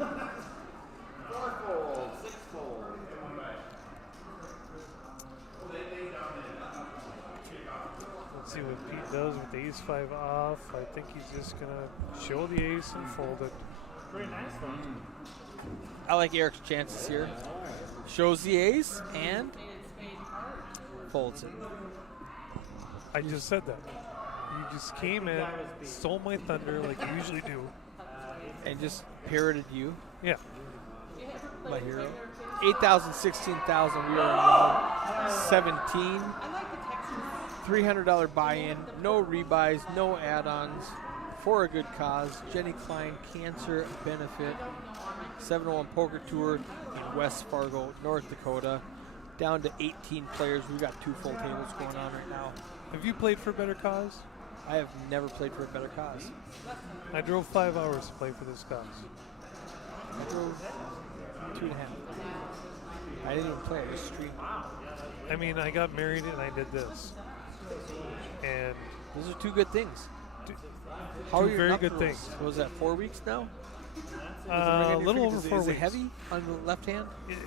Let's see what Pete does with the ace-5 off. I think he's just going to show the ace and fold it. Pretty nice, though. I like Eric's chances here. Shows the ace and folds it. I just said that. You just came in, stole my thunder like you usually do. And just parroted you. Yeah. My hero. 8,000, 16,000. We are in 17. $300 buy-in. No rebuys, no add-ons. For a good cause. Jenny Klein Cancer Benefit. 701 Poker Tour in West Fargo, North Dakota. Down to 18 players. We've got 2 full tables going on right now. Have you played for a better cause? I have never played for a better cause. I drove 5 hours to play for this cause. I drove 2.5. I didn't even play. I just streamed. I mean, I got married and I did this. And those are 2 good things. How are your very good things. Was that 4 weeks now? A little over 4 weeks. Is it heavy on the left hand?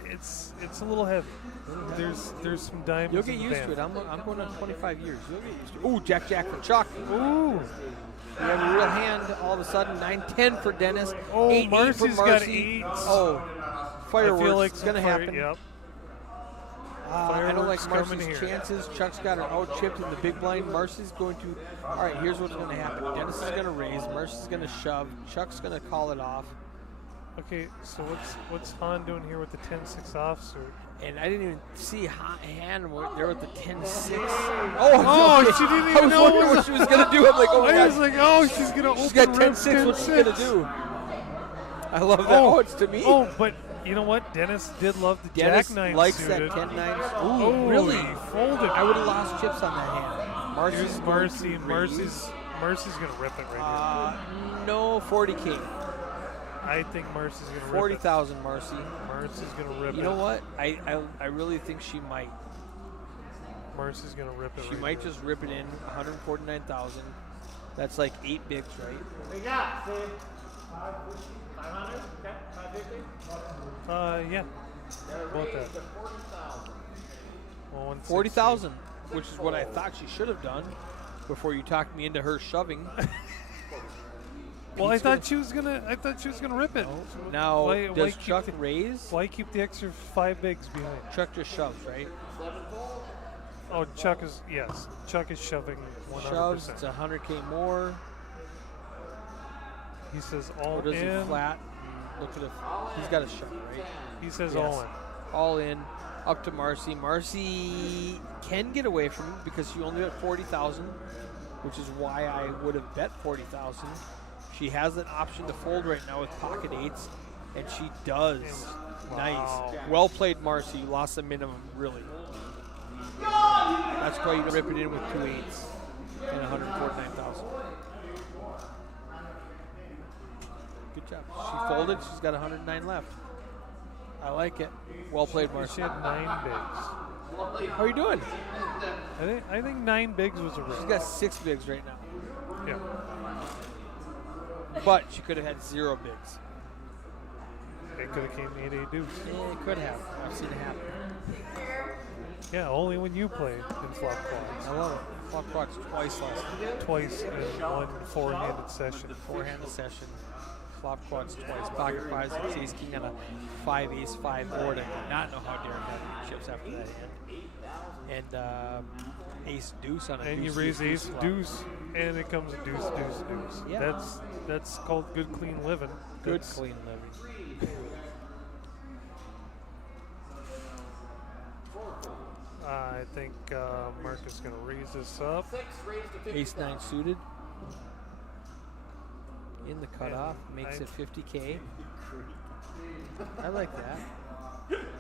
It's a little heavy. There's some diamonds. You'll get used to it. I'm going on 25 years. You'll get used to it. Ooh, Jack from Chuck. Ooh. We have a real hand all of a sudden. 9-10 for Dennis. Oh, 8-8 Marcy's for Marcy. got 8. Oh, fireworks. I feel like it's going to happen. Yep. I don't like Marcy's chances. Chuck's got her out chipped in the big blind. Marcy's going to. All right, here's what's going to happen. Dennis is going to raise. Marcy's going to shove. Chuck's going to call it off. Okay, so what's Han doing here with the 10-6 offsuit? And I didn't even see Han there with the 10-6. Oh, she didn't even know what she was going to do. I'm like, oh my God. I was like, oh, she's going to open. She's got 10-6. What's she going to do? I love that. Oh, it's to me. Oh, but you know what? Dennis did love the Dennis Jack-9 likes suited. that 10-9. Oh, Ooh, really? He folded. I would have lost chips on that hand. Marcy's going to rip it right here. No, 40K. I think Marcy's going to rip it. 40,000, Marcy. Marcy's going to rip it. You know what? I really think she might. Marcy's going to rip it. She might just rip it in. 149,000. That's like 8 bigs, right? What you got, Steve? 500? Okay, 550? Yeah. About that. 40,000, which is what I thought she should have done before you talked me into her shoving. Well, I thought she was gonna rip it. Now, does Chuck raise? Why keep the extra 5 bigs behind? Chuck just shoves, right? Oh, Chuck is shoving 100%. Shoves. It's 100K more. He says all or does in. He flat? Look at it. He's got a shove, right? He says all in. All in. Up to Marcy. Marcy can get away from it because she only bet 40,000, which is why I would have bet 40,000. She has an option to fold right now with pocket 8s, and she does. Wow. Nice. Well played, Marcy. You lost the minimum, really. That's why you rip it in with 2 8s and 149,000. Good job. She folded. She's got 109 left. I like it. Well played, Marcy. She had 9 bigs. How are you doing? I think 9 bigs was a rip. She's got 6 bigs right now. Yeah. But she could have had 0 bigs. It could have came 8-8 deuce. Yeah, it could have. I've seen it happen. Yeah, only when you play in flop quads. I love it. Flop quads twice last night. Twice in one 4-handed session. 4-handed session. Flop quads twice. Pocket 5s and ace king on a 5 ace 5 board. I did not know how Derek had chips after that hand. And ace deuce on a and deuce. You raise ace deuce, and it comes a deuce, deuce, deuce. Yeah. That's called good, clean living. Good, clean living. I think Mark is going to raise this up. Ace 9 suited. In the cutoff. Makes it 50K. I like that.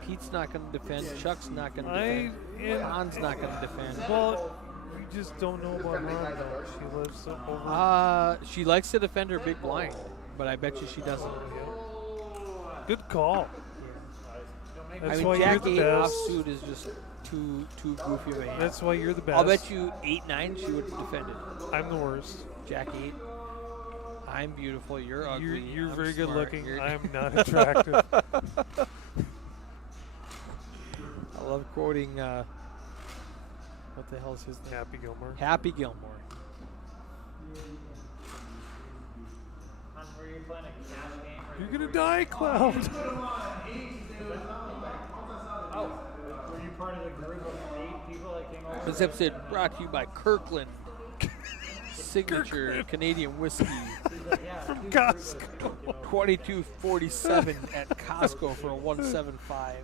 Pete's not going to defend. Chuck's not going to defend. Han's not going to defend. Well, we just don't know about Han, though. She lives over. She likes to defend her big blind, but I bet you she doesn't. Good call. Yeah. That's I mean, why Jack you're the 8 best. offsuit is just too goofy of a hand. That's why you're the best. I'll bet you 8-9 she would have defended. I'm the worst. Jack 8. I'm beautiful. You're ugly. You're I'm very good smart, looking. you're- I'm not attractive. I love quoting. What the hell is his name? Happy Gilmore. Happy Gilmore. Hunt, were you playing a cash game? Or You're gonna die, Cloud. Oh, were you part of the group of 8 people that came over? This episode brought to you by Kirkland Signature Canadian Whiskey. From Costco. 22.47 at Costco for a 175.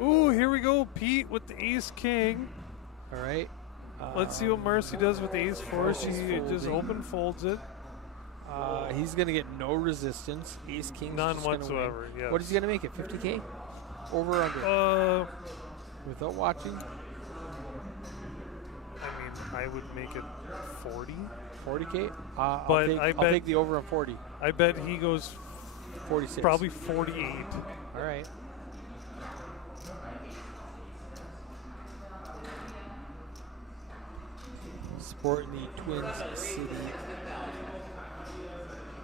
Ooh, here we go. Pete with the Ace King. All right. Let's see what Marcy does with the Ace 4. She Marcy's just folding. open folds it. He's going to get no resistance. Ace King. None whatsoever. Yes. What is he going to make it? 50K? Over or under? Without watching? I mean, I would make it 40. 40K? But I'll take the over on 40. I bet he goes 46. probably 48. All right. Sporting the Twins City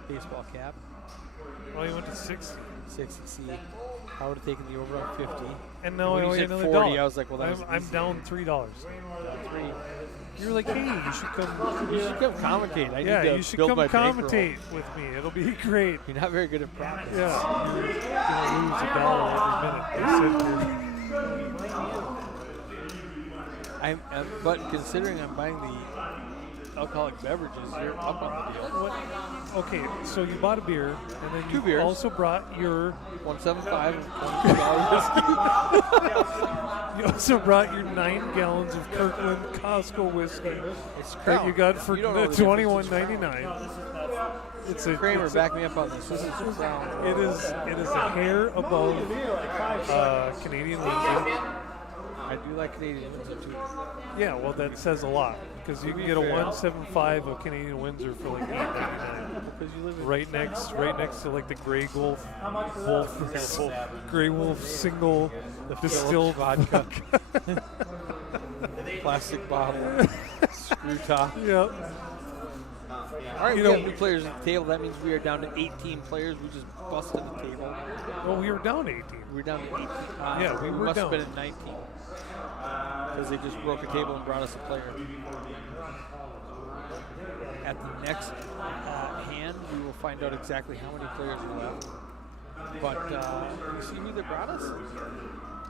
baseball cap. Oh, he went to 60. 60C. I would have taken the over on 50. And now I when owe you you said another 40, $1. I was like, well, that was I'm easy. down $3. Down 3. You're like, hey, you should come. You should come commentate. I need Yeah, to you should build come my bankroll. commentate with me. It'll be great. You're not very good at practice. Yeah, you're gonna lose $1 every minute. They said But considering I'm buying the alcoholic beverages, you're up on the deal. what? Okay, so you bought a beer, and then you 2 beers. also brought your 175 $22 you also brought your 9 gallons of Kirkland Costco whiskey It's that Crown. you got for You don't know the difference. $21.99. It's a Kramer, it's a- back me up on this. This is Crown. It is a hair above Canadian Windsor. I do like Canadian Windsor too. Yeah, well that says a lot because you can get a 175 of Canadian Windsor for like $8.99. Because you live in Right next to like the Grey Wolf Grey Wolf single distilled vodka. Plastic bottle. Screw top. Yep. All right, You we know- have new players at the table. That means we are down to 18 players. We just busted the table. Well, we were down 18. We're down to 18. Yeah, we were must have down. been at 19. Because they just broke a table and brought us a player. At the next hand, we will find out exactly how many players are left. But you see who they brought us?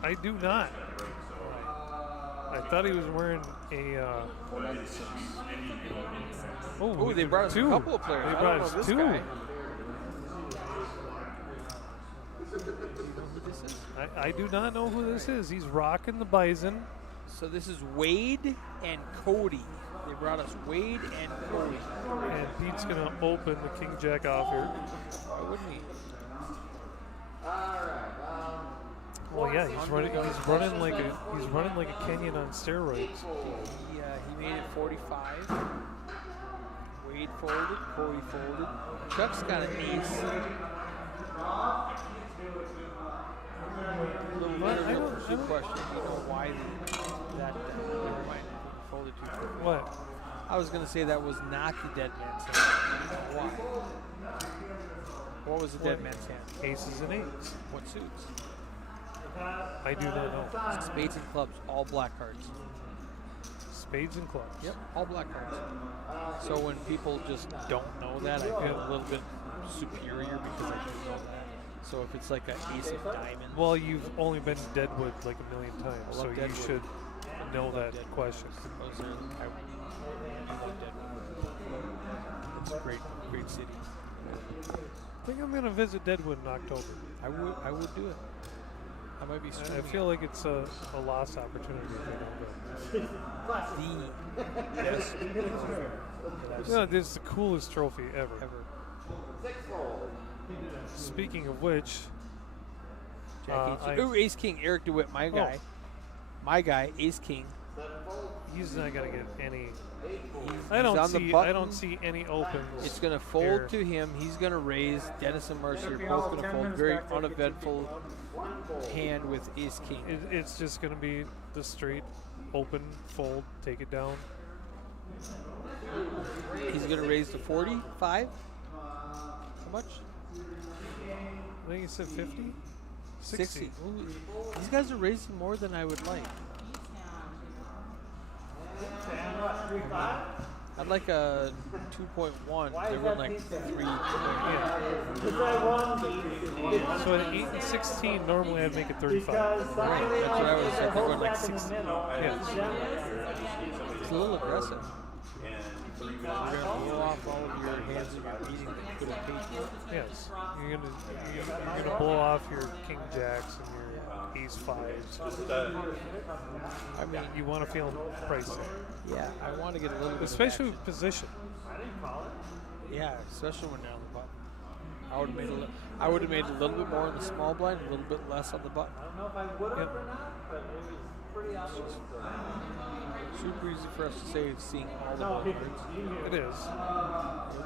I do not. I thought he was wearing a. Oh, they brought us two. a couple of players. They I brought don't us know this two. guy. I do not know who this is. He's rocking the Bison. So this is Wade and Cody. They brought us Wade and Cody. And Pete's going to open the King Jack off here. Why wouldn't he? Well, yeah, he's running like a Kenyan on steroids. He made it 45. Wade folded, Cody folded. Chuck's got an ace. Little trivial pursuit question. Do you know why that never mind. Folded too quick. What? I was gonna say that was not the dead man's hand. Why? What was the dead man's hand? Aces and eights. What suits? I do not know. Spades and clubs, all black cards. Spades and clubs. Yep, all black cards. So when people just don't know that, I feel a little bit superior because I don't know that. So if it's like an ace of diamonds. Well, you've only been to Deadwood like a million times, I so love you Deadwood. should know that Deadwood. question. I was there. I love Deadwood. It's a great city. I think I'm gonna visit Deadwood in October. I would do it. I might be I swimming. feel like it's a lost opportunity if I don't the best go. Yeah, this is the coolest trophy ever. ever. Speaking of which, Jack Ace King, Eric DeWitt, my guy. My guy, Ace King. he's not gonna get any. He's I on the don't button. see any opens. It's going to fold here. to him. He's going to raise. Dennis and Mercer are both going to fold. Very uneventful hand with Ace King. It's just gonna be the straight open fold, take it down. He's going to raise to 45. How much? I think he said 50? 60. Ooh, these guys are raising more than I would like. I'd like a 2.1. They were like 3. Yeah. So at 8 and 16, normally I'd make it 35. Right. That's what I would say. They're going like 60. Yeah. It's a little aggressive. You're going to blow off all of your hands that you're beating that you could have paid for. Yes. You're gonna blow off your king jacks and your ace fives. I mean, you want to feel pricey, Yeah, I want to get a little bit especially of with position. yeah, especially when they're on the button. I would have made a little bit more on the small blind, a little bit less on the button. I don't know if I would have Yep. or not, but it was pretty obvious. Super easy for us to say seeing all the board cards. It is.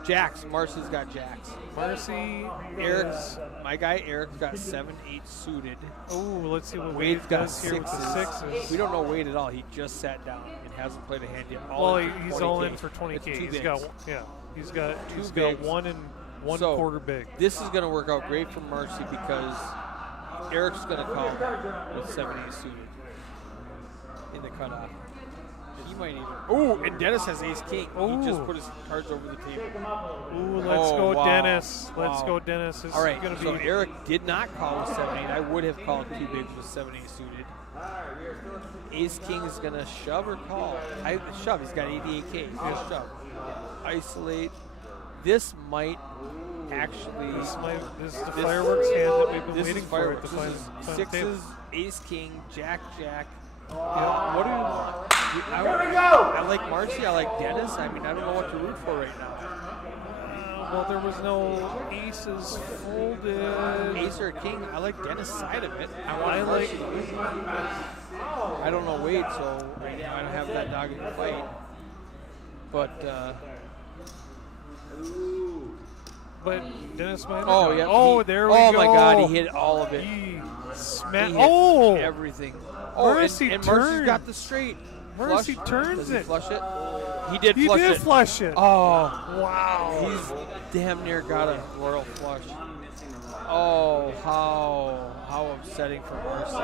Jacks, Marcy's got jacks. Marcy, Eric's, my guy Eric's got 7-8 suited. Oh, let's see what Wade's Wade got does here with the sixes. We don't know Wade at all. He just sat down and hasn't played a hand yet. Well, in he's 20K. all in for It's 20K. two He's bigs. got he's got bigs. one and one So, quarter big. This is going to work out great for Marcy because Eric's going to call with 7-8 suited in the cutoff. He might even. Oh, and Dennis has ace king. He just Ooh. put his cards over the table. Ooh, let's go, wow. Dennis. Let's Wow. go, Dennis. This All right, is gonna so be. Eric did not call with 7-8. I would have called two bigs with 7-8 suited. Ace king is going to shove or call. Shove. He's got 88K. He's going to shove. Isolate. This might actually. This is the fireworks hand that we've been This waiting is for at fireworks. the This final is table. sixes, ace king, jack, jack. Yeah. What do you want? I like Marcy. I like Dennis. I mean, I don't know what to root for right now. Well, there was no aces folded. Ace or king. I like Dennis' side of it. I I want like. Marcy. I don't know Wade, so I don't have that dog in the fight. But But Dennis might. oh yeah. Oh, there we go. Oh my God, he hit all of it. He He smacked. hit Oh, everything. Oh, Mercy and Marcy's turned. got the straight. Mercy Flush. turns Does he it. flush it? He did He flush did it. flush it. Oh, Wow. he's damn near got a royal flush. Oh, how upsetting for Marcy.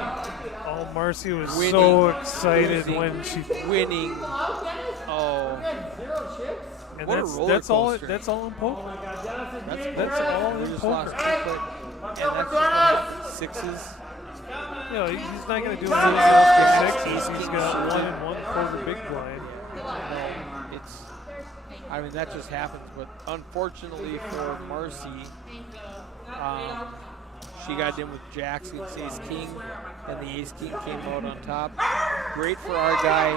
Oh, Marcy was Winning, so excited losing, when she. winning. Oh, And what a roller that's all. coaster. That's all in poker. that's all We in just poker. lost two quick. And that's just sixes. You know, he's not going to do anything else for sixes. He's got 1 and 1/4 big blind. It's, I mean, that just happens. But unfortunately for Marcy, she got in with jacks against ace king, and the ace king came out on top. Great for our guy,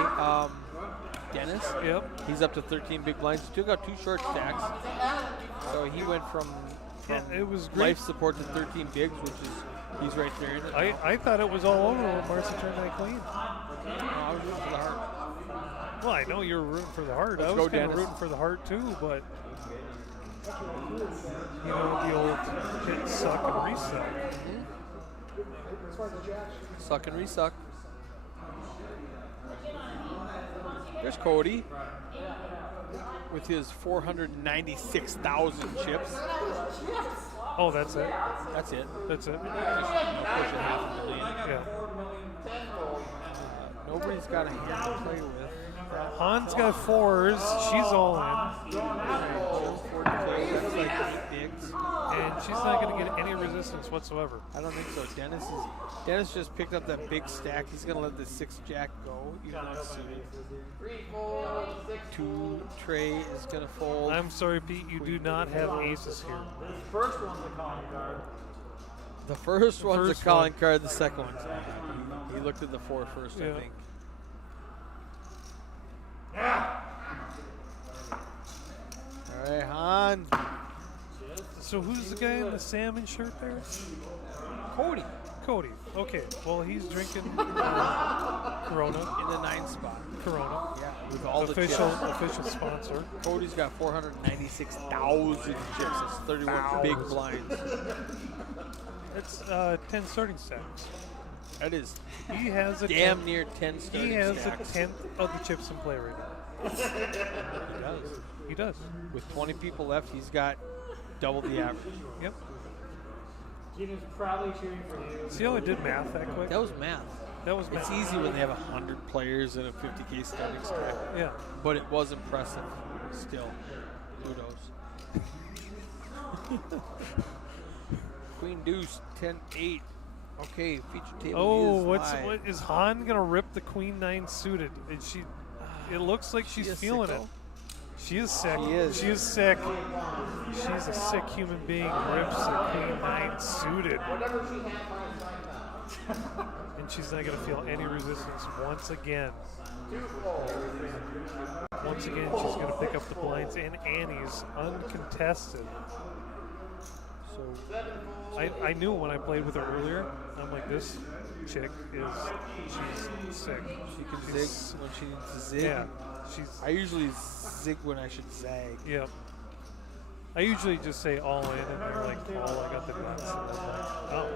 Dennis. Yep. He's up to 13 big blinds. He took out 2 short stacks. So he went from Yeah, it was great. life support to 13 bigs, which is, he's right there in it. I thought it was all over when Marcy turned that clean. No, I was rooting for the heart. Well, I know you were rooting for the heart. Let's I go, was kind of Dennis. rooting for the heart too, but you know the old hit, suck, and resuck. Suck and resuck. There's Cody with his 496,000 chips. Oh, that's it. That's it. That's it. Pushing $500,000. Yeah. Nobody's got a hand to play with. Han's got 4s. She's all in, 40K, that's like 8 bigs. and she's not going to get any resistance whatsoever. I don't think so. Dennis just picked up that big stack. He's gonna let the 6 jack go. Even though it's suited. 2 tray is gonna fold. I'm sorry, Pete. You do not have aces here. First one's a calling card. The first one's first a calling one. card. The second one's he looked at the 4 first, Yeah. I think. All right, Han. So who's the guy in the salmon shirt there? Cody Cody. Okay. Well, he's drinking Corona. in the 9 spot. Corona. Yeah, with all Official the chips. official sponsor. Cody's got 496,000 chips. That's 31 big blinds. It's 10 starting stacks. That is He has a damn 10th, near 10 starting He has stacks. a 10th of the chips in play right now. He does. He does. With 20 people left, he's got double the average. Yep. Keenan's probably shooting for you. See how I did math that quick? That was math. That was It's math. easy when they have 100 players in a 50K starting stack. Yeah. But it was impressive still. Kudos. Queen deuce, 10-8. Okay, feature table Oh, is what live. is Han gonna rip the Queen 9 suited? And she, it looks like she's is feeling it. sicko. She is sick. She is. She is sick. She's a sick human being. Rips the Queen 9 suited. And she's not gonna feel any resistance once again. Once again, she's gonna pick up the blinds and Annie's uncontested. So I knew when I played with her earlier, I'm like, this chick she's sick. She can She's- zig when she needs to zig. Yeah, she's, I usually zig when I should zag. yeah. I usually just say all in, and they're like, oh, I got the nuts. And I'm like, oh,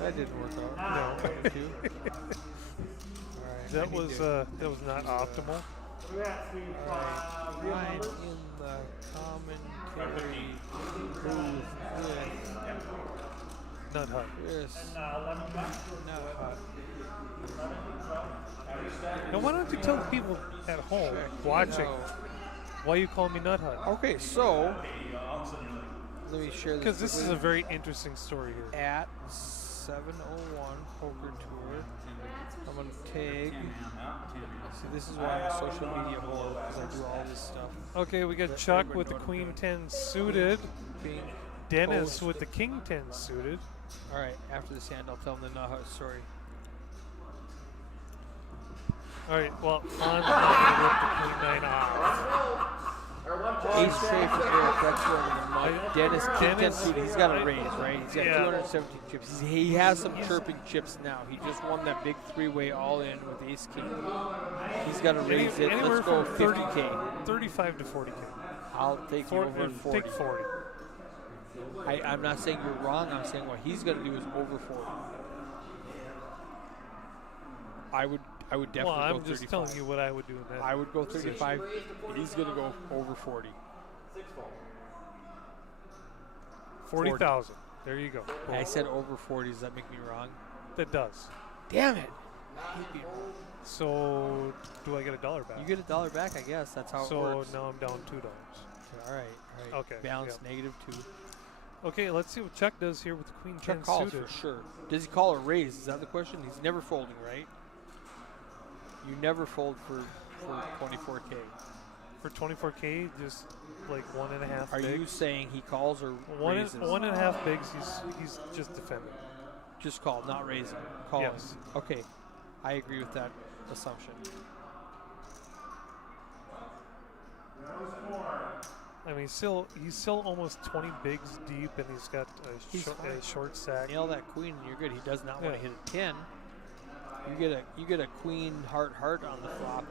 That didn't work out. no. Two. All right, that I need was to- not optimal. Ryan in the commentary booth with Nut Hut. Chris. Nut Now, why don't you tell the people at home watching why you call me Nut Hut? Okay, so let me share this. Because this is a quickly. very interesting story here. At 701 Poker Tour. I'm going to tag. See, this is why I'm a social media whore, because I do all this stuff. Okay, we got Chuck with the Queen 10 suited. Being Dennis post- with the King 10 suited. All right, after this hand, I'll tell them the Nut Hut story. All right, well, Han's not going to rip the Queen 9 off. Ace tray for Eric. That's one of the mud. Dennis King 10 Dennis- suited. He's got a raise, right? He's got Yeah. 217 chips. He has some chirping chips now. He just won that big three-way all-in with Ace King. He's got to raise it. Anywhere Let's go from 50K. 35 to 40K. I'll take you over 40. Take 40. I'm not saying you're wrong. I'm saying what he's going to do is over 40. I would definitely Well, I'm go just 35. telling you what I would do in that. I would go 35. He's going to go over 40. 40,000. There you go. I said over 40. Does that make me wrong? That does. Damn it. So, do I get $1 back? You get $1 back, I guess. That's how it So works. now I'm down $2. All right. Okay, Balance yeah. -2. Okay, let's see what Chuck does here with the Queen 10 Chuck calls suited. for sure. Does he call or raise? Is that the question? He's never folding, right? You never fold for 24K. For 24K, just like 1.5 Are bigs. you saying he calls or One raises? 1.5 bigs, he's just defending. Just call, not raising. Calling. Yes. Okay. I agree with that assumption. I mean, he's still almost 20 bigs deep, and he's got He's a fine. short sack. Nail that queen and you're good. He does not want Yeah. to hit a 10. You get a queen heart on the flop.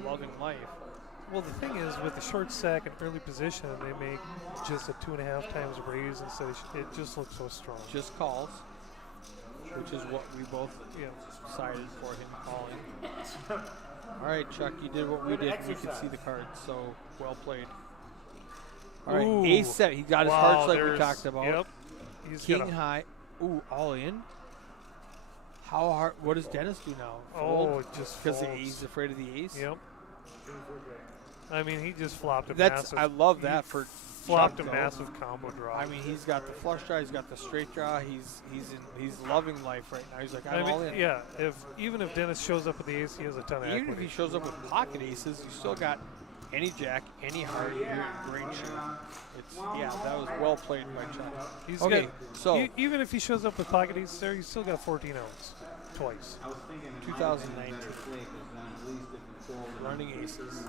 You're loving life. Well, the thing is, with the short sack and early position, they make just a 2.5 times raise instead of it just looks so strong. Just calls, which is what we both Yeah. decided for him calling. All right, Chuck, you did what we did. We could see the cards, so well played. All right, Ooh. ace set. He got his Wow, hearts like we there's- talked about. Yep. He's King got a, high. Ooh, all in. How hard? What does Dennis do now? oh, it just Because folds. he's afraid of the ace. Yep. I mean, he just flopped a That's massive. I love that for flopped Chuck, a though. massive combo draw. I mean, he's got the flush draw, he's got the straight draw. He's loving life right now. He's like, I'm all in. yeah. Even if Dennis shows up with the ace, he has a ton of Even if equity. he shows up with pocket aces, you still got any jack, any heart. You're in great shape. That was well played by Chuck. He's Okay, got, so even if he shows up with pocket aces there, he's still got 14 outs twice. 2019 running aces.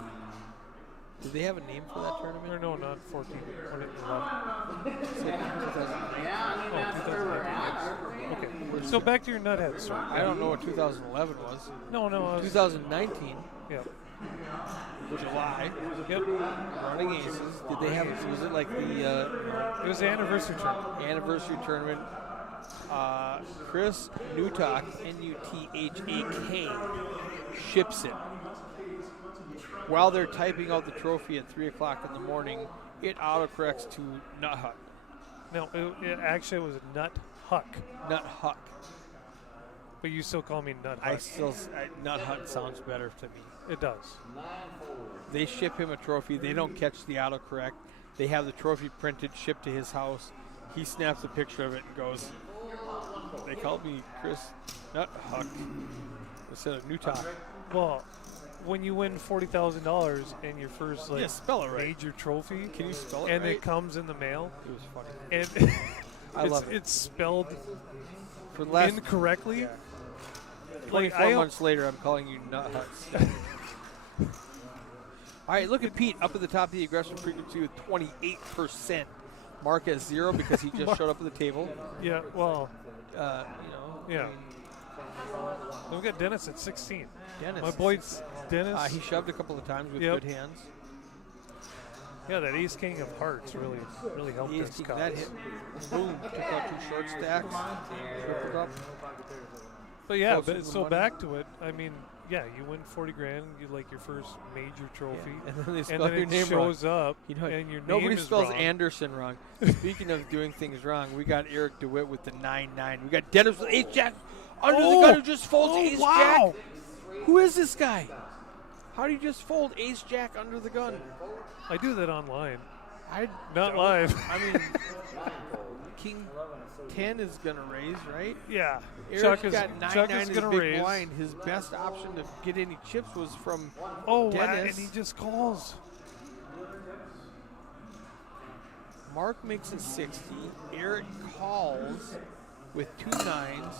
Did they have a name for that tournament? Or no, not 14. Or 11. It's like 2009. Oh, 2019. Okay. So back to your nuthead story. I don't know what 2011 was. No, I was, 2019, yeah. July, Yep. running aces. Did they have? Was it like the It was the anniversary tournament. anniversary tournament? Chris Nutak, Nuthak, ships it. while they're typing out the trophy at 3 o'clock in the morning, it autocorrects to Nut Hut. No, it actually was Nut Huck. Nut Hut. But you still call me Nut Huck. Nut Hut sounds better to me. It does. They ship him a trophy. They don't catch the autocorrect. They have the trophy printed, shipped to his house. He snaps a picture of it and goes, they called me Chris Nut Huck instead of Newtok. Well, when you win $40,000 in your first spell it right. major trophy, Can you spell it and right? it comes in the mail, It was funny. and I love it. it's spelled For the last incorrectly. Yeah. Like 24 months later, I'm calling you Nut Hut. All right, look at Pete up at the top of the aggression frequency with 28%. Mark at 0 because he just showed up at the table. Yeah, well, Yeah. yeah. Then we got Dennis at 16. Dennis. My boy Dennis. He shoved a couple of times with Yep. good hands. Yeah, that Ace King of Hearts really helped He's us. keeping that hit. Boom. Took out 2 short stacks. Tripled up. But yeah, Closer to but the so money. back to it. I mean, yeah, you win 40 grand. You like your first major trophy, Yeah. And then they spell and then your it name shows up, You know, and your nobody name is spells wrong. Anderson wrong. Speaking of doing things wrong, we got Eric DeWitt with the 9-9. We got Dennis with Ace Jack under the gun who just folds Ace wow. Jack. Who is this guy? How do you just fold Ace Jack under the gun? I do that online, I not don't- live. I mean, King 10 is going to raise, right? Yeah, Eric's Chuck is got 9-9 Chuck in is his gonna big raise. blind. His best option to get any chips was from Oh, wow, Dennis. and he just calls. Mark makes it 60. Eric calls with 2 9s.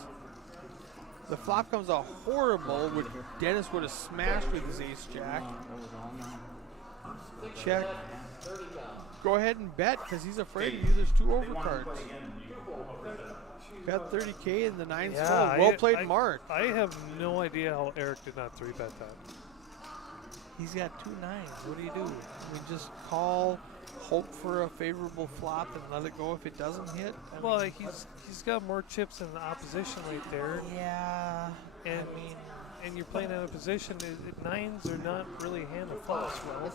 The flop comes out horrible, which Dennis would have smashed with his ace jack. Check. Go ahead and bet because he's afraid of you. There's 2 overcards. Bet 30K and the 9's full. Well played, Mark. I have no idea how Eric did not 3-bet that. He's got 2 9s. What do you do? I mean, just call, hope for a favorable flop, and let it go if it doesn't hit. I Well, mean, he's got more chips than the opposition right there, yeah. and I mean, and you're playing in a position. Nines are not really a hand that flops well.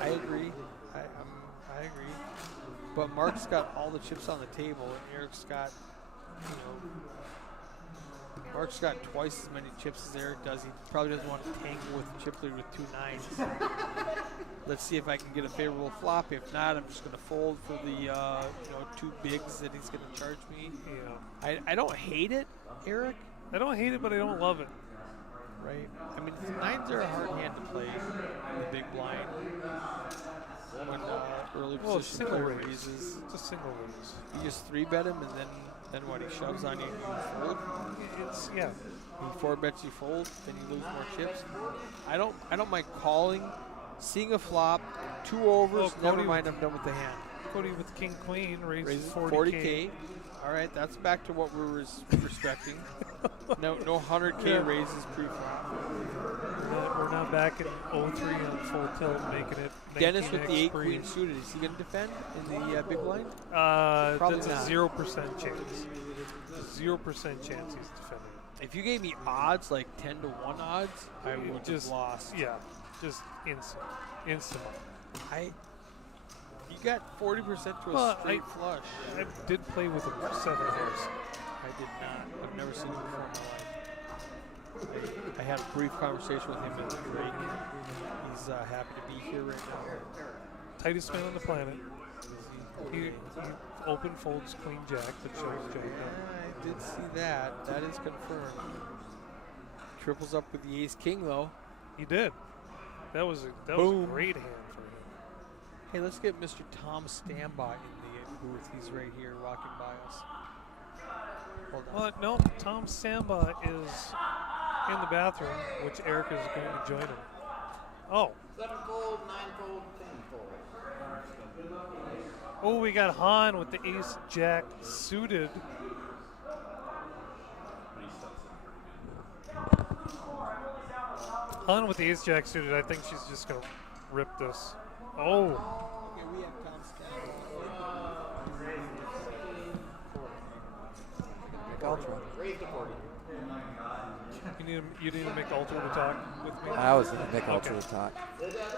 I agree. I agree. But Mark's got all the chips on the table, and Eric's got, Mark's got twice as many chips as Eric does. He probably doesn't want to tangle with the chip leader with 2 9s. Let's see if I can get a favorable flop. If not, I'm just going to fold for the 2 bigs that he's going to charge me. Yeah, I don't hate it, Eric. I don't hate it, but I don't love it. Right. I mean, the 9s are a hard hand to play in the big blind. When early Well, position single player raise. raises. It's a single raise. You just 3-bet him, and then what? He shoves on you and you fold. It's yeah. He 4-bets you fold, then you lose more chips. I don't mind calling, seeing a flop, 2 overs. Well, Never Cody- mind, I'm done with the hand. Cody with King Queen raises Raises 40K. All right, that's back to what we're respecting. No 100K Yeah. raises pre-flop. We're not back in 0-3 on full tilt, making it. Dennis with the 19x 8 free. queen suited. Is he going to defend in the big blind? That's not. a 0% chance. 0% chance he's defending. If you gave me odds, like 10 to 1 odds, I would have Just lost. Yeah, just instant. You got 40% to a Well, straight flush. I did play with him for 7 years. I did not. I've never seen him before in my life. I had a brief conversation with him at the break. He's happy to be here right now. Tightest man on the planet. He open folds Queen Jack that shows Jack I did see that. That is confirmed. Triples up with the ace king though. He did. That was a Boom. great hand for him. Hey, let's get Mr. Tom Stambaugh in the booth. He's right here walking by us. Hold on. Well, no, Tom Samba is in the bathroom, which Eric is going to join him. Oh. 7-fold, 9-fold, 10-fold. Oh, we got Han with the ace jack suited. Han with the ace jack suited. I think she's just going to rip this. Oh. Okay, we have Tom Stambaugh. Raise to 40. You need to make Ultra to talk with me? I was going to make Ultra Okay. to talk.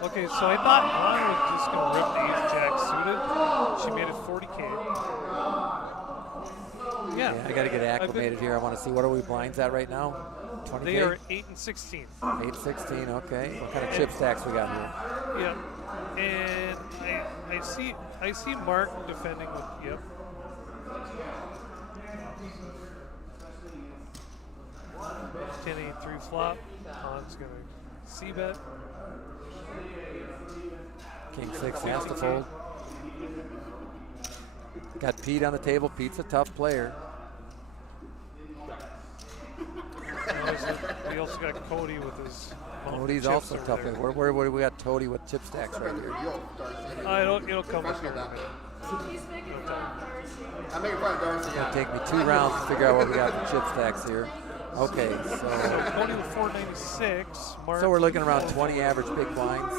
Okay, so I thought Han was just going to rip the ace jack suited. She made it 40K. Yeah. I got to get acclimated here. I want to see, what are we blinds at right now? 20K? They are 8 and 16. 8-16, okay. What kind of chip stacks we got here? Yeah. And I see Mark defending with, yep. 10-8-3 flop. Han's going to c-bet. King 6 has to fold. Got Pete on the table. Pete's a tough player. We also got Cody with his. Cody's chips also over tough. there. Where we got Cody with chip stacks right here. It'll come with here in a minute. I'm making fun of Darcy. It'll take me 2 rounds to figure out what we got for chip stacks here. Okay, So so Cody with 496. Mark. we're looking around 20 average big blinds.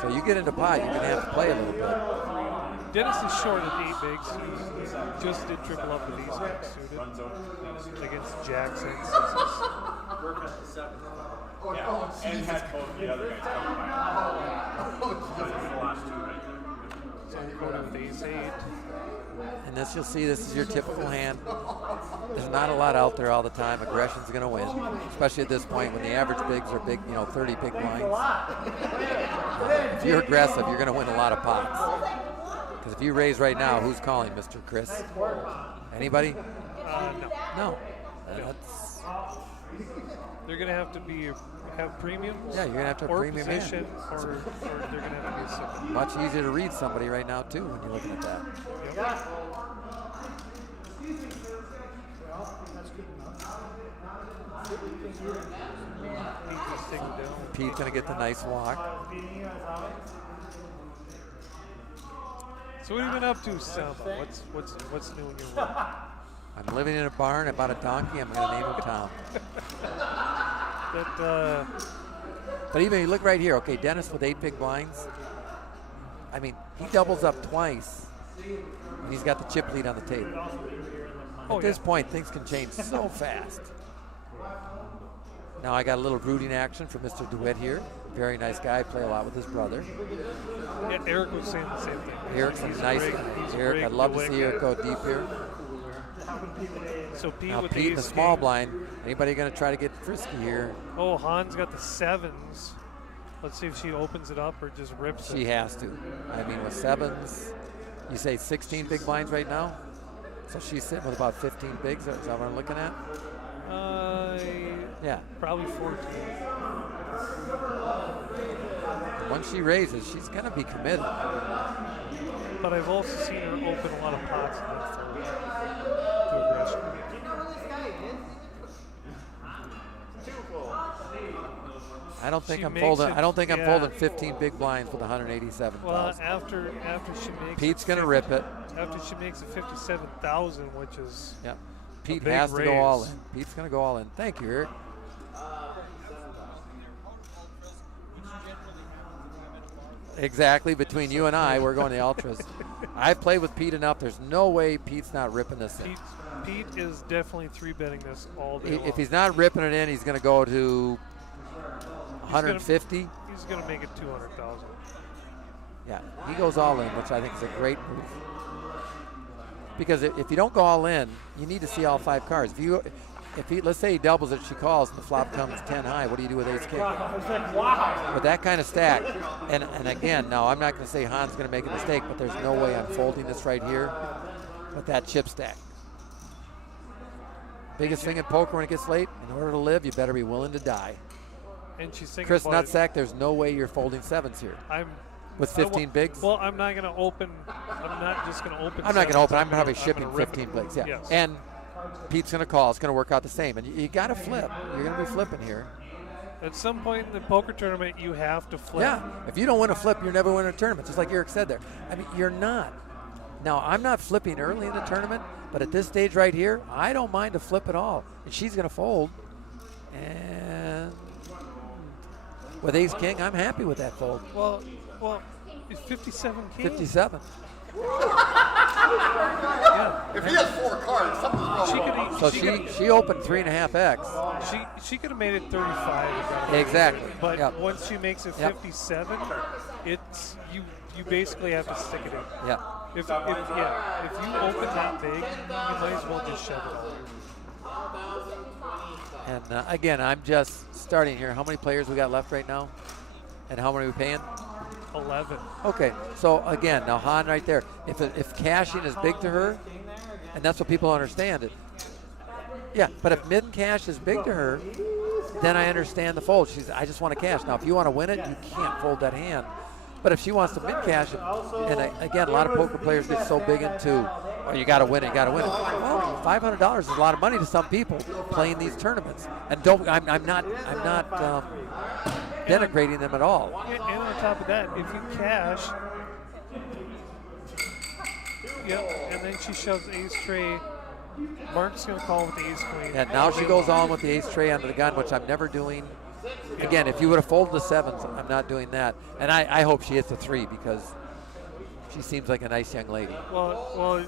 So you get into pot, you're gonna have to play a little bit. Dennis is short at 8 bigs. He just did triple up with these guys suited against jacks and sixes. Working at the 7. And had both the other guys coming The last 2 right So Cody with ace 8. And this, you'll see, this is your typical hand. There's not a lot out there all the time. Aggression's gonna win, especially at this point when the average bigs are big, 30 big blinds. If you're aggressive, you're gonna win a lot of pots. Because if you raise right now, who's calling, Mr. Chris? Anybody? No. No. That's, They're going to have to have premiums. yeah, you're gonna have to have or premium hand. position, or they're going to have to be a simple. Much easier to read somebody right now too when you're looking at that. Yep. Pete just taking it down. Pete's gonna get the nice walk. So what have you been up to, Samba? What's new in your world? I'm living in a barn. I bought a donkey. I'm gonna name him Tom. That But even you look right here. Okay, Dennis with 8 big blinds. I mean, he doubles up twice, and he's got the chip lead on the table. At this point, things can change so fast. Now I got a little rooting action from Mr. DeWitt here. Very nice guy. Play a lot with his brother. yeah, Eric was saying the same thing. Eric's a nice rig, guy. he's a Eric, rig I'd love to DeWitt see Eric guy. go deep here. So Pete Now with Pete in the ace small king. blind. Anybody going to try to get frisky here? Oh, Han's got the 7s. Let's see if she opens it up or just rips She it. has to. I mean, with 7s, you say 16 big blinds right now? So she's sitting with about 15 bigs. Is that what I'm looking at? Yeah. Probably 14. Once she raises, she's going to be committed. But I've also seen her open a lot of pots and then fold to aggression. Do you know who this guy is? I don't think She I'm makes folding. it- I don't think I'm yeah. folding 15 big blinds with 187,000. Well, after she makes Pete's it going to rip it. After she makes it 57,000, which is Yeah. Pete big has to go all raise. in. Pete's going to go all in. Thank you, Eric. Exactly. Between you and I, we're going to the ultras. I've played with Pete enough. There's no way Pete's not ripping this in. Pete is definitely 3-betting this all day long. If he's not ripping it in, he's going to go to 150. He's going to make it 200,000. Yeah, he goes all in, which I think is a great move. Because if you don't go all in, you need to see all 5 cards. If he, let's say he doubles it, she calls, and the flop comes 10 high, what do you do with ace king? With that kind of stack, and again, now I'm not going to say Han's going to make a mistake, but there's no way I'm folding this right here with that chip stack. Biggest thing in poker when it gets late, in order to live, you better be willing to die. And she's thinking Chris about Nutsack, there's no way you're folding 7s here. With 15 bigs? Well, I'm not going to open. I'm not just going to open. I'm not going to open. I'm probably gonna shipping rip 15 it. bigs. Yeah. Yes. And Pete's going to call. It's going to work out the same. And you got to flip. You're going to be flipping here. At some point in the poker tournament, you have to flip. Yeah. If you don't win a flip, you're never winning a tournament, just like Eric said there. I mean, you're not. Now, I'm not flipping early in the tournament, but at this stage right here, I don't mind a flip at all. And she's going to fold. And with ace king, I'm happy with that fold. Well, it's 57 king. 57. Yeah. If he has 4 cards, something's wrong. She could So she opened 3.5x. She could have made it 35. Exactly. But Yep. once she makes it Yep. 57, it's you basically have to stick it in. Yeah. If you open that big, you might as well just shove it all. And again, I'm just starting here. How many players we got left right now? And how many are we paying? 11. Okay, so again, now Han right there. If cashing is big to her, and that's what people understand it. Yeah, but if mid cash is big to her, then I understand the fold. I just want to cash. Now, if you want to win it, you can't fold that hand. But if she wants to mid cash, and again, a lot of poker players get so big into, oh, you got to win it, you got to win it. Well, $500 is a lot of money to some people playing these tournaments. And I'm not denigrating them at all. And on top of that, if you cash, and then she shoves ace tray, Mark's going to call with the ace queen. And now she goes on with the ace tray under the gun, which I'm never doing. Again, if you would have folded the sevens, I'm not doing that. And I hope she hits a 3 because she seems like a nice young lady. Well,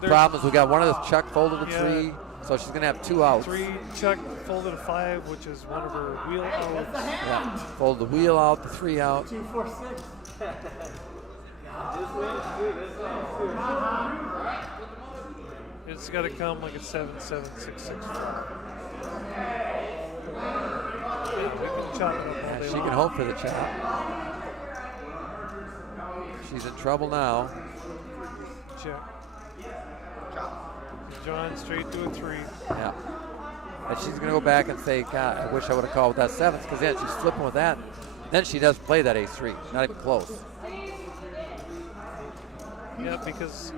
the problem is we got one of the Chuck folded a 3, so she's going to have 2 outs. 3, Chuck folded a 5, which is one of her wheel outs. Yeah, fold the wheel out, the 3 out. 2, 4, 6. It's got to come like a 7, 7, 6, 6, 4. We can chop it up all day She long. can hope for the chop. She's in trouble now. Check. John straight to a 3. Yeah. And she's going to go back and say, God, I wish I would have called with that 7s, because then she's flipping with that. Then she does play that ace-3. Not even close. Yeah, because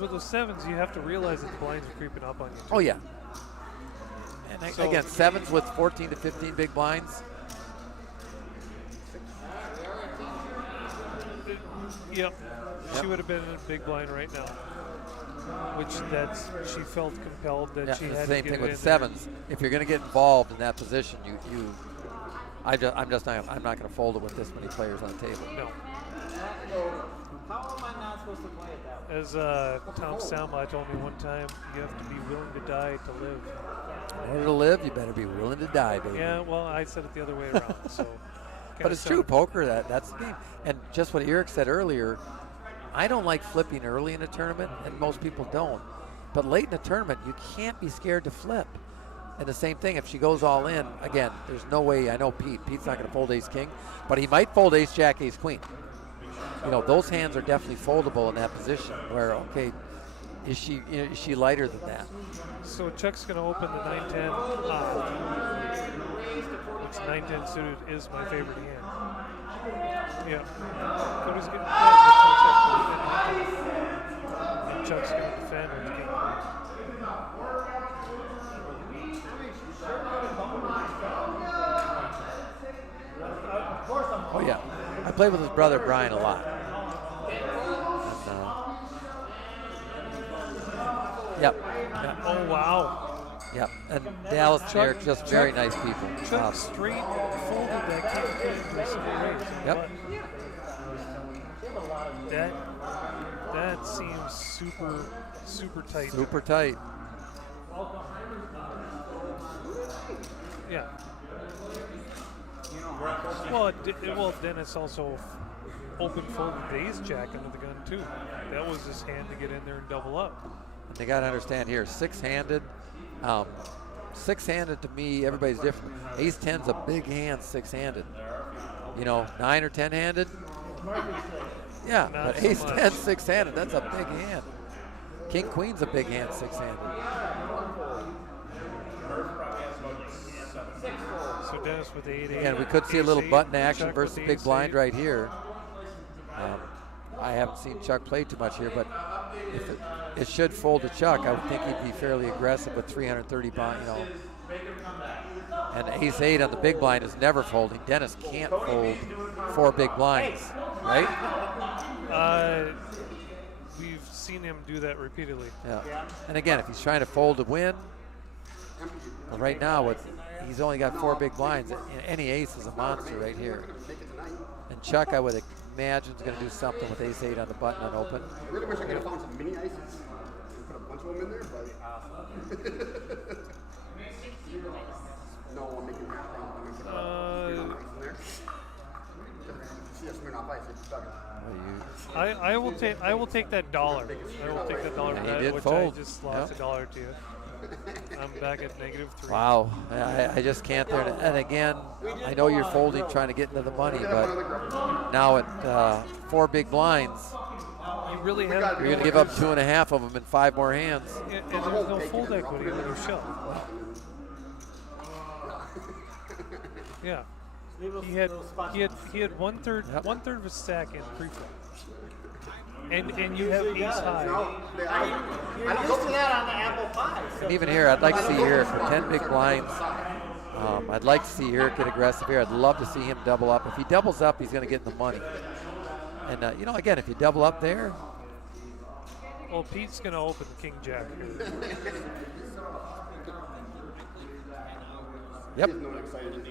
with those 7s, you have to realize that the blinds are creeping up on you. Oh, yeah. And So- again, 7s with 14 to 15 big blinds. Yep. She would have been in a big blind right now. She felt compelled that she the had same to get thing it with in 7s. If you're going to get involved in that position, I'm not going to fold it with this many players on the table. No. How am I not supposed to play it that way? As Tom Salma told me one time, you have to be willing to die to live. In order to live, you better be willing to die, baby. Yeah, well, I said it the other way around. So, But it's true, poker, that's the game. And just what Eric said earlier, I don't like flipping early in a tournament, and most people don't. But late in a tournament, you can't be scared to flip. And the same thing, if she goes all in, again, there's no way, I know Pete's not going to fold ace-king, but he might fold ace-jack, ace-queen. You know, those hands are definitely foldable in that position where, okay, is she lighter than that? So Chuck's going to open the 9-10 off, which 9-10 suited is my favorite hand. Yeah. Cody's getting and Chuck's going to defend with king. Oh, yeah. I played with his brother, Brian, a lot. And, yep. Oh, wow. Yep. And Dallas and Eric, just very nice people. Chuck straight folded that king into a single raise. Yep. That seems super tight. Super tight. Yeah. Well, Dennis also open folded the ace jack under the gun too. That was his hand to get in there and double up. And they got to understand here, six-handed. Six-handed to me, everybody's different. Ace 10's a big hand, six-handed. You know, 9 or 10-handed. Yeah, Not but so ace much. 10 six-handed, that's a big hand. King Queen's a big hand, six-handed. So Dennis with 8-8. And we could see a little ace-8, button action Chuck versus with big blind ace-8. right here. I haven't seen Chuck play too much here, but if it should fold to Chuck, I would think he'd be fairly aggressive with 330 blind, you know. And ace-8 on the big blind is never folding. Dennis can't fold 4 big blinds, right? We've seen him do that repeatedly. Yeah. And again, if he's trying to fold to win, well, right now he's only got 4 big blinds. Any ace is a monster right here. And Chuck, I would imagine, is going to do something with ace-8 on the button unopened. I really wish I could have found some mini ices. just put a bunch of them in there, but no, I'm making half from them. Put Smirnoff Ice in there. See a Smirnoff Ice, it's stuck. I will take that dollar. I will take that dollar And for he that, did which fold. I just lost Yep. a dollar to. I'm back at -3. Wow, I just can't there. And again, I know you're folding, trying to get into the money, but now at 4 big blinds, You really have. you're going to give up 2.5 of them in 5 more hands. And there's no fold equity in your shove. Yeah. He had one third of a stack in pre-flop. And you have ace high. You're used to that on the apple pie. So And even here, I'd like to see Eric for 10 big blinds. I'd like to see Eric get aggressive here. I'd love to see him double up. If he doubles up, he's going to get in the money. And, again, if you double up there, Well, Pete's going to open King Jack here. yep,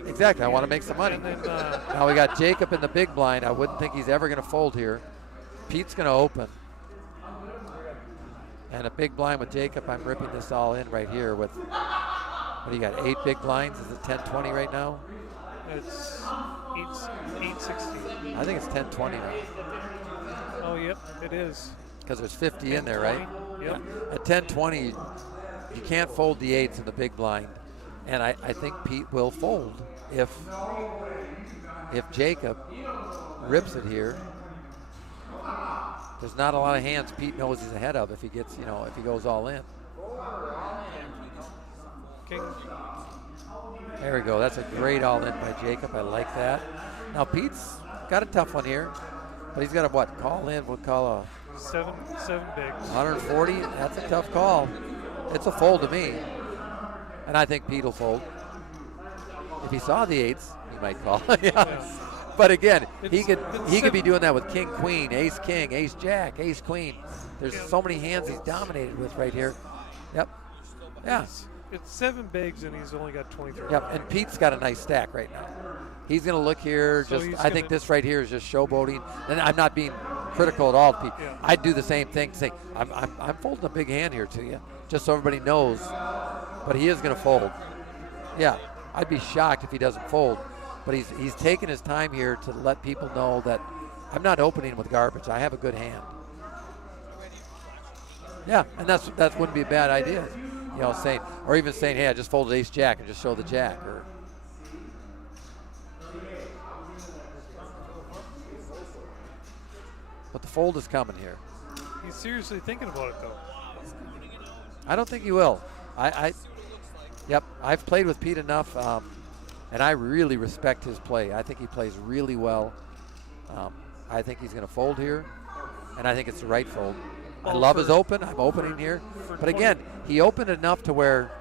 exactly. I want to make some money. And then Now we got Jacob in the big blind. I wouldn't think he's ever going to fold here. Pete's going to open. And a big blind with Jacob. I'm ripping this all in right here with, what do you got, 8 big blinds? Is it 10-20 right now? it's 8-16. I think it's 10-20 now Oh, yep, it is. because there's 50 in there, right? 20, yep. At 10-20, you can't fold the 8s in the big blind. And I think Pete will fold if Jacob rips it here. There's not a lot of hands Pete knows he's ahead of if he gets, if he goes all in. King. There we go. That's a great all in by Jacob. I like that. Now Pete's got a tough one here, but he's got a what? Call in. We'll call a Seven bigs. 140. That's a tough call. It's a fold to me, and I think Pete will fold. If he saw the 8s, he might call. Yeah. But again, he could be doing that with king, queen, ace, king, ace, jack, ace, queen. There's so many hands he's dominated with right here. Yep. Yeah. It's 7 bigs and he's only got 23. Yep. And Pete's got a nice stack right now. He's going to look here. So I think this right here is just showboating. And I'm not being critical at all, Pete. Yeah. I'd do the same thing. Say, I'm folding a big hand here to you, just so everybody knows. But he is going to fold. Yeah. I'd be shocked if he doesn't fold. But he's taking his time here to let people know that I'm not opening with garbage. I have a good hand. Yeah, and that wouldn't be a bad idea. Saying, or even saying, hey, I just folded ace jack and just show the jack. But the fold is coming here. He's seriously thinking about it, though. I don't think he will. Yep, I've played with Pete enough. And I really respect his play. I think he plays really well. I think he's going to fold here, and I think it's the right fold. I love his open. I'm opening here. But again, he opened enough to where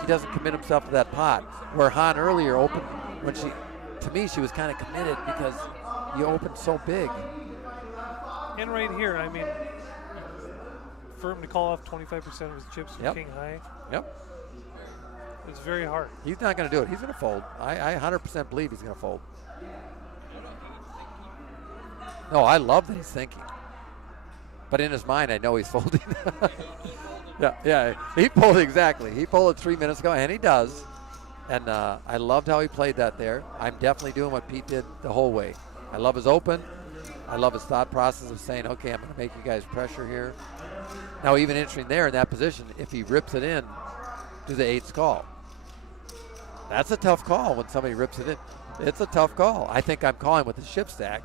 he doesn't commit himself to that pot. Where Han earlier opened when to me, she was kind of committed because you opened so big. And right here, I mean, for him to call off 25% of his chips from king high. Yep. It's very hard. He's not going to do it. He's going to fold. I 100% believe he's going to fold. No, I love that he's thinking. But in his mind, I know he's folding. Yeah. He pulled exactly. He pulled it 3 minutes ago, and he does. And I loved how he played that there. I'm definitely doing what Pete did the whole way. I love his open. I love his thought process of saying, okay, I'm going to make you guys pressure here. Now, even entering there in that position, if he rips it in, do the 8s call. That's a tough call when somebody rips it in. It's a tough call. I think I'm calling with the ship stack.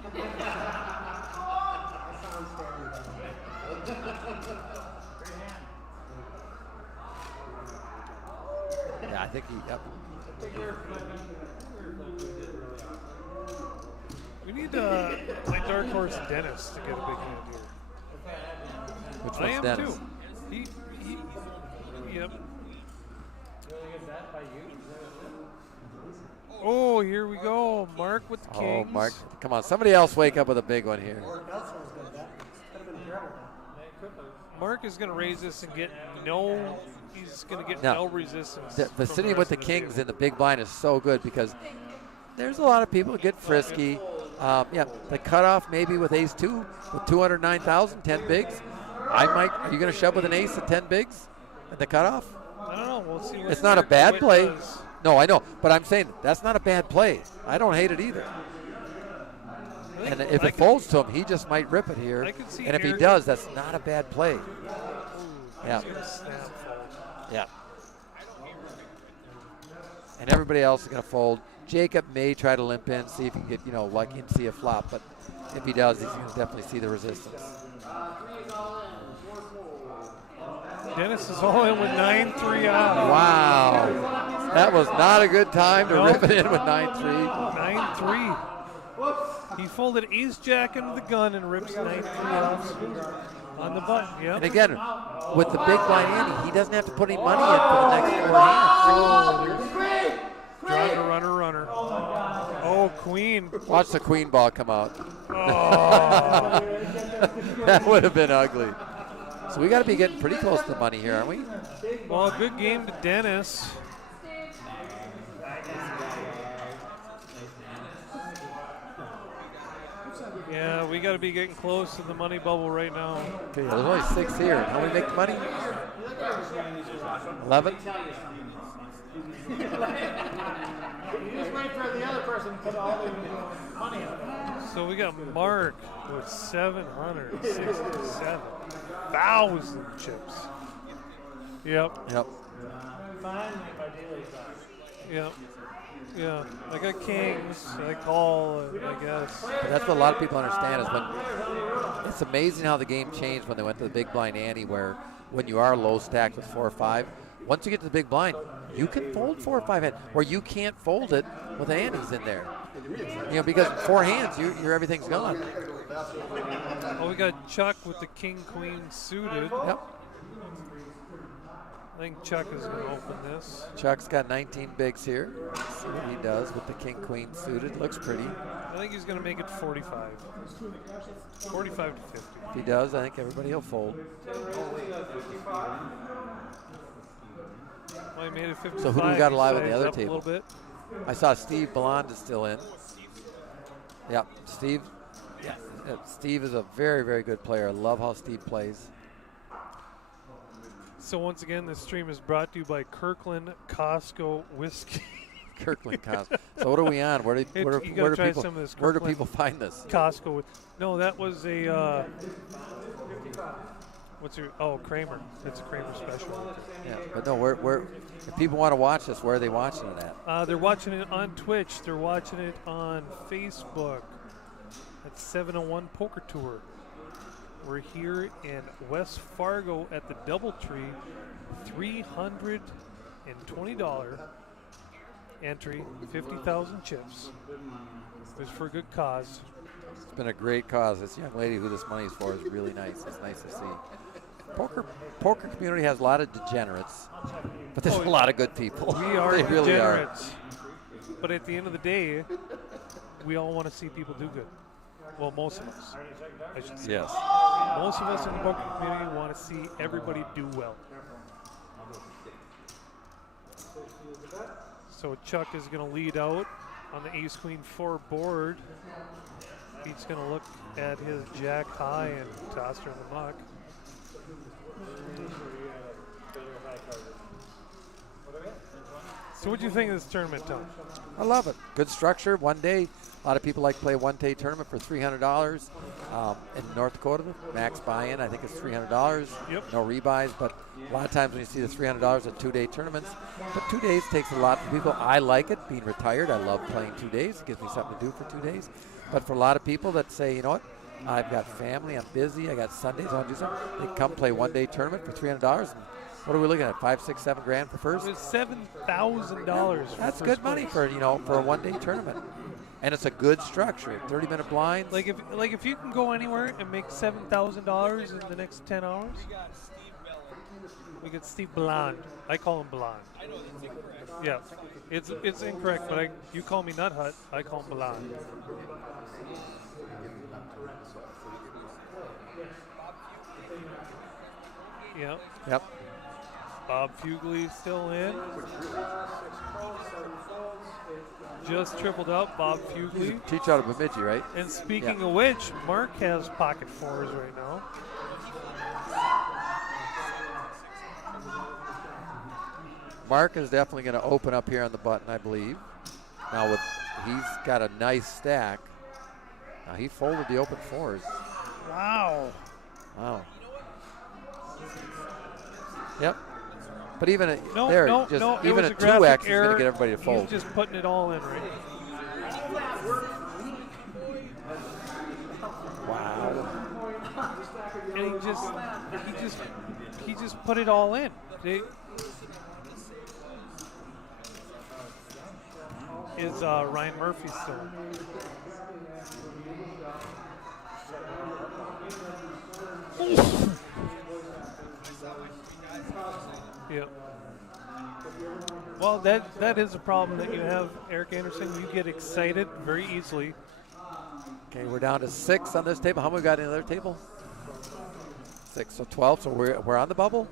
Yeah, I think yep. We need my dark horse Dennis to get a big hand here. Which I one's am Dennis? too. Yep. Oh, here we go. Mark with the kings. Oh, Mark. Come on. Somebody else wake up with a big one here. Mark is going to raise this and get he's going to get no resistance. The sitting with the kings in the big blind is so good because there's a lot of people who get frisky. The cutoff maybe with ace 2 with 209,000, 10 bigs. Are you going to shove with an ace at 10 bigs at the cutoff? I don't know. We'll see. What It's not a bad Witt play. does. No, I know, but I'm saying that's not a bad play. I don't hate it either. And if it folds to him, he just might rip it here. I could see And if he Eric- does, that's not a bad play. Ooh, Yeah. he's gonna snap fold. Yeah. And everybody else is going to fold. Jacob may try to limp in, see if he can get, lucky and see a flop. But if he does, he's going to definitely see the resistance. Dennis is all in with 9-3 out. Wow. That was not a good time to Nope. rip it in with 9-3. 9-3. He folded ace jack into the gun and rips 9-3 off on the button. Yep. And again, with the big blind Andy, he doesn't have to put any money in for the next 4 hands. Draw to runner. Oh, queen. Watch the queen ball come out. Oh. That would have been ugly. So we got to be getting pretty close to the money here, aren't we? Well, good game to Dennis. Yeah, we got to be getting close to the money bubble right now. Okay, there's only 6 here. How many make the money? 11? You just wait for the other person to put all the money on it. So we got Mark with 767,000 chips. Yep. Yep. Finally, my daily time. Yep. Yeah. I got kings. I call, I guess. But that's what a lot of people understand is when it's amazing how the game changed when they went to the big blind ante, where when you are low stacked with 4 or 5, once you get to the big blind, you can fold 4 or 5 hands, or you can't fold it with antes in there. Because 4 hands, your everything's gone. Oh, we got Chuck with the king queen suited. Yep. I think Chuck is going to open this. Chuck's got 19 bigs here. Let's see what he does with the king queen suited. Looks pretty. I think he's going to make it 45. 45 to 50. If he does, I think everybody will fold. Well, he made it 55. So who do we got alive on the Sized other up table? A little bit. I saw Steve Ballond is still in. Yep, Steve. Yeah, Steve is a very, very good player. I love how Steve plays. So once again, this stream is brought to you by Kirkland Costco Whiskey. Kirkland Costco. So what are we on? Where do You gotta try people some of this where do Kirkland people find this? Costco. No, that was a. What's your? Oh, Kramer. It's a Kramer special. Yeah, but no, where if people want to watch this, where are they watching it at? They're watching it on Twitch. They're watching it on Facebook. At 701 Poker Tour. We're here in West Fargo at the Doubletree. $320 entry, 50,000 chips. It's for a good cause. It's been a great cause. This young lady who this money's for is really nice. It's nice to see. Poker community has a lot of degenerates, but there's a lot of good people. We are they really are. degenerates. But at the end of the day, we all want to see people do good. Well, most of us, I should say. Yes. Most of us in the poker community want to see everybody do well. So Chuck is going to lead out on the ace queen 4 board. He's going to look at his jack high and toss her in the muck. So what do you think of this tournament, Tom? I love it. Good structure. One day. A lot of people like to play a one-day tournament for $300. In North Dakota, the max buy-in, I think it's $300. Yep. No rebuys, but a lot of times when you see the $300 at 2-day tournaments, but 2 days takes a lot for people. I like it, being retired. I love playing 2 days. It gives me something to do for 2 days. But for a lot of people that say, you know what, I've got family, I'm busy, I got Sundays, I want to do something, they come play one-day tournament for $300. And what are we looking at, 5, 6, 7 grand for first? It was $7,000. That's good money for for a one-day tournament. And it's a good structure. 30-minute blinds. Like if you can go anywhere and make $7,000 in the next 10 hours, we get Steve Blonde. I call him Blonde. I know that's incorrect. Yeah, it's incorrect, but you call me Nut Hut, I call him Blonde. Yep. Yep. Bob Fugly still in. Just tripled up, Bob Fugly. Teach out of Bemidji, right? And speaking of which, Mark has pocket 4s right now. Mark is definitely going to open up here on the button, I believe. Now he's got a nice stack. Now he folded the open fours. Wow. Wow. Yep. But even even a 2X is going to get everybody to fold. He's just putting it all in right. Wow. And he just put it all in. Is Ryan Murphy still in? Yeah. Well, that is a problem that you have, Eric Anderson. You get excited very easily. Okay, we're down to 6 on this table. How many we got in the other table? 6, so 12. So we're on the bubble.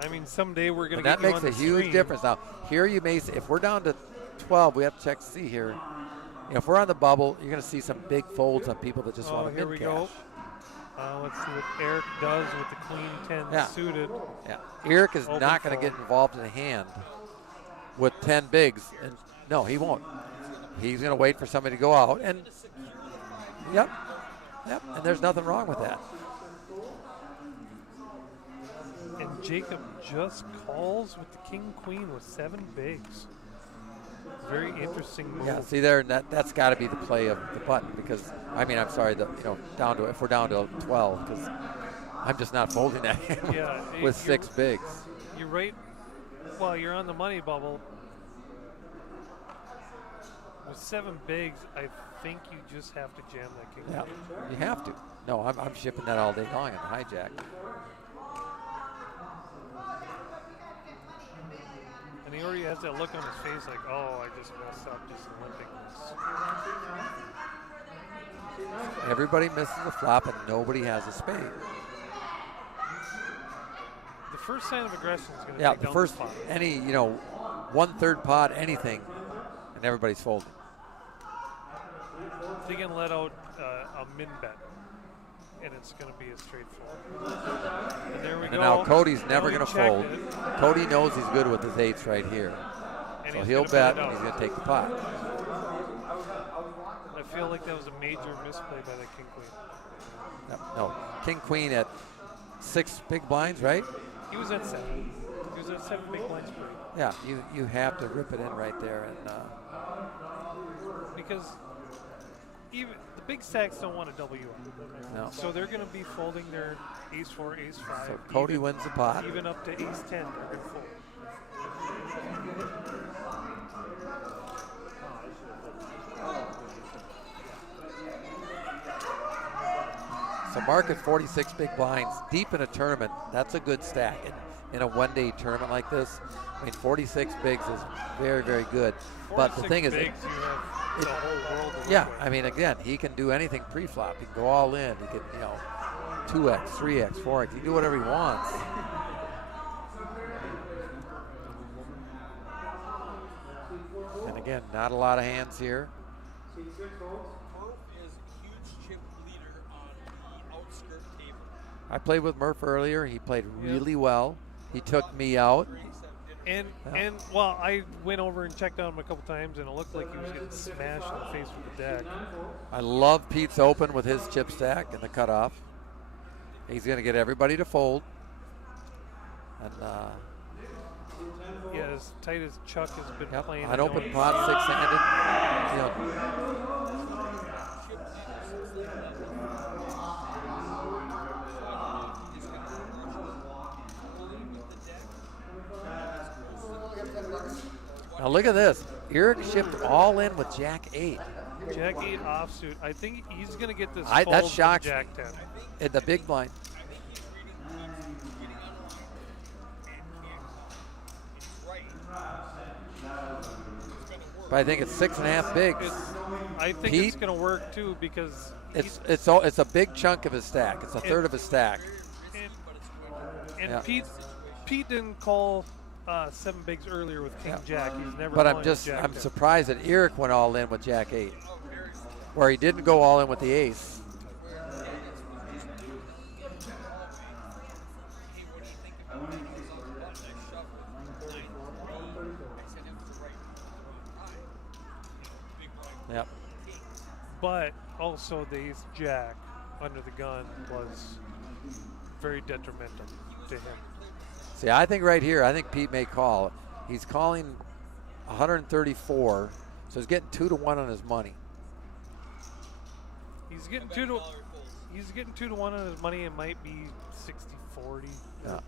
I mean, someday we're going to get you on That the makes a huge screen. difference. Now, here you may, if we're down to 12, we have to check to see here. If we're on the bubble, you're going to see some big folds on people that just want to here min we cash. go. Let's see what Eric does with the queen 10 suited. Yeah, Eric is Open not going to fold. get involved in a hand with 10 bigs. And no, he won't. He's going to wait for somebody to go out. And yep, and there's nothing wrong with that. And Jacob just calls with the king queen with 7 bigs. Very interesting move. Yeah, see there, that's got to be the play of the button because I'm sorry, if we're down to 12 because I'm just not folding that hand with 6 bigs. You're right. Well, you're on the money bubble. With 7 bigs, I think you just have to jam that king. Yeah, you have to. No, I'm shipping that all day long in the hijack. And he already has that look on his face like, oh, I just messed up just limping this. Everybody misses the flop and nobody has a spade. The first sign of aggression is going to take the down first, the pot. any, 1/3 pot, anything, and everybody's folding. They can let out a min bet, and it's going to be a straight fold. And there we go. Now Cody's never going to fold. It. Cody knows he's good with his 8s right here. And so he'll bet and he's going to take the pot. I feel like that was a major misplay by the king queen. No, king queen at 6 big blinds, right? He was at 7. He was at 7 big blinds per. Yeah, you have to rip it in right there, and because even the big stacks don't want to double you up. No. So they're going to be folding their ace 4, ace 5. So Cody wins the pot. Even up to ace 10, they're going to fold. So Mark at 46 big blinds, deep in a tournament. That's a good stack in a one-day tournament like this. I mean, 46 bigs is very, very good. But the thing is, bigs, you have the whole world to yeah, work with. I mean, again, he can do anything pre-flop. He can go all in. He can, 2x, 3x, 4x. He can do whatever he wants. And again, not a lot of hands here. I played with Murph earlier. He played really well. He took me out. And well, I went over and checked on him a couple times, and it looked like he was getting smashed in the face with the deck. I love Pete's open with his chip stack and the cutoff. He's going to get everybody to fold. And yeah, as tight as Chuck has been playing. An open pot, 6-handed. Now look at this. Eric shipped all in with Jack 8. Jack 8 offsuit. I think he's going to get this That fold shocks from Jack 10. In the big blind. But I think it's 6.5 bigs. I think Pete, it's going to work too because it's a big chunk of his stack. It's a third of his stack. And Pete didn't call 7 bigs earlier with King Jack. He's never. But I'm surprised that Eric went all in with Jack 8, where he didn't go all in with the ace. but also the ace jack under the gun was very detrimental to him. See, I think right here, I think Pete may call. He's calling 134, so he's getting 2 to 1 on his money. He's getting 2 to 1 on his money. It might be 60-40. Yeah.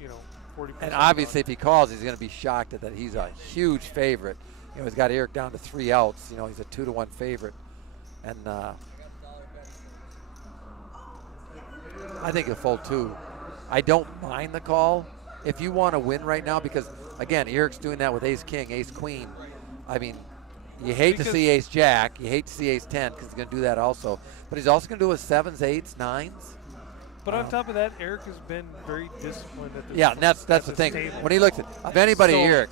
You know, 40%. And obviously, if he calls, he's going to be shocked that he's a huge favorite. You know, he's got Eric down to 3 outs. You know, he's a 2 to 1 favorite, and I think he'll fold 2. I don't mind the call if you want to win right now, because again, Eric's doing that with ace king, ace queen. I mean, you hate to see ace jack, you hate to see ace 10 because he's going to do that also, but he's also going to do with 7s, 8s, 9s. But on top of that, Eric has been very disciplined at this. Yeah, and that's the thing. Table. When he looks at of anybody, Eric.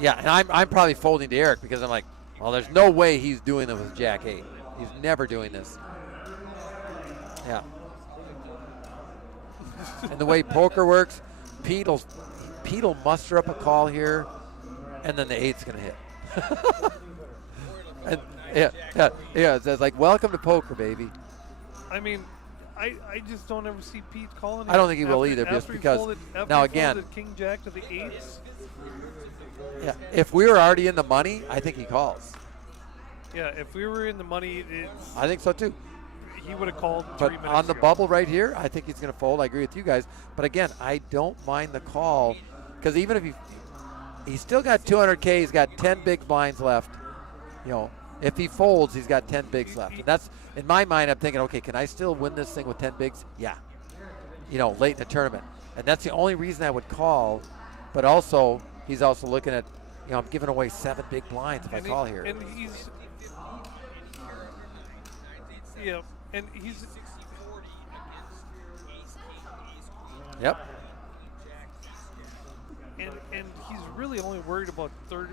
Yeah, and I'm probably folding to Eric because I'm like, well, there's no way he's doing it with jack 8. He's never doing this. Yeah. And the way poker works, Pete'll muster up a call here, and then the 8's going to hit. And yeah. It's like, welcome to poker, baby. I mean, I just don't ever see Pete calling. I don't think he will either, just because now again, king jack to the 8s. Yeah, if we were already in the money, I think he calls. Yeah, if we were in the money, I think so too. He would have called 3 But minutes on the ago. bubble right here, I think he's going to fold. I agree with you guys. But again, I don't mind the call because even if he's still got 200K, he's got 10 big blinds left. You know, if he folds, he's got 10 bigs left. And that's, in my mind, I'm thinking, okay, can I still win this thing with 10 bigs? Yeah. You know, late in the tournament. And that's the only reason I would call. But also, he's also looking at, you know, I'm giving away 7 big blinds if I call here. And he's, yeah, and he's. Yep. And he's really only worried about 30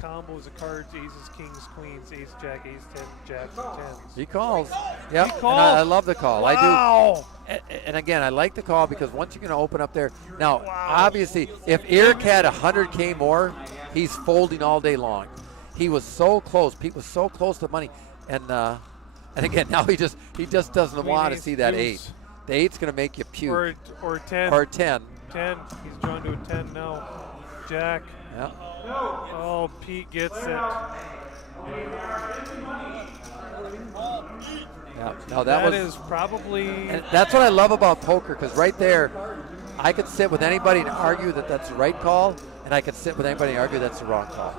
combos of cards: aces, kings, queens, ace, jack, ace, 10, jacks, and 10s. He calls. Yep. He And calls. I love the call. Wow. I do. And again, I like the call because once you're going to open up there. Now, obviously, if Eric had 100K more, he's folding all day long. He was so close. Pete was so close to money. And again, now he just doesn't want to see that 8. The 8's going to make you puke. Or 10. Or 10. 10. He's drawn to a 10 now. Jack. Yeah. Oh, Pete gets it. Yeah. No, that is probably. And that's what I love about poker, because right there, I could sit with anybody and argue that that's the right call, and I could sit with anybody and argue that's the wrong call.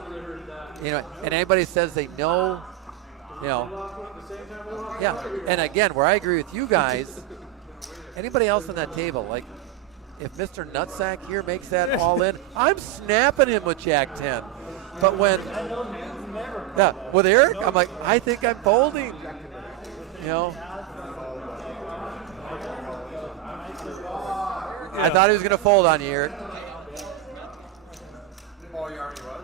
You know, and anybody says they know, you know, yeah. And again, where I agree with you guys, anybody else on that table, like if Mr. Nutsack here makes that all in, I'm snapping him with Jack 10. But when, yeah, with Eric, I'm like, I think I'm folding. You know, I thought he was going to fold on you, Eric. Oh, you already was?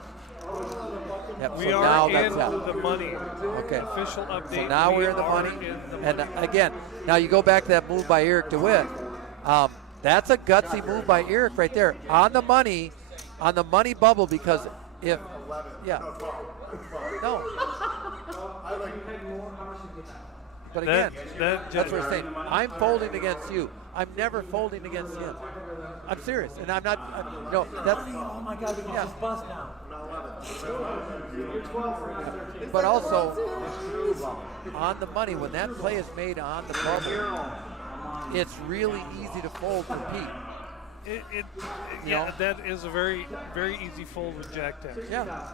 Yep, We so are now in that's out. the money. Okay. Official update. So now we're in the are money. in the And money. again, now you go back to that move by Eric DeWitt. That's a gutsy move by Eric right there on the money bubble, because if, yeah, no. But again, that's what I'm saying. I'm folding against you. I'm never folding against him. I'm serious, and I'm not. No, that's. Oh my God, we can just bust now. But also, on the money, when that play is made on the bubble, it's really easy to fold for Pete. Yeah, that is a very, very easy fold with Jack 10. Yeah.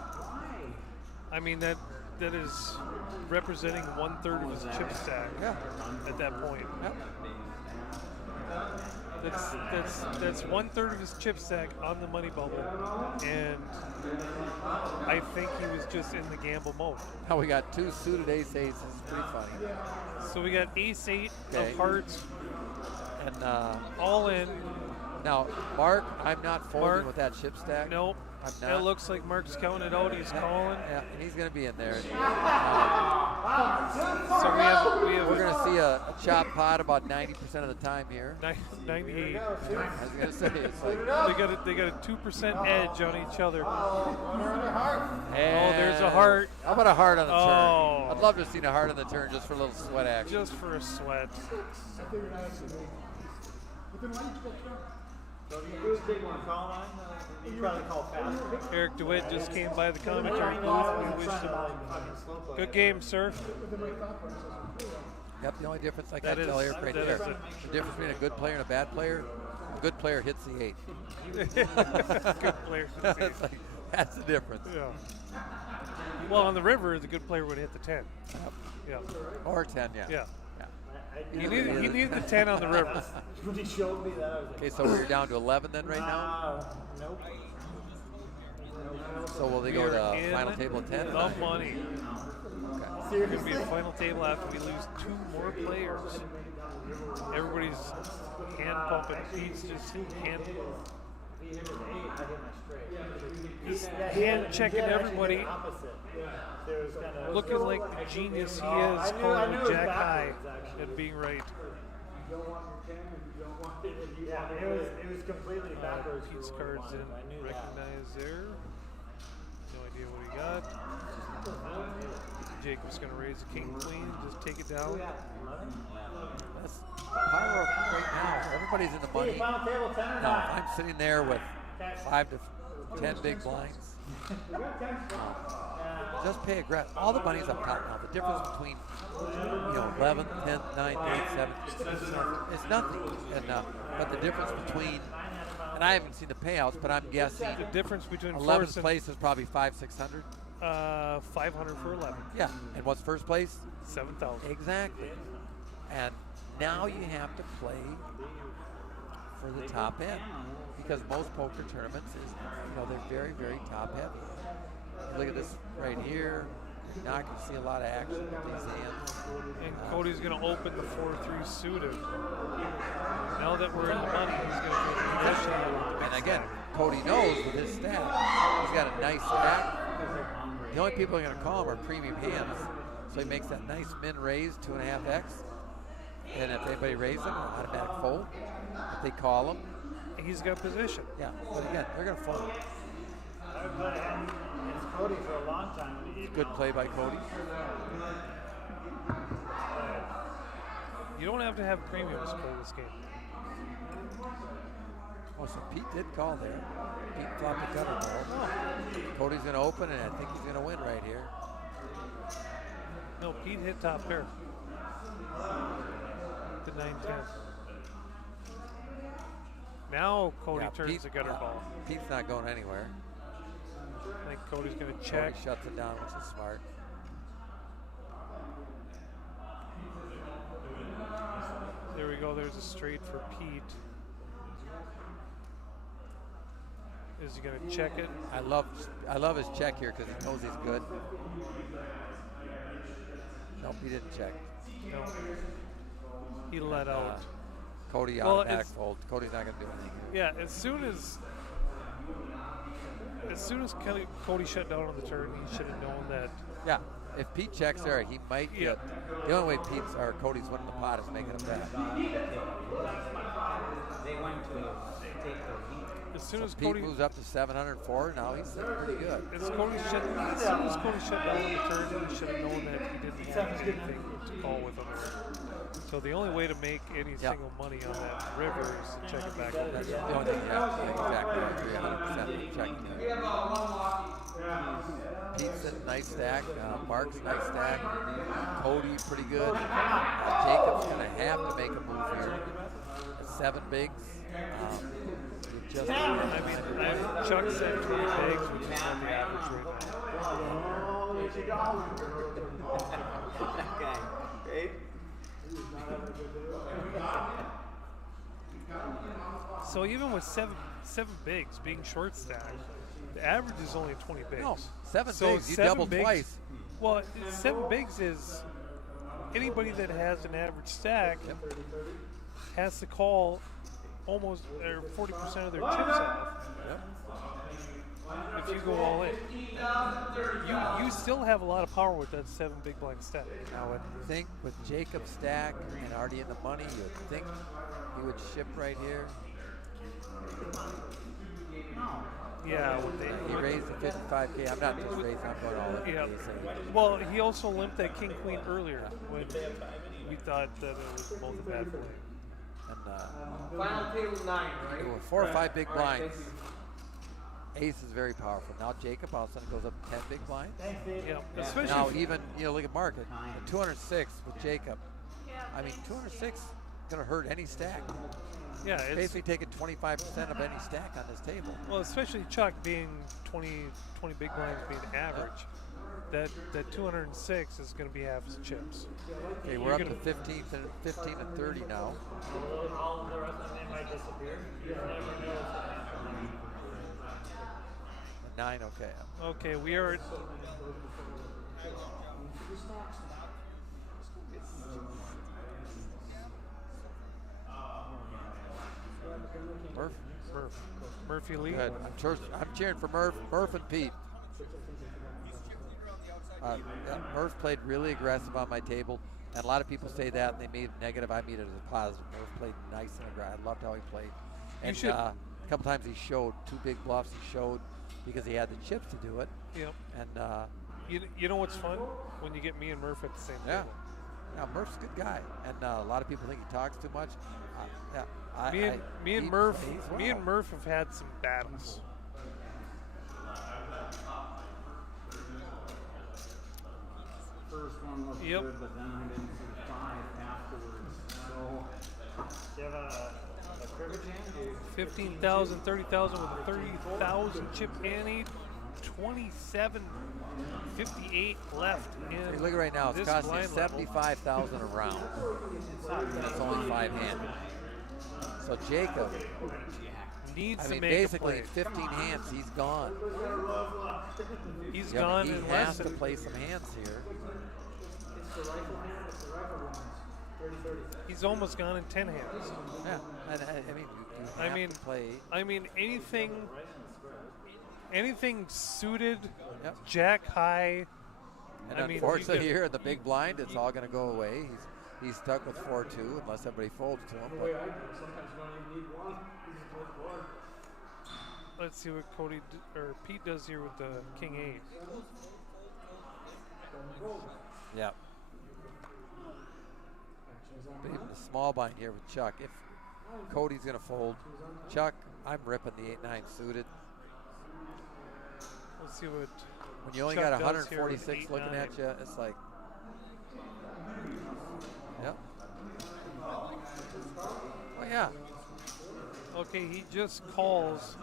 I mean, that is representing 1/3 of his chip stack at that point. Yeah. That's 1/3 of his chip stack on the money bubble, and I think he was just in the gamble mode. Now we got 2 suited ace-8s. It's pretty funny. So we got ace-8 Okay. of hearts, And all in. now, Mark, I'm not folding Mark, with that chip stack. Nope. I'm It not. looks like Mark's counting it out. He's calling. Yeah, and he's going to be in there. So we have We're going to see a chop pot about 90% of the time here. 98. I was going to say, it's like, They got a 2% edge on each other. and there's a heart. How about a heart on the turn? Oh, I'd love to have seen a heart on the turn just for a little sweat action. Just for a sweat. Eric DeWitt just came by the commentary booth. We wished him good game, sir. Yep, the only difference I That can tell is- Eric right that there. is The difference between a good player and a bad player, a good player hits the 8. Good player. It's like, that's the difference. Yeah. Well, on the river, the good player would hit the 10. Yeah. Or 10, yeah. Yeah. Yeah. He needed the 10 on the river. When he showed me that, I was like, Okay, so we're down to 11 then right now? nope. So will they We go are to in final table of 10? the money. Okay. It's going to be a final table after we lose 2 more players. Everybody's hand pumping. Pete's just hand checking everybody. Looking like the genius he is, calling Jack high and being right. Yeah, it was completely backwards. Pete's for cards one. in. I knew that. Recognize there. No idea what he got. Jacob's going to raise the king queen. Just take it down. That's the power of right now. Everybody's in the money. Final table 10 or No, not? I'm sitting there with 5 to 10 big blinds. Just pay aggressive. All the money's up top now. The difference between 11, 10, 9, 8, 7, it's nothing. And but the difference between, and I haven't seen the payouts, but I'm guessing The difference between 11th fourth and place is probably 500-600. 500 for 11. Yeah. And what's first place? 7,000. Exactly. And now you have to play for the top end because most poker tournaments is, they're very, very top heavy. Look at this right here. You're not going to see a lot of action with these hands. And Cody's going to open the 4-3 suited. Now that we're in the money, he's going to take possession of it. And again, Cody knows with his stack, he's got a nice stack. The only people are going to call him are premium hands. So he makes that nice min raise, 2.5x. And if anybody raises him, automatic fold. If they call him, He's got position. yeah. But again, they're going to fold. It's Cody for a long time. Good play by Cody. You don't have to have premiums to play this game. Oh, so Pete did call there. Pete flopped the gutter ball. Cody's going to open, and I think he's going to win right here. No, Pete hit top pair. The 9-10. Now Cody turns Pete, the gutter ball. Pete's not going anywhere. I think Cody's going to check. Cody shuts it down, which is smart. There we go. There's a straight for Pete. Is he going to check it? I love his check here because he knows he's good. Nope, he didn't check. No. He let out. Cody Well, automatic it's- fold. Cody's not going to do anything. Yeah, as soon as Cody shut down on the turn, he should have known that. Yeah, if Pete checks there, he might get. The only way Pete's or Cody's winning the pot is making a bet. As soon as Pete Cody moves up to 704, now he's sitting pretty good. as soon as Cody shut down on the turn, he should have known that he didn't have anything to call with him. So the only way to make any single money on that river is to check it back over. That's the only thing you have to do. Exactly. I agree 100% checking there. Pete's a nice stack. Mark's nice stack. Cody pretty good. Jacob's going to have to make a move here. At 7 bigs. Chuck said 20 bigs, which is not the average right now. So even with seven bigs being short stacked, the average is only 20 bigs. No, 7 So bigs. You 7 doubled bigs- twice. Well, 7 bigs is anybody that has an average stack has to call almost 40% of their chips off. If you go all in, you still have a lot of power with that 7 big blind stack. I would think with Jacob's stack and already in the money, you would think he would ship right here. Yeah, when He raised the 55K. I'm not just raising, I'm going all in. Yeah. Saying, Well, he also limped that king queen earlier when we thought that it was both a bad play. and Final table 9, right? with 4 or 5 big blinds, ace is very powerful. Now Jacob all of a sudden goes up to 10 big blinds. Yeah, especially Now even, look at market, 206 with Jacob. I mean, 206 going to hurt any stack. yeah, it's Basically taking 25% of any stack on this table. well, especially Chuck being 20 big blinds being average. That 206 is going to be half his chips. Okay, we're up to 15 and 30 now. All the rest of them might disappear. You never know. 9, okay. Okay, we are at Murphy Lee. Good. I'm cheering for Murph and Pete. Murph played really aggressive on my table, and a lot of people say that and they made it negative. I mean it as a positive. Murph played nice and aggressive. I loved how he played. And a couple times he showed 2 big bluffs. He showed because he had the chips to do it. Yep. And You know what's fun? When you get me and Murph at the same table. Yeah, Murph's a good guy, and a lot of people think he talks too much. Me and Murph have had some battles. First one looked Yep. good, but then I didn't see the 5 afterwards. So, Do you have a cribbage hand? 15,000, 30,000 with a 30,000 chip ante. 27, 58 left in. Hey, look at right now. It's this costing blind level. 75,000 a round. And it's only 5-handed. So Jacob, Needs I to mean, make basically a play. 15 hands, he's gone. He's Yeah, gone but in he less has to than. play some hands here. He's almost gone in 10 hands. Yeah, and I mean, you have to play. I mean, anything suited, Yep. jack high. And I mean, unfortunately, you could- here in the big blind, it's all going to go away. He's stuck with 4-2 unless everybody folds to him. But Let's see what Pete does here with the king 8. yeah. But even the small blind here with Chuck, if Cody's going to fold, Chuck, I'm ripping the 8-9 suited. Let's see what. When you only Chuck got does here with 146 looking 8-9. at you, it's like, yep. Well, yeah. Okay, he just calls.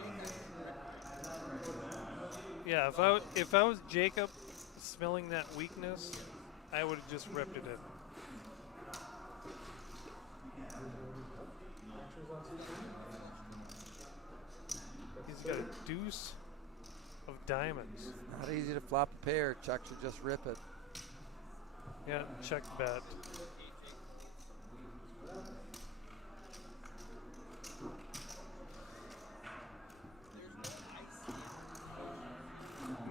Yeah, if I was Jacob, smelling that weakness, I would have just ripped it in. He's got a deuce of diamonds. Not easy to flop a pair. Chuck should just rip it. Yeah, check bet.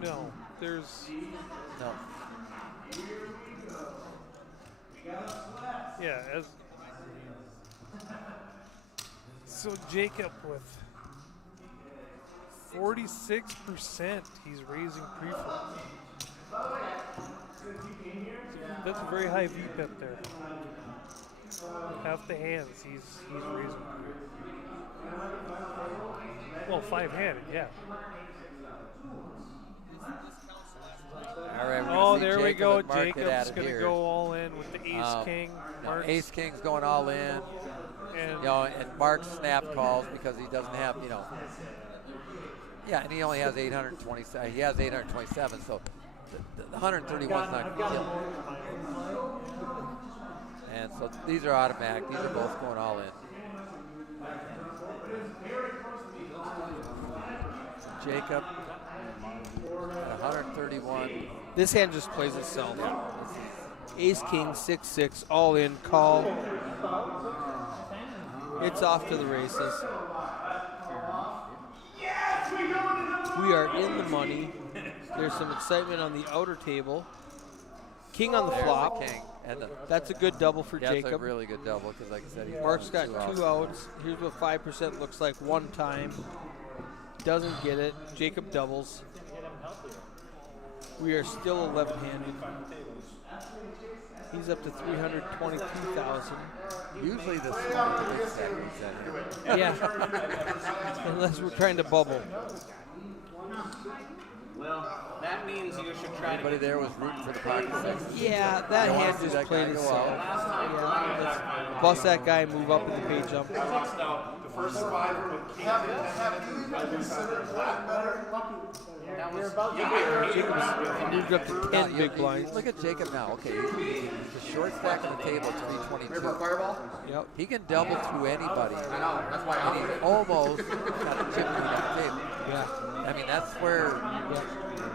No, there's. No. Yeah, as. So Jacob with 46%, he's raising pre-flop. That's a very high VPIP there. Half the hands he's raising. Well, 5-handed, yeah. All right, Oh, there we Jacob go. and Mark get at Jacob's it going to here. go all in with the ace-king. No, ace king's going all in. And And Mark snap calls because he doesn't have, yeah, and he only has 827. He has 827, so the 131's not going to kill him. And so these are automatic. These are both going all in. Jacob at 131. This hand just plays itself. Ace, king, 6-6, all in, call. It's off to the races. We are in the money. There's some excitement on the outer table. King on the There's flop. the king. And That's a good double for that's Jacob. a really good double because, like I said, he's Mark's got two outs. 2 outs. Here's what 5% looks like one time. doesn't get it. Jacob doubles. We are still 11-handed. He's up to 322,000. Usually the small the big stack is that here. Yeah. Unless we're trying to bubble. Well, that means you should try Anybody there was rooting for the pocket six. Yeah, that You wanna hand see just that played guy go itself. out. Yeah, let's bust that guy, move up in the pay jump. The first survivor with King. He moved up to 10 big blinds. Look at Jacob now. Okay, he's the short stack on the table, 322. Fireball? Yep. He can double through anybody. I know. That's why And he almost got a chip through that table. Yeah. I mean, that's where. Yeah.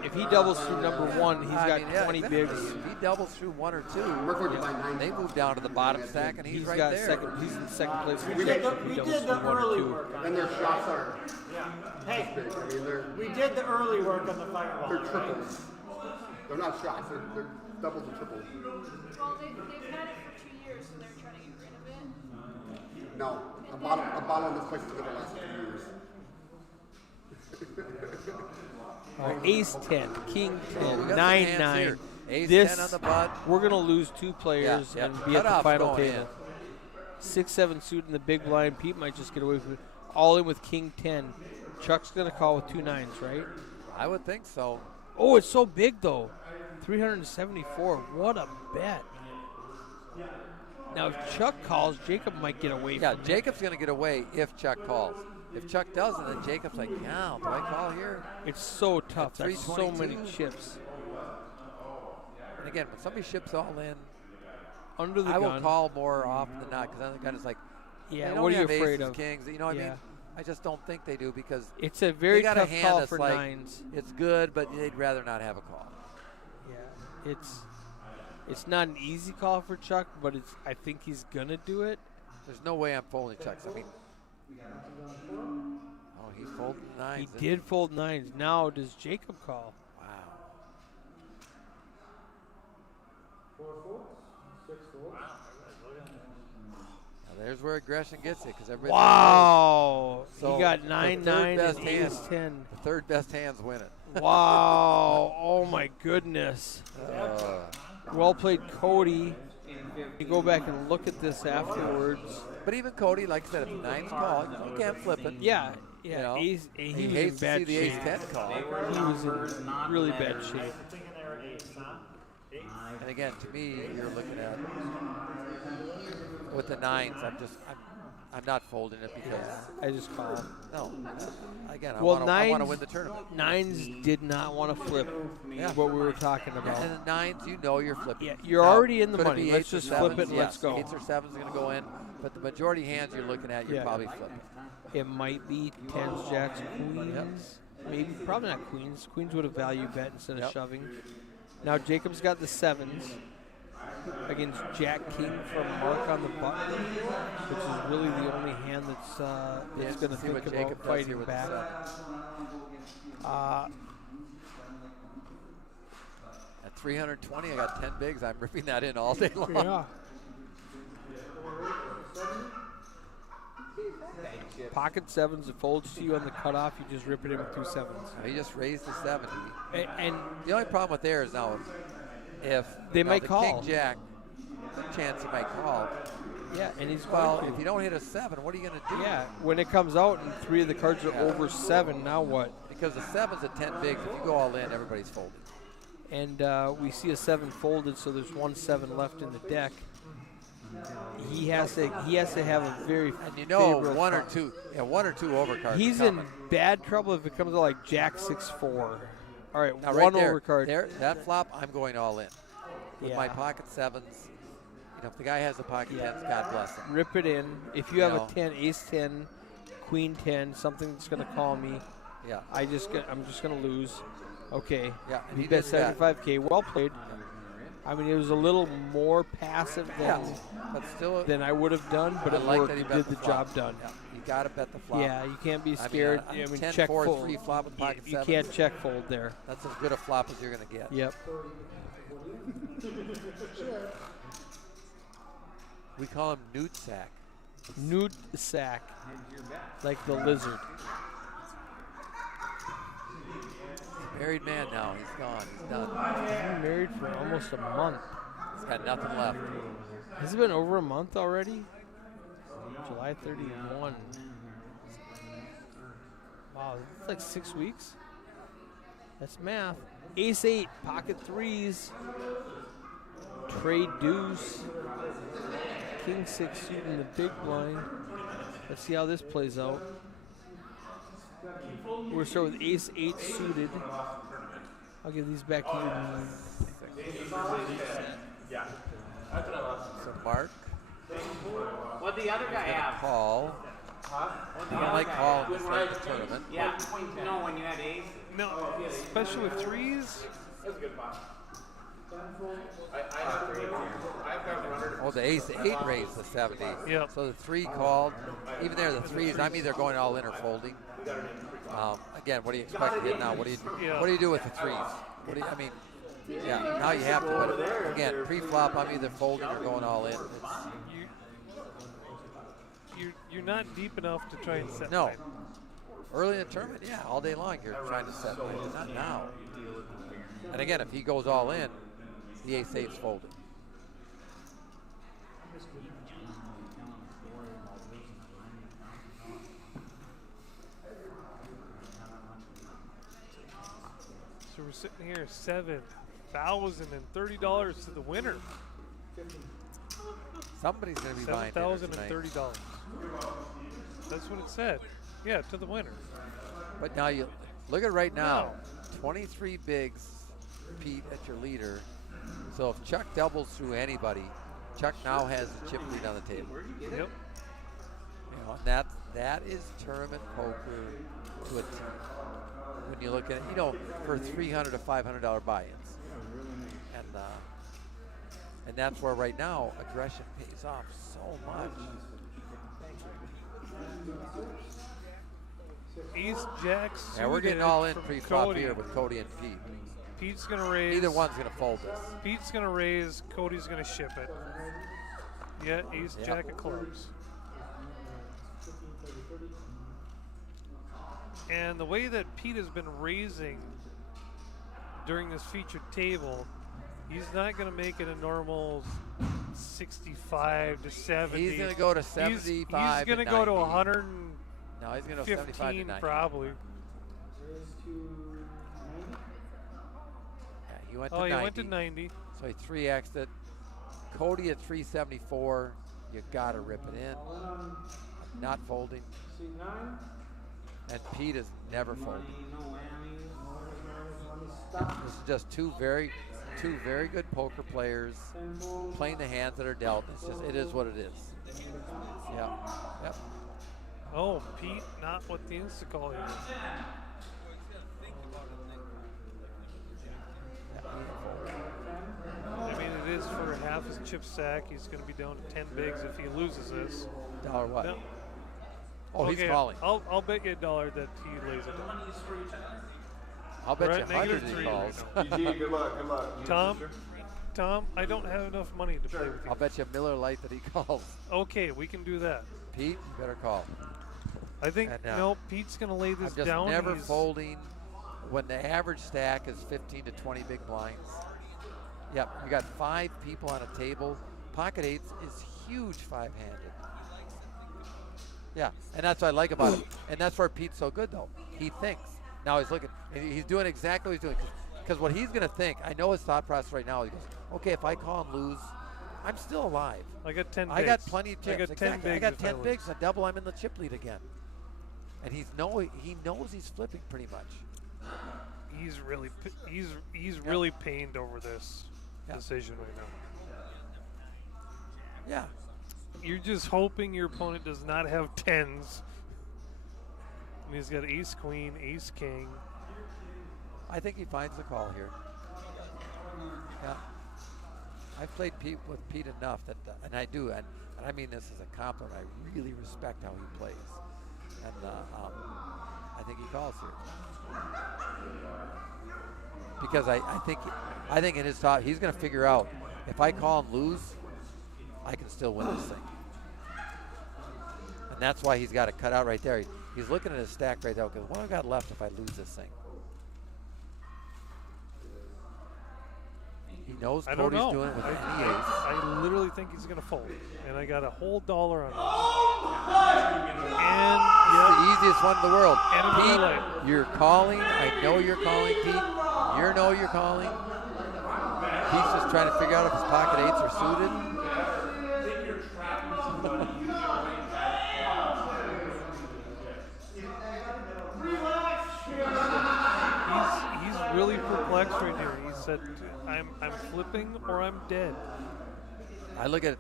If he doubles through number 1, he's got 20 exactly. bigs. If he doubles through 1 or 2, Merfolk is like 9. they move down to the bottom stack, and he's right got there. second. He's in second place. We did the early work on Then it. their shots are Yeah. Hey, big. I mean, they're we did the early work on the fireball. triples. They're not shots. They're doubles and triples. Well, they've had it for 2 years, so they're trying to get rid of it. No, a bottle in this place is going to last 2 years. All right, ace 10, king Oh, 10, we got some 9 hands 9. here. Ace This 10 on the butt. we're gonna lose 2 players Yeah, yeah. and be at the Cutoff's final going table. 6-7 suit in the big blind. Pete might just get away with it. All in with king 10. Chuck's gonna call with 2 9s, right? I would think so. Oh, it's so big though. 374. What a bet. Now if Chuck calls, Jacob might get away Yeah, from it. Jacob's going to get away if Chuck calls. If Chuck doesn't, then Jacob's like, yeah, do I call here? It's so tough. That's so 322. many chips. And again, when somebody ships all in, Under the I will gun. call more often than not because the gun is like, Yeah, they don't what are you have afraid aces, of? kings. You know what I Yeah. mean? I just don't think they do because It's a they very got tough a hand call that's for like, 9s. it's good, but they'd rather not have a call. Yeah, it's not an easy call for Chuck, but it's I think he's gonna do it. There's no way I'm folding Chucks. I mean, oh, he's folding nines. He did fold 9s. Now does Jacob call? Wow. Now there's where aggression gets you because everybody. Wow, So, he got the 9 third 9 best and hand. ace 10. The third best hands win it. Wow, oh my goodness. Well played, Cody. You go back and look at this afterwards. But even Cody, like I said, if the nine's call, you can't flip it. Yeah, You yeah. know, He he was in hates to see bad the shape. ace 10 call. He was in really bad shape. Thinking they were eights, huh? Eights. And again, to me, you're looking at with the nines. I'm not folding it because I just called. no. Again, I Well, want to nines- win the tournament. 9s did not want to flip. Yeah. What we were talking about. And the nines, you know, you're flipping. Yeah, you're Now, already in the could it money. be Let's eights or just flip it sevens? and let's Yes, go. 8s or 7s are going to go in, but the majority hands you're looking at, you're Yeah. probably flipping. It might be 10s, jacks, queens. Maybe, probably not queens. Queens would have value bet instead of Yep. shoving. Now Jacob's got the 7s against Jack King from Mark on the button, which is really the only hand that's Yeah, going to see what think Jacob about does here fighting with the back. sevens. At 320, I got 10 bigs. I'm ripping that in all day long. Yeah. Pocket 7s, it folds to you on the cutoff. You just rip it in with 2 7s. He just raised the 70. And The only problem with there is now if They now might the call. King Jack, chance he might call. yeah, and he's Well, going to. if you don't hit a 7, what are you going to do? Yeah, when it comes out and 3 of the cards are Yeah. over 7, now what? Because the 7's at 10 bigs. If you go all in, everybody's folding. And we see a 7 folded, so there's 1 7 left in the deck. He has to have a very And you know, favorable one or card. two overcards. He's are in coming. bad trouble if it comes out like Jack 6-4. All right, Now, one right there, overcard. there, that flop, I'm going all in. With my Yeah. pocket 7s, you know, if the guy has a pocket 10s, God bless him. Rip it in. If you have know. a 10, ace 10, queen 10, something that's going to call me, Yeah. I'm just going to lose. Okay. Yeah, and He he bet did that. 75K. Well played. I mean, it was a little more passive than But still, than I would have done, but I it like worked. that he It bet did the the flop. job done. Yeah, you got to bet the flop. Yeah, you can't be I mean, scared. a I mean, 10, check 4, fold. 3 flop with pocket You 7s. can't check fold there. That's as good a flop as you're going to get. Yep. We call him Newt Sack. Newt sack, like the lizard. Married man now. He's gone. He's done. Been married for almost a month. He's got nothing left. Has it been over a month already? July 31. Wow, it's like 6 weeks. That's math. Ace 8, pocket threes. Trade deuce. King 6 suit in the big blind. Let's see how this plays out. We're going to start with ace 8 suited. I'll give these back to you. Yeah. That's what I lost. So Mark, What the other guy have? call. What the I other like guy calling have? this like the tournament. Yeah. No, when you had ace. No, especially with threes. That's a good pot. I've got a runner. Oh, the ace 8 raised the 70. Yep. So the 3 called. Even there, the 3s, I'm either going all in or folding. Again, what do you expect to hit now? What do you do with the 3s? What do you, I mean, yeah, now you have to. But again, pre-flop, I'm either folding or going all in. You're not deep enough to try and set No. line. Early in the tournament, yeah, all day long you're trying to set line, but not now. And again, if he goes all in, the ace 8's folded. So we're sitting here $7,030 to the winner. Somebody's going to be buying dinner tonight. $7,030. That's what it said. Yeah, to the winner. But now you look at right now, 23 bigs, Pete, at your leader. So if Chuck doubles through anybody, Chuck now has the chip lead on the table. Yep. You know, and that is tournament poker to a T. When you look at it, you know, for $300 to $500 buy-ins, and that's where right now aggression pays off so much. Ace Jacks. Yeah, we're getting all in pre-flop here with Cody and Pete. Pete's gonna raise. Neither one's gonna fold this. Pete's gonna raise. Cody's gonna ship it. Yeah, Ace Jack of clubs. And the way that Pete has been raising during this featured table, he's not going to make it a normal 65 to 70. He's going to go to 75. He's going to go to 100. No, he's going to go 75 to 90. Probably. Yeah, he went to 90. He went to 90. So he 3x'd it. Cody at 374. You got to rip it in. Not folding. And Pete is never folding. This is just two very good poker players playing the hands that are dealt. It's just, it is what it is. Yeah. Yep. Oh, Pete, not what the Insta call is. I mean, it is for half his chip stack. He's going to be down to 10 bigs if he loses this. Dollar what? No. Oh, okay, he's calling. I'll bet you $1 that he lays it down. I'll bet you -3 100 he calls. right now. GG, good luck, good luck. Tom, I don't have enough money to play with you. I'll bet you Miller Lite that he calls. Okay, we can do that. Pete, you better call. I think, And, no, Pete's going to lay this I'm just down. never He's- folding when the average stack is 15 to 20 big blinds. Yep, you got 5 people on a table. Pocket eights is huge 5-handed. Yeah, and that's what I like about it. And that's where Pete's so good, though. He thinks. Now he's looking, and he's doing exactly what he's doing. Because what he's going to think, I know his thought process right now, he goes, okay, if I call and lose, I'm still alive. I got 10 bigs. I got plenty of chips. I got 10 exactly. bigs. I got if 10 lose. bigs. A double, I'm in the chip lead again. And he knows he's flipping pretty much. He's really pained over this decision right now. Yeah. You're just hoping your opponent does not have 10s. And he's got ace queen, ace king. I think he finds the call here. Yeah. I've played with Pete enough that, and I do, and I mean this as a compliment. I really respect how he plays, and I think he calls here because I think in his thought he's going to figure out if I call and lose, I can still win this thing, and that's why he's got it cut out right there. He's looking at his stack right there because what have I got left if I lose this thing? He knows I don't Cody's know. doing it with any ace. I literally think he's going to fold. And I got a whole dollar on this. And, The yeah, easiest one in the world. And a Pete, relay. you're calling. I know you're calling, Pete. You know you're calling. Pete's just trying to figure out if his pocket eights are suited. he's really perplexed right here. He said, I'm flipping or I'm dead. I look at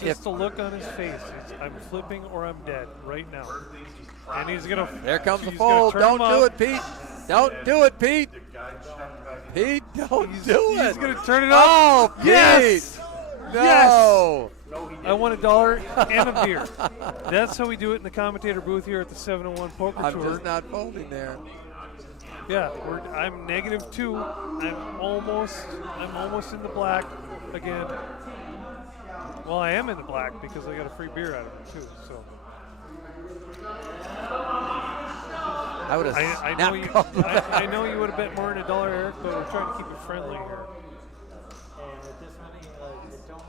Just the look on his face. I'm flipping or I'm dead right now. And he's going to. there comes the fold. Don't do it, Pete. Don't do it, Pete. Pete, don't do it. He's going to turn it up. Oh, Pete. Yes. No. I want $1 and a beer. That's how we do it in the commentator booth here at the 701 Poker I'm Tour. just not folding there. Yeah, I'm -2. I'm almost in the black again. Well, I am in the black because I got a free beer out of it too. So I would have I know you. I know you would have bet more than $1, Eric, but we're trying to keep it friendly here.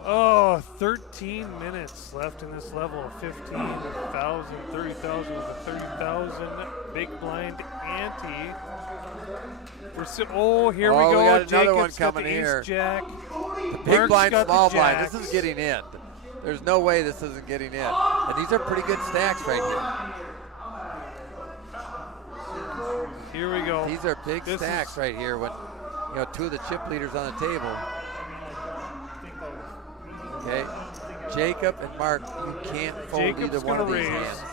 Oh, 13 minutes left in this level. 15,000, 30,000 with a 30,000 big blind ante. Oh, here we go. We got another one Jacob's got coming the here. Ace-Jack. Big Mark's blind, got the small blind. jacks. This is getting in. There's no way this isn't getting in. And these are pretty good stacks right Here we go. here. These are big This stacks is- right here when, you know, two of the chip leaders on the table. Okay. Jacob and Mark, you can't fold Jacob's either one of gonna these raise. hands.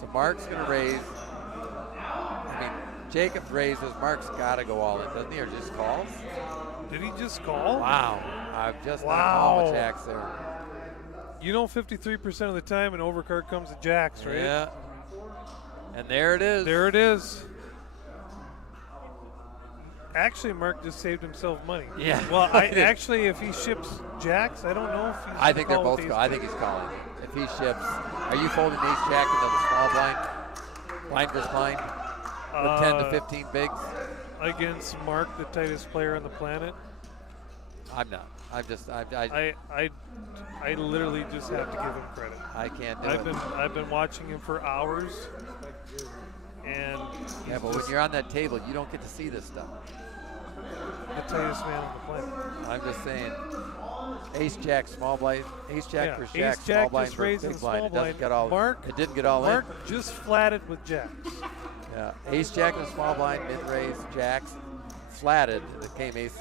So Mark's going to raise. I mean, Jacob raises. Mark's got to go all in, doesn't he? Or just calls? Did he just call? Wow. I've just not Wow. called the jacks there. You know 53% of the time an overcard comes to jacks, right? Yeah. And there it is. There it is. Actually, Mark just saved himself money. Yeah. Well, I did. Actually, if he ships jacks, I don't know if he's. I think they're gonna call both. with I think he's calling. If he ships, are you folding ace jack into the small blind? Blind versus blind? With 10 to 15 bigs? Against Mark, the tightest player on the planet. I'm not. I'm just. I literally just have to give him credit. I can't do I've it. been watching him for hours, and Yeah, but when you're on that table, you don't get to see this stuff. the tightest man on the planet. I'm just saying. Ace jack, small blind. Ace jack Yeah, versus jack, ace small jack blind just versus raising big the blind. small It doesn't blind. get all. Mark- It didn't get all Mark in. just flatted with jacks. Yeah, ace jack and small blind, mid raise, jacks, flatted. It came ace.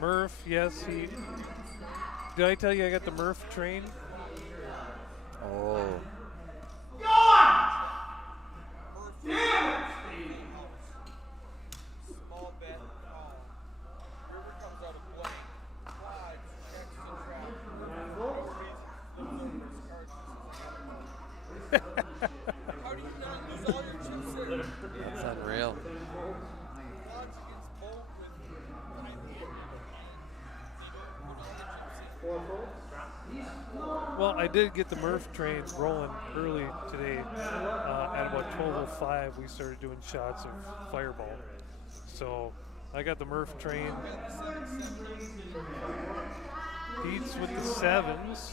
Murph, yes, he. Did I tell you I got the Murph train? Oh. That's unreal. Well, I did get the Murph train rolling early today. At about 12:05, we started doing shots of Fireball. So I got the Murph train. Pete's with the sevens.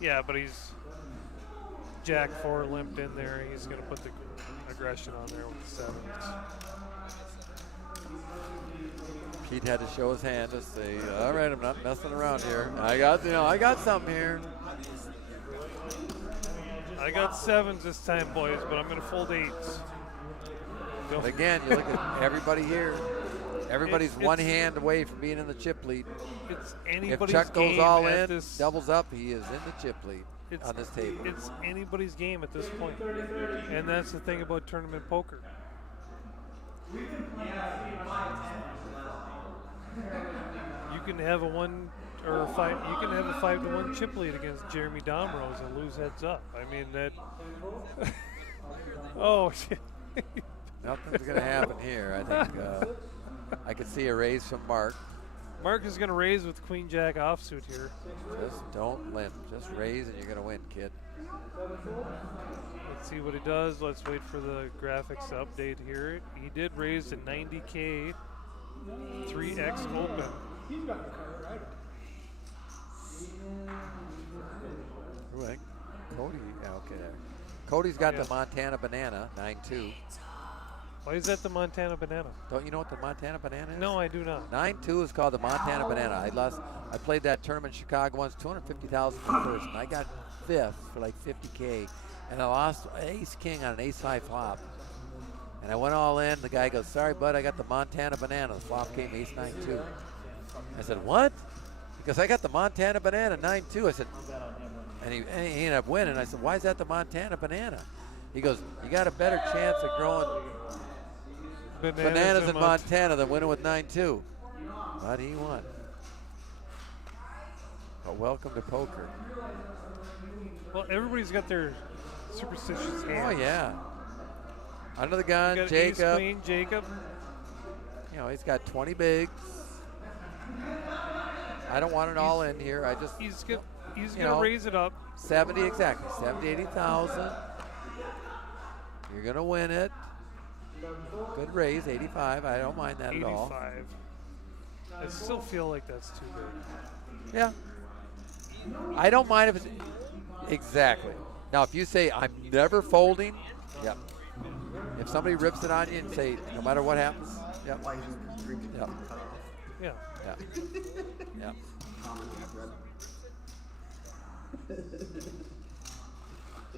Yeah, but he's Jack 4 limped in there. He's going to put the aggression on there with the sevens. Pete had to show his hand to say, all right, I'm not messing around here. I got something here. I got sevens this time, boys, but I'm going to fold eights. But again, you look at everybody here. Everybody's It's- one hand away from being in the chip lead. It's If anybody's Chuck goes game all at in, this. doubles up, he is in the chip lead It's, on this table. It's anybody's game at this point. And that's the thing about tournament poker. You can have a 1 or a 5. You can have a 5-1 chip lead against Jeremy Domrose and lose heads up. I mean that. Oh shit. Nothing's going to happen here. I think I could see a raise from Mark. Mark is going to raise with Queen Jack offsuit here. Just don't limp. Just raise and you're going to win, kid. Let's see what he does. Let's wait for the graphics to update here. He did raise to 90K, 3X open. He's got the card, right? Ooh, I think Cody, yeah, okay there. Cody's got the Montana Banana, 9-2. Why is that the Montana Banana? Don't you know what the Montana Banana is? No, I do not. 9-2 is called the Montana Banana. I played that tournament in Chicago once, 250,000 per person. I got fifth for like 50K, and I lost ace king on an ace high flop. And I went all in. The guy goes, "Sorry, bud, I got the Montana Banana." The flop came ace 9-2. I said, "What?" Because I got the Montana Banana 9-2. I said, and he ended up winning. I said, "Why is that the Montana Banana?" He goes, "You got a better chance of growing bananas in Montana than winning with 9-2. But he won. But welcome to poker. Well, everybody's got their superstitious hands. Oh, yeah. Under the gun, got Jacob. Ace, Queen, Jacob. You know, he's got 20 bigs. I don't want it all in here. I just. He's going to raise it up. 70, exactly. 70, 80,000. You're going to win it. Good raise, 85. I don't mind that 85. at all. I still feel like that's too big. Yeah. I don't mind if it's exactly. Now, if you say I'm never folding, yep. If somebody rips it on you and say no matter what happens, yep. Yep. Yeah. Yeah. Yep.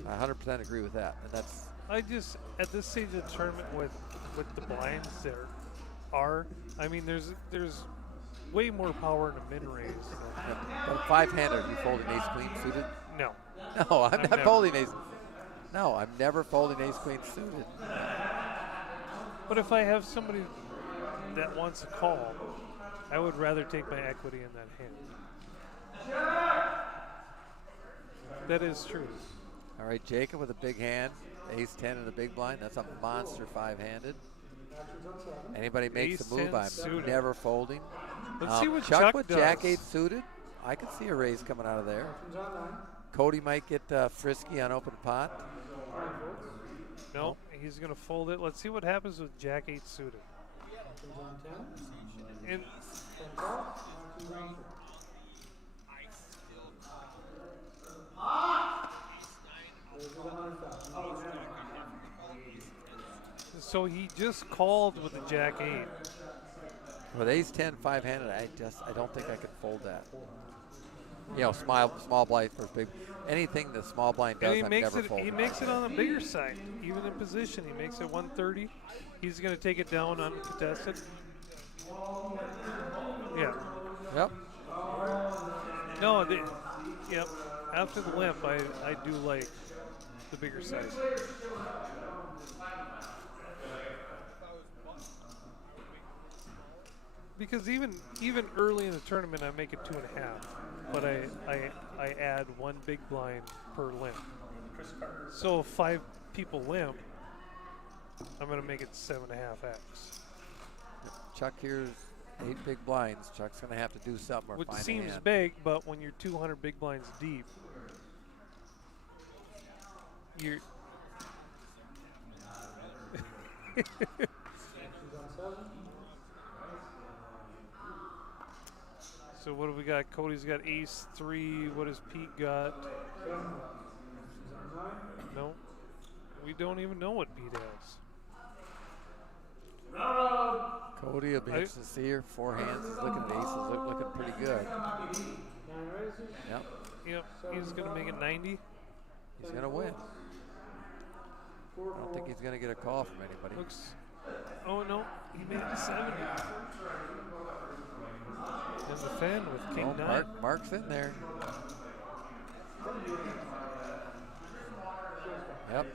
I 100% agree with that, and that's. I just at this stage of the tournament with the blinds there I mean there's way more power in a min raise. But 5-handed, are you folding ace queen suited? No. No, I'm not folding ace. No, I'm never folding ace queen suited. But if I have somebody that wants a call, I would rather take my equity in that hand. That is true. All right, Jacob with a big hand. Ace 10 in the big blind. That's a monster 5-handed. Anybody makes Ace a move, 10 I'm suited. never folding. Let's see what Chuck Chuck with does. Jack 8 suited. I could see a raise coming out of there. Cody might get frisky on open pot. No, he's going to fold it. Let's see what happens with Jack 8 suited. And so he just called with the Jack 8. With ace 10 5-handed, I don't think I could fold that. You know, small blind versus big. Anything the small blind does, I'm never folding. He makes it on the bigger side, even in position. He makes it 130. He's going to take it down uncontested. Yeah. Yep. No, yep. After the limp, I do like the bigger size. Because even early in the tournament, I make it 2.5, but I add one big blind per limp. So if 5 people limp, I'm going to make it 7.5x. Chuck here's 8 big blinds. Chuck's going to have to do something or Which find a seems hand. big, but when you're 200 big blinds deep, you're. So what do we got? Cody's got ace 3. What does Pete got? No. We don't even know what Pete has. Cody will be interested to see her. 4 hands. He's looking at aces. Looking pretty good. Yep. Yep. He's going to make it 90. He's going to win. I don't think he's going to get a call from anybody. Looks. Oh, no. He made it 70. And the fan with king 9. Mark's in there. Yep.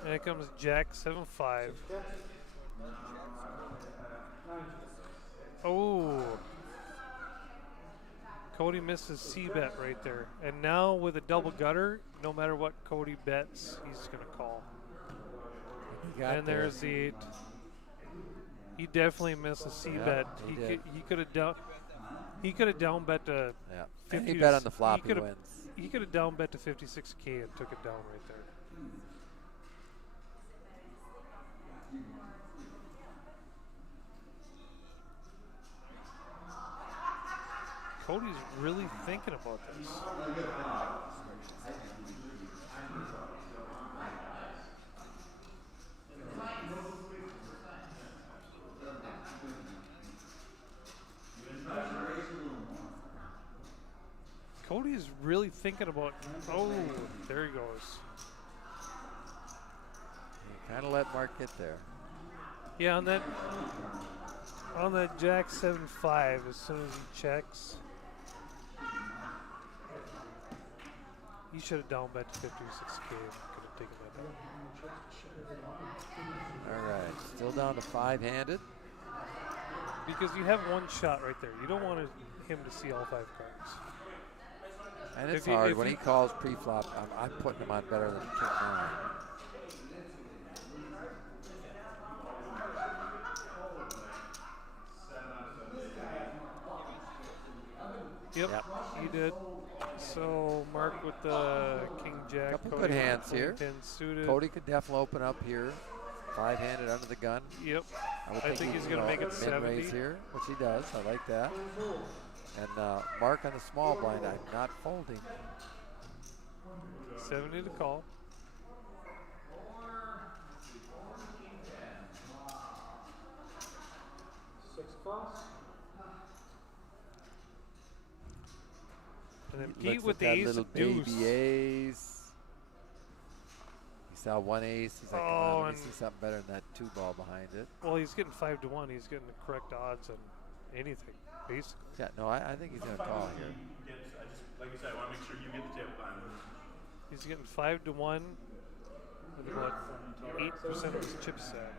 And here comes Jack 7-5. Oh. Cody misses C-bet right there. And now with a double gutter, no matter what Cody bets, he's going to call. And there's the 8. He definitely missed a C-bet. He could have down. He could have down bet to 50. Any bet on the flop, he wins. He could have down bet to 56K and took it down right there. Cody's really thinking about this. Cody's really thinking about. Oh, there he goes. Kind of let Mark get there. Yeah, on that Jack 7-5, as soon as he checks, he should have down bet to 56K. Could have taken that down. All right, still down to 5-handed. Because you have one shot right there. You don't want him to see all 5 cards. And it's hard when he calls pre-flop. I'm putting him on better than King 9. Yep, he did. So Mark with the King Jack. Couple good hands here. 10 suited. Cody could definitely open up here. 5-handed under the gun. Yep. I think he's going to make it 70 raise here, which he does. I like that. And Mark on the small blind. I'm not folding. 70 to call. And then Pete with the ace of deuce. Baby ace. He saw 1 ace. He's like, come on, let me see something better than that 2-ball behind it. Well, he's getting 5-1. He's getting the correct odds on anything, basically. Yeah, no, I think he's going to call here. Like I said, I want to make sure you get the table on. He's getting 5-1 with about 8% of his chip stack.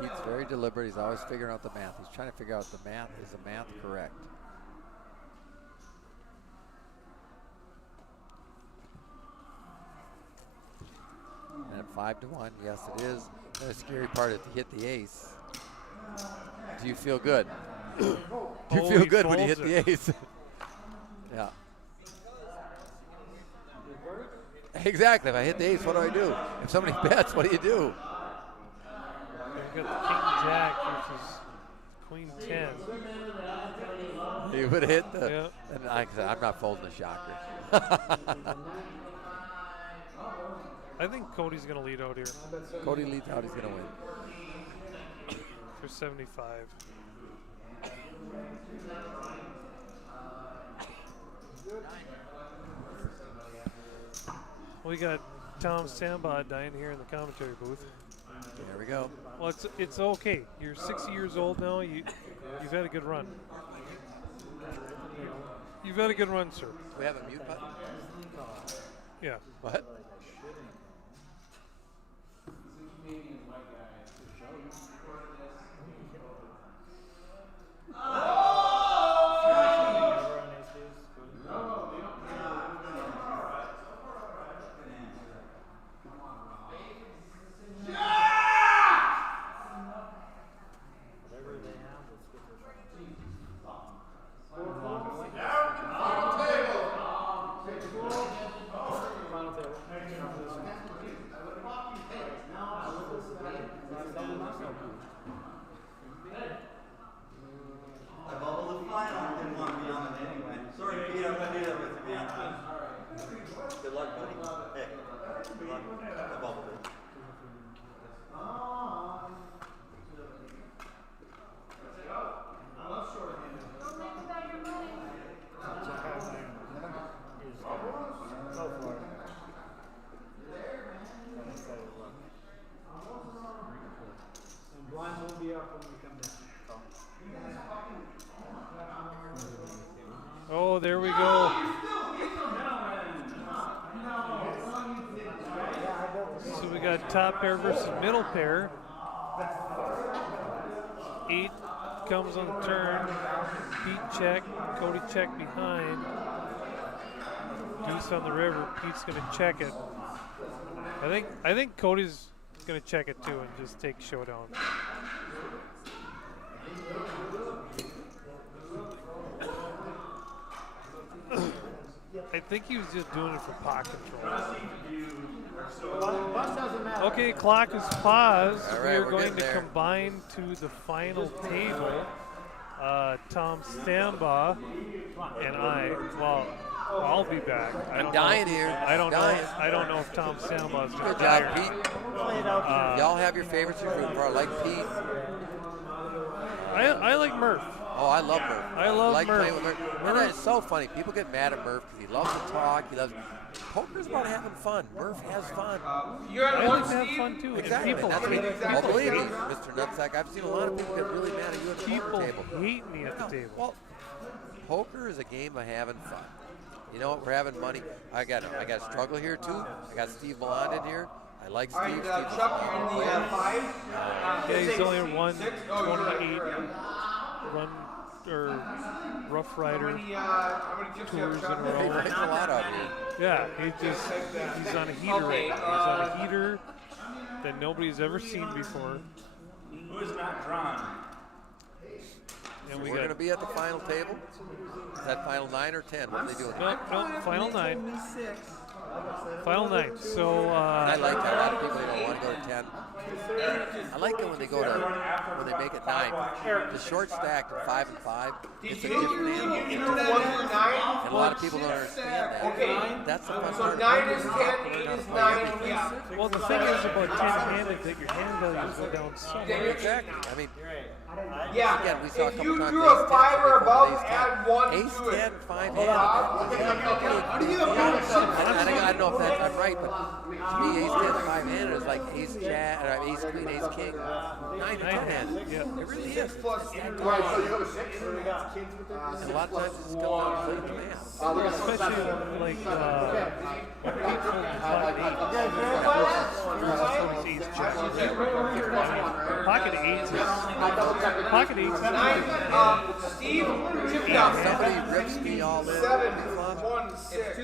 Pete's very deliberate. He's always figuring out the math. He's trying to figure out the math. Is the math correct? And at 5-1, yes, it is. And the scary part is to hit the ace. Do you feel good? Do you feel good when you hit the ace? Yeah. Exactly. If I hit the ace, what do I do? If somebody bets, what do you do? We've got the King Jack versus Queen 10. You would hit the. Yep. And I'm not folding the shocker. I think Cody's going to lead out here. Cody leads out. He's going to win. For 75. We got Tom Sambod dying here in the commentary booth. There we go. Well, it's okay. You're 60 years old now. You've had a good run. You've had a good run, sir. Do we have a mute button? Yeah. What? Oh, there we go. So we got top pair versus middle pair. 8 comes on the turn. Pete check, Cody check behind. Deuce on the river. Pete's gonna check it. I think Cody's gonna check it too and just take showdown. I think he was just doing it for pot control. Bus doesn't matter. Okay, clock is paused. All We right, are we're going getting to there. combine to the final table. Tom Stambaugh and I'll be back. I don't dying know. here. I don't Dying. know. I don't know if Tom Stambaugh is going Good to job, die. Pete. Play it out. Y'all have your favorites you're rooting for. I like Pete. I like Murph. Oh, I love Murph. I love like Murph. playing with Murph. And it's so funny. People get mad at Murph because he loves to talk. He loves. Poker's about having fun. Murph has fun. You're I at one, like to have Steve? fun too. Exactly. And people That's what hate, well, believe me, Mr. Nutsack, I've seen a lot of people get really mad at you at the people poker table. hate me at the table. Well, poker is a game of having fun. You know what? We're having money. I got a struggle here too. I got Steve Milan in here. I like Steve. All right, Steve's a Chuck, you're in the player. 5. Yeah, he's only won Six? Oh, you're right. 28 run or Rough Rider How many chips do you have, tours in Chuck? a He row. plays a lot out here. Yeah, he's on a heater right now. He's on a heater that nobody's ever seen before. Who is not drawn? And We're we going to got be at the final table. Is that final 9 or 10? What are they doing? no, final 9. Final 9. So I like that. A lot of people they don't want to go to 10. I like it when they go to when they make it 9. The short stack to 5 and 5. It's a different animal. You know 1 through 9? And a lot of people don't understand that. Okay. That's the fun So part. 9 is of 10, poker. 8 Learn is how to 9, play everything. yeah. well, the thing is about 10-handed that your hand values go down so much. Exactly. I mean, Yeah. again, we saw a If couple you times drew ace a 10, 5 or somebody above, called add 1 ace to 10, it. 5 Hold on. I don't know if that's I'm right, but to me, ace 10, 5 handed is like ace jack, or ace queen, ace king, 9 to 10 handed. Yeah. It really is. Plus And 1. a lot of times it's comes down to the math. Especially like when people pocket 8 versus ace jack. Pocket 8 is 9, Steve, chip down. Somebody rips me all in. 7, flop. 1, 6.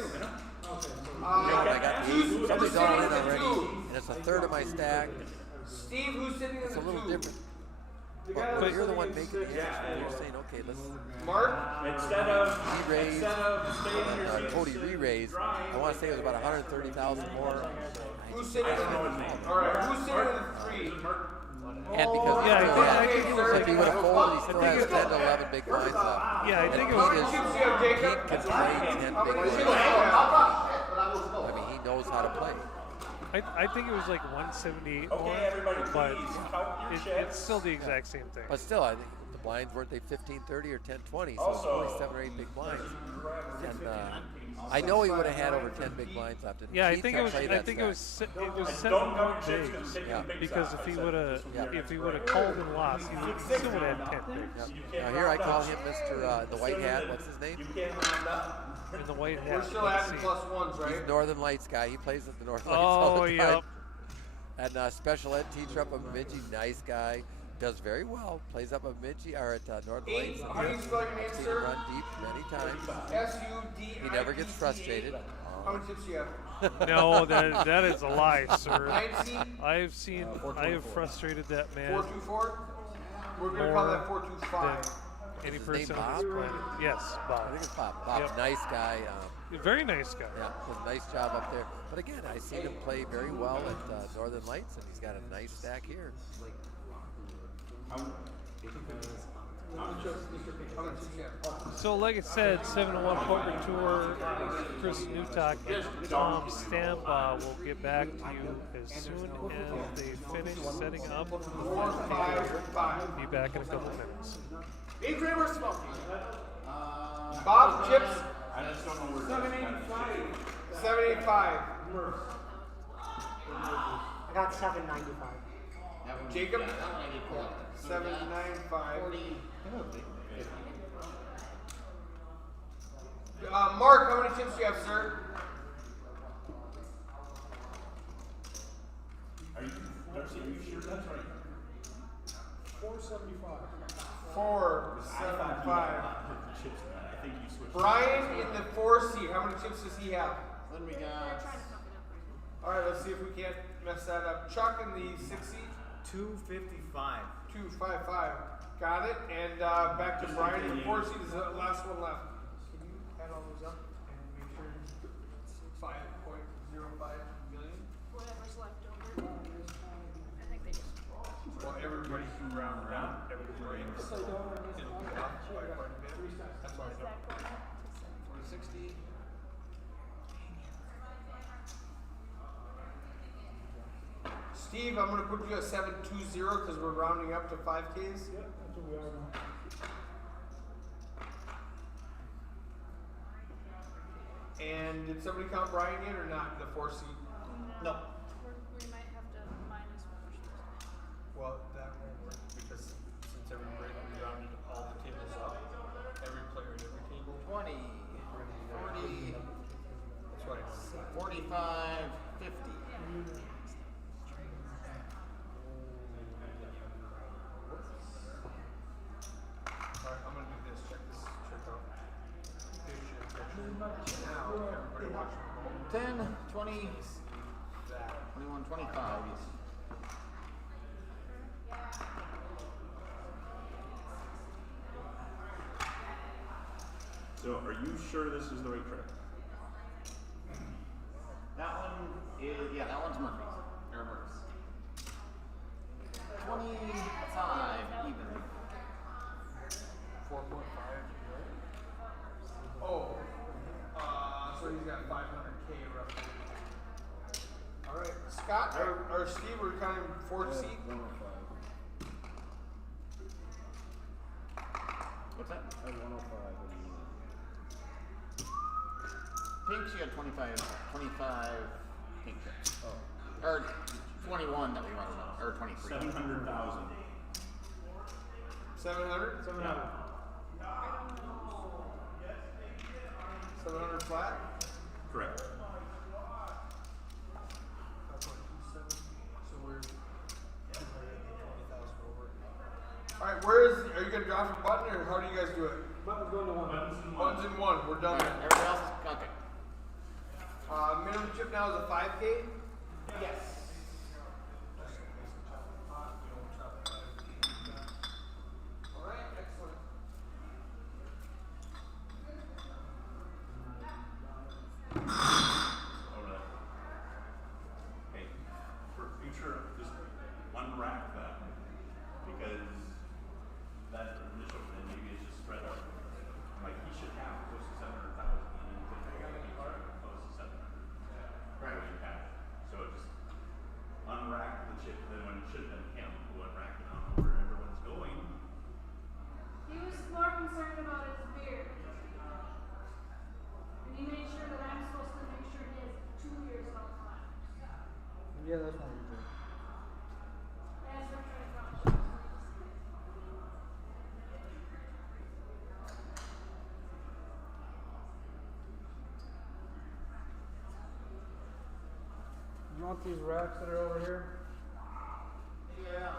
I got the somebody's all in already, and it's a third of my stack. Steve, who's sitting in It's a the little 2? different. But you're the one making the action. You're saying, okay, let's Mark? Instead of re-raise. staying in your seats, Cody re-raised. I want to say it was about 130,000 more. Who's sitting in the Alright, who's sitting in the 3? And because Yeah, I think it was if he would have folded, he still has 10 to 11 big blinds left. Yeah, I think it And was. Pete is, Chips you have, Pete Jacob? can play 10 big blinds. I mean, he knows how to play. I think it was like 178 more, Okay, everybody, but please count your it's chips. still the exact same thing. But still, I think the blinds weren't they 15-30 or 10-20, so it's only 7 or 8 big blinds. And I know he would have had over 10 big blinds left. And Yeah, I Pete think can it was. play I that think stack. it was And 7 don't more count your chips, bigs. 'cause take Yeah. the big Because side. if he would have, Yeah. if he would have called and lost, he would still would have had 10 bigs. Now here I call him Mr. The White Hat. What's his name? You can't round up. In the white hat. We're still let's adding see. plus 1s, right? He's Northern Lights guy. He plays at the Northern Lights all Oh, the time. yep. And special ed teacher up at Bemidji, nice guy. Does very well. Plays up at Bemidji or at Northern 8, Lights. how do you spell your name, I've seen him sir? run deep many times. S-U-D-I-E-T-A. He never gets frustrated. How many chips do you have? No, that is a lie, sir. 19? I have frustrated that man 424? We're going to call that than 425. any Is his name person on Bob? this planet. Yes, I Bob. think it's Bob. Bob, Yep. nice guy. Very nice guy. Yeah, does a nice job up there. But again, I seen him play very well at Northern Lights, and he's got a nice stack here. How many chips do you have? So, like I said, 7-1 Poker Tour, Chris Newtok and Tom Stambaugh will get back to you as soon as they finish setting up the first table. 5. Be back in a couple minutes. Adrian, we're smoking. Bob, chips? I just don't know where. 785. I got 795. Jacob? 795. Mark, how many chips do you have, sir? Are you, Darcy, are you sure that's right? 475. Chips, man. I think you switched. Brian in the 4 seed. How many chips does he have? Then we They're got trying to fuck it up. All right, let's see if we can't mess that up. Chuck in the 6 seed. 255. 255. Got it. And back to Brian in the 4 seed is the last one left. Can you add all those up and make sure it's 5.05 million? Whatever's left over. I think they just. Well, everybody can round around. Everybody it'll be up by quite a bit. That's why I Is don't. that going up to 460. Steve, I'm going to put you at 720 because we're rounding up to 5Ks. Yep, that's what we are now. And did somebody count Brian yet or not? The 4 seed? No. We might have to minus what we're supposed to. Well, that won't work because since everybody rounded all the tables up, every player at every table. 20, 40, That's why it's 45, 50. Alright, I'm gonna do this. Check this trick out. Now, everybody watching the 10, 20, that. 21, 25. So, are you sure this is the right trick? That one is, yeah, that one's Murphy's. Or Murph's. 25 even. 4.5. Oh, so he's got 500K roughly. All right, Scott or Steve, we're counting 4th seed. What's that? Pinks, you had 25 pink chips. Oh. Or 21 that we rounded up. Or 23. 700,000. 700? 700. 700 flat? Correct. 5.27. So we're 220,000 over. All right, are you gonna drop a button or how do you guys do it? Button's going to 1. Ones and one. We're done. Alright, everybody else is okay. Minimum chip now is a 5K. Yes. All right, excellent. Over there. Hey, for future, just unwrap that because that initial thing maybe is just spread out. Like he should have close to 700,000. And you think close to 700. Right. When you have it. So just unrack the chip. Then when it should have been him who unracked it on where everyone's going. He was more concerned about his beard. And he made sure that I'm supposed to make sure he has 2 years of Alzheimer's. Yeah, that's what we're doing. As we're trying to accomplish. You want these racks that are over here? Yeah.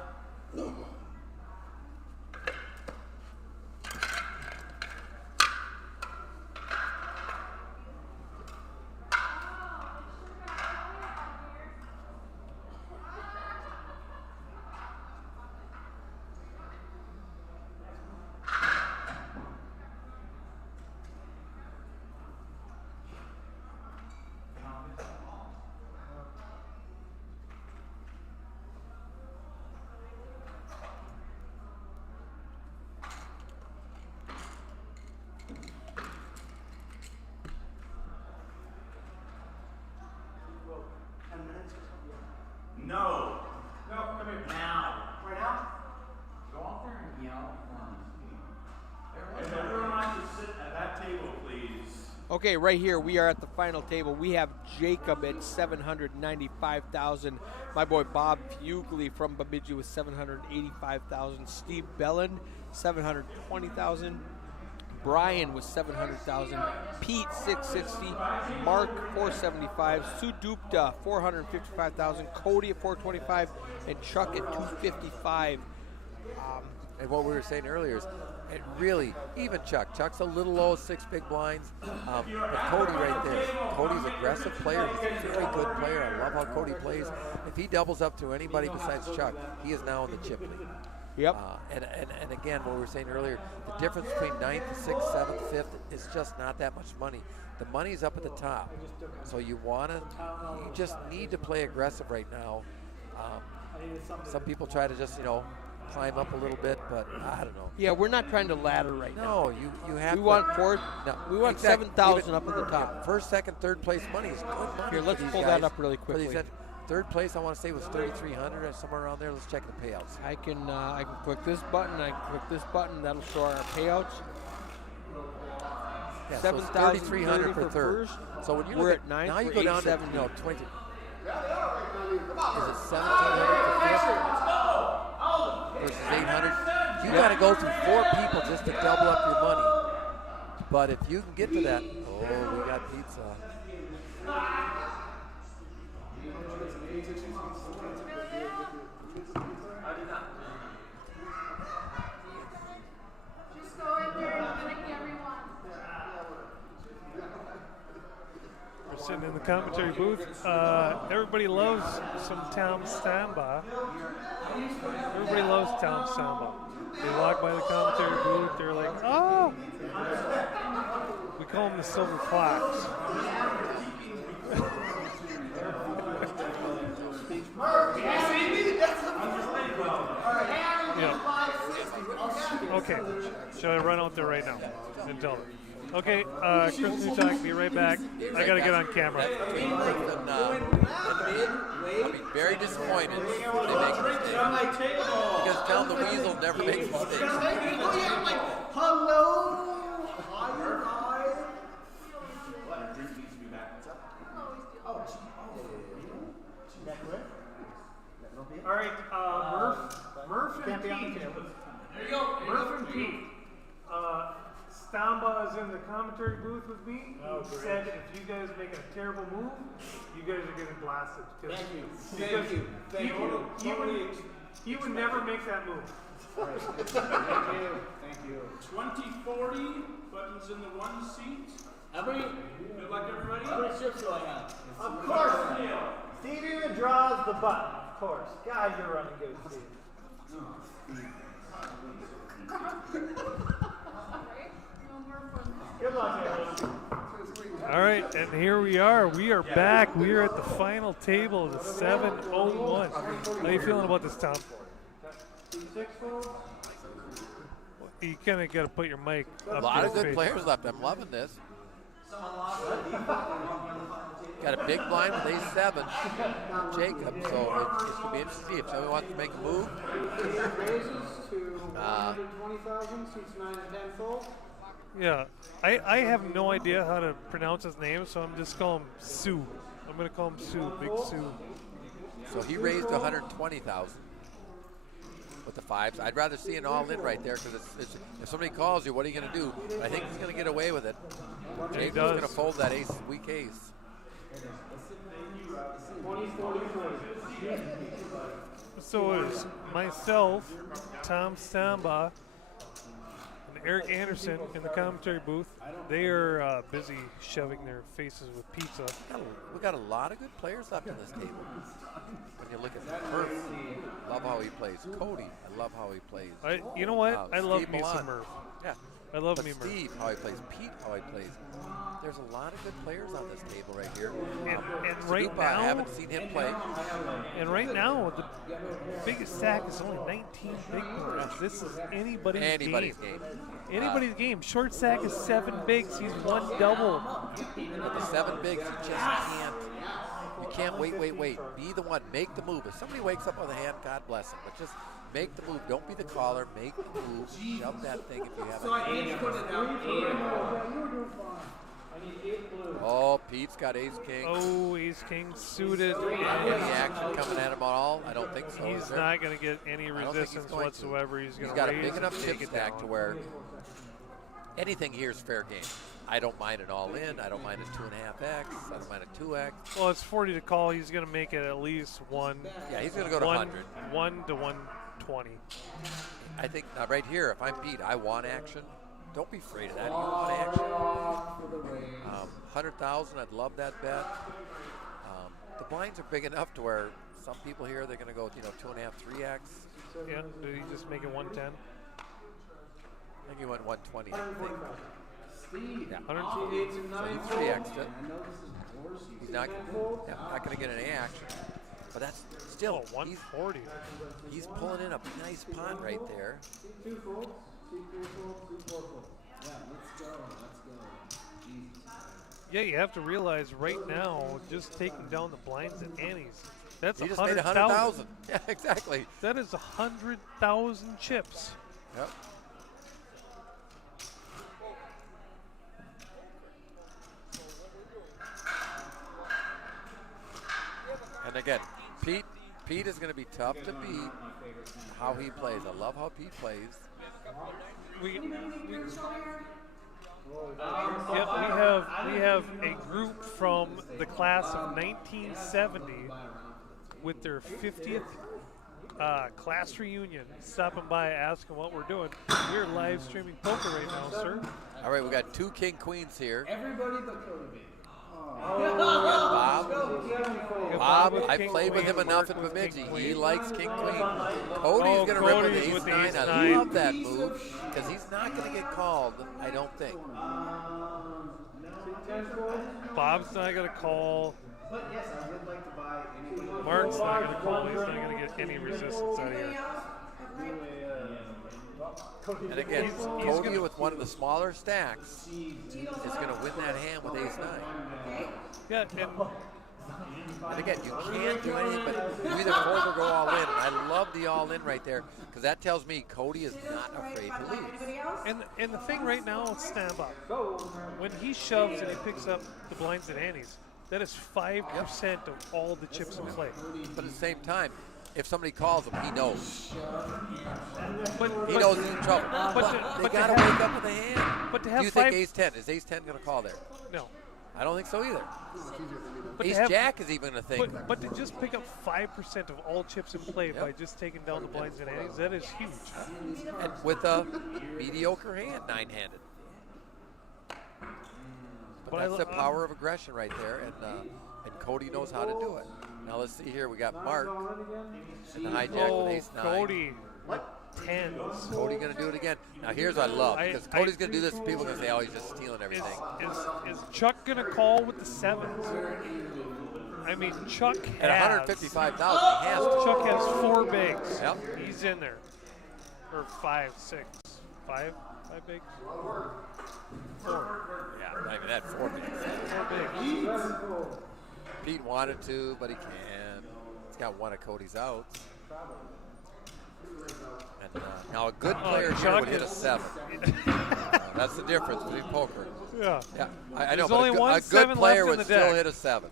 No. No, come here. Now. Right now? Go out there and yell. If everyone wants to sit at that table, please. Okay, right here we are at the final table. We have Jacob at 795,000. My boy Bob Fugly from Bemidji with 785,000. Steve Bellin, 720,000. Brian with 700,000. Pete 660. Mark 475. Sue Dupta 455,000. Cody at 425, and Chuck at 255. And what we were saying earlier is, it really, even Chuck's a little low, 6 big blinds. But Cody right there, Cody's an aggressive player. He's a very good player. I love how Cody plays. If he doubles up to anybody besides Chuck, he is now in the chip league. Yep. And again, what we were saying earlier, the difference between 9th, 6th, 7th, 5th is just not that much money. The money's up at the top. So you just need to play aggressive right now. Some people try to just, climb up a little bit, but I don't know. Yeah, we're not trying to ladder right now. No, you have. We want fourth. No, we want exactly. 7,000 up at the top. First, second, third place money is good money. Here, let's for these pull guys. that up really For these quickly. third place, I want to say was 3,300 or somewhere around there. Let's check the payouts. I can click this button. I can click this button. That'll show our payouts. Yeah, so 7,300 for third. first. So when you We're look at ninth. now you We're go down to 870. 20. Is it 1,700 for fifth versus 800? You got to go through 4 people just to double up your money. But if you can get to that, oh, we got pizza. Just go in there and thank everyone. We're sitting in the commentary booth. Everybody loves some Tom Samba. Everybody loves Tom Samba. They walk by the commentary booth, they're like, oh! We call them the Silver Fox. Yeah. Okay. Should I run out there right now and tell them? Okay, Chris Newtok, be right back. I got to get on camera. I'll be very disappointed when they make a mistake. Because John the Weasel never makes mistakes. Hello. All right, Murph and Pete. There you go. Murph and Pete. Stamba is in the commentary booth with me. He said if you guys make a terrible move, you guys are getting blasted. Thank you. He would never make that move. Thank you. 2040, buttons in the 1 seat. How many? Good luck, everybody. How many chips do I have? Of course. Steve even draws the button. Of course. God, you're running good, Steve. Good luck, everyone. All right, and here we are. We are back. We are at the final table, the 7:01. How are you feeling about this, Tom? You kind of got to put your mic up A lot to of your good face. players left. I'm loving this. Got a big blind with ace-7, Jacob. So it's going to be interesting to see if somebody wants to make a move. Raises to 120,000, seats 9 and 10 full. Yeah, I have no idea how to pronounce his name, so I'm just calling him Sue. I'm going to call him Sue, Big Sue. So he raised 120,000 with the 5s. I'd rather see an all-in right there because if somebody calls you, what are you going to do? I think he's going to get away with it. Jacob's going to fold that weak ace. So it is myself, Tom Samba, and Eric Anderson in the commentary booth. They are busy shoving their faces with pizza. We got a lot of good players left on this table. When you look at Murph, love how he plays. Cody, I love how he plays. You know what? I love Steve me Milan. some Murph. Yeah. I love But me Murph. Steve, how he plays. Pete, how he plays. There's a lot of good players on this table right here. And right Stupa, now, I haven't seen him play. And right now, the biggest stack is only 19 big blinds. This is anybody's game. Anybody's game. Short stack is 7 bigs. He's 1 double. But the 7 bigs, you just can't. You can't wait. Be the one. Make the move. If somebody wakes up with a hand, God bless them. But just make the move. Don't be the caller. Make the move. Shove that thing if you have So I it. need to put it down. Oh, Pete's got ace-king. Oh, ace-king suited. Any action coming at him at all? I don't think so. He's is there? not going to get any I don't think he's resistance going to. whatsoever. He's going to got a raise big enough and chip take it stack down. to where anything here is fair game. I don't mind an all-in. I don't mind a 2.5x. I don't mind a 2x. Well, it's 40 to call. He's going to make it at least 1. Yeah, he's going to go to 100. 1 to 120. 120. I think right here, if I'm Pete, I want action. Don't be afraid of that. You want action. 100,000, I'd love that bet. The blinds are big enough to where some people here, they're going to go, 2.5, 3x. Yeah, did he just make it 110? I think he went 120, I think. Yeah. 120. So he 3x'd it. He's not going to get any action. But that's still, 140. He's pulling in a nice pot right there. Yeah, you have to realize right now, just taking down the blinds at Annie's, that's He just made 100,000. Yeah, exactly. That is 100,000 chips. Yep. And again, Pete is going to be tough to beat. How he plays, I love how Pete plays. We have a group from the class of 1970 with their 50th class reunion stopping by asking what we're doing. We're live streaming poker right now, sir. All right, we got 2 king queens here. Everybody but Cody. Bob, I King played with Queen, him enough in Mark with Bemidji. King He Queen. likes king queen. Cody's going to rip Cody's with with ace the 9. ace I nine. love that move because he's not going to get called, I don't think. Bob's not going to call. But yes, I would like to buy anything. Mark's not going to call. He's not going to get any resistance out of here. And again, He's Cody gonna- with one of the smaller stacks is going to win that hand with ace 9. Yeah, And again, you can't do anything but you either fold or go all in. I love the all in right there because that tells me Cody is not afraid to lose. and the thing right now is snap up. When he shoves and he picks up the blinds at Annie's, that is 5% of all the chips in play. But at the same time, if somebody calls him, he knows. He But- knows he's in trouble. They got to wake up with a hand. But to Do have you think five, ace 10? Is ace 10 going to call there? no. I don't think so either. But to Ace have- jack is even going to think. But to just pick up 5% of all chips in play by just taking down the blinds and Annie's, that is huge. And with a mediocre hand, 9-handed. But But that's the power of aggression right there, and Cody knows how to do it. Now let's see here. We got Mark and the hijack with ace 9. Cody. Tens. Cody going to do it again. Now here's what I love, because Cody's going to do this, and people are going to say, oh, he's just stealing everything. Is Chuck going to call with the sevens? I mean, Chuck has. At 155,000, he has to. Chuck has 4 bigs. Yep. He's in there. Or 5, 6. 5 bigs? 4. Yeah, not even that, 4 bigs. 4 bigs. Pete wanted to, but he can't. He's got one of Cody's outs. And now a good player here Chuck would hit a 7. That's the difference between poker. Yeah. Yeah, I know, There's only but one a good 7 player left in would the still deck. hit a 7.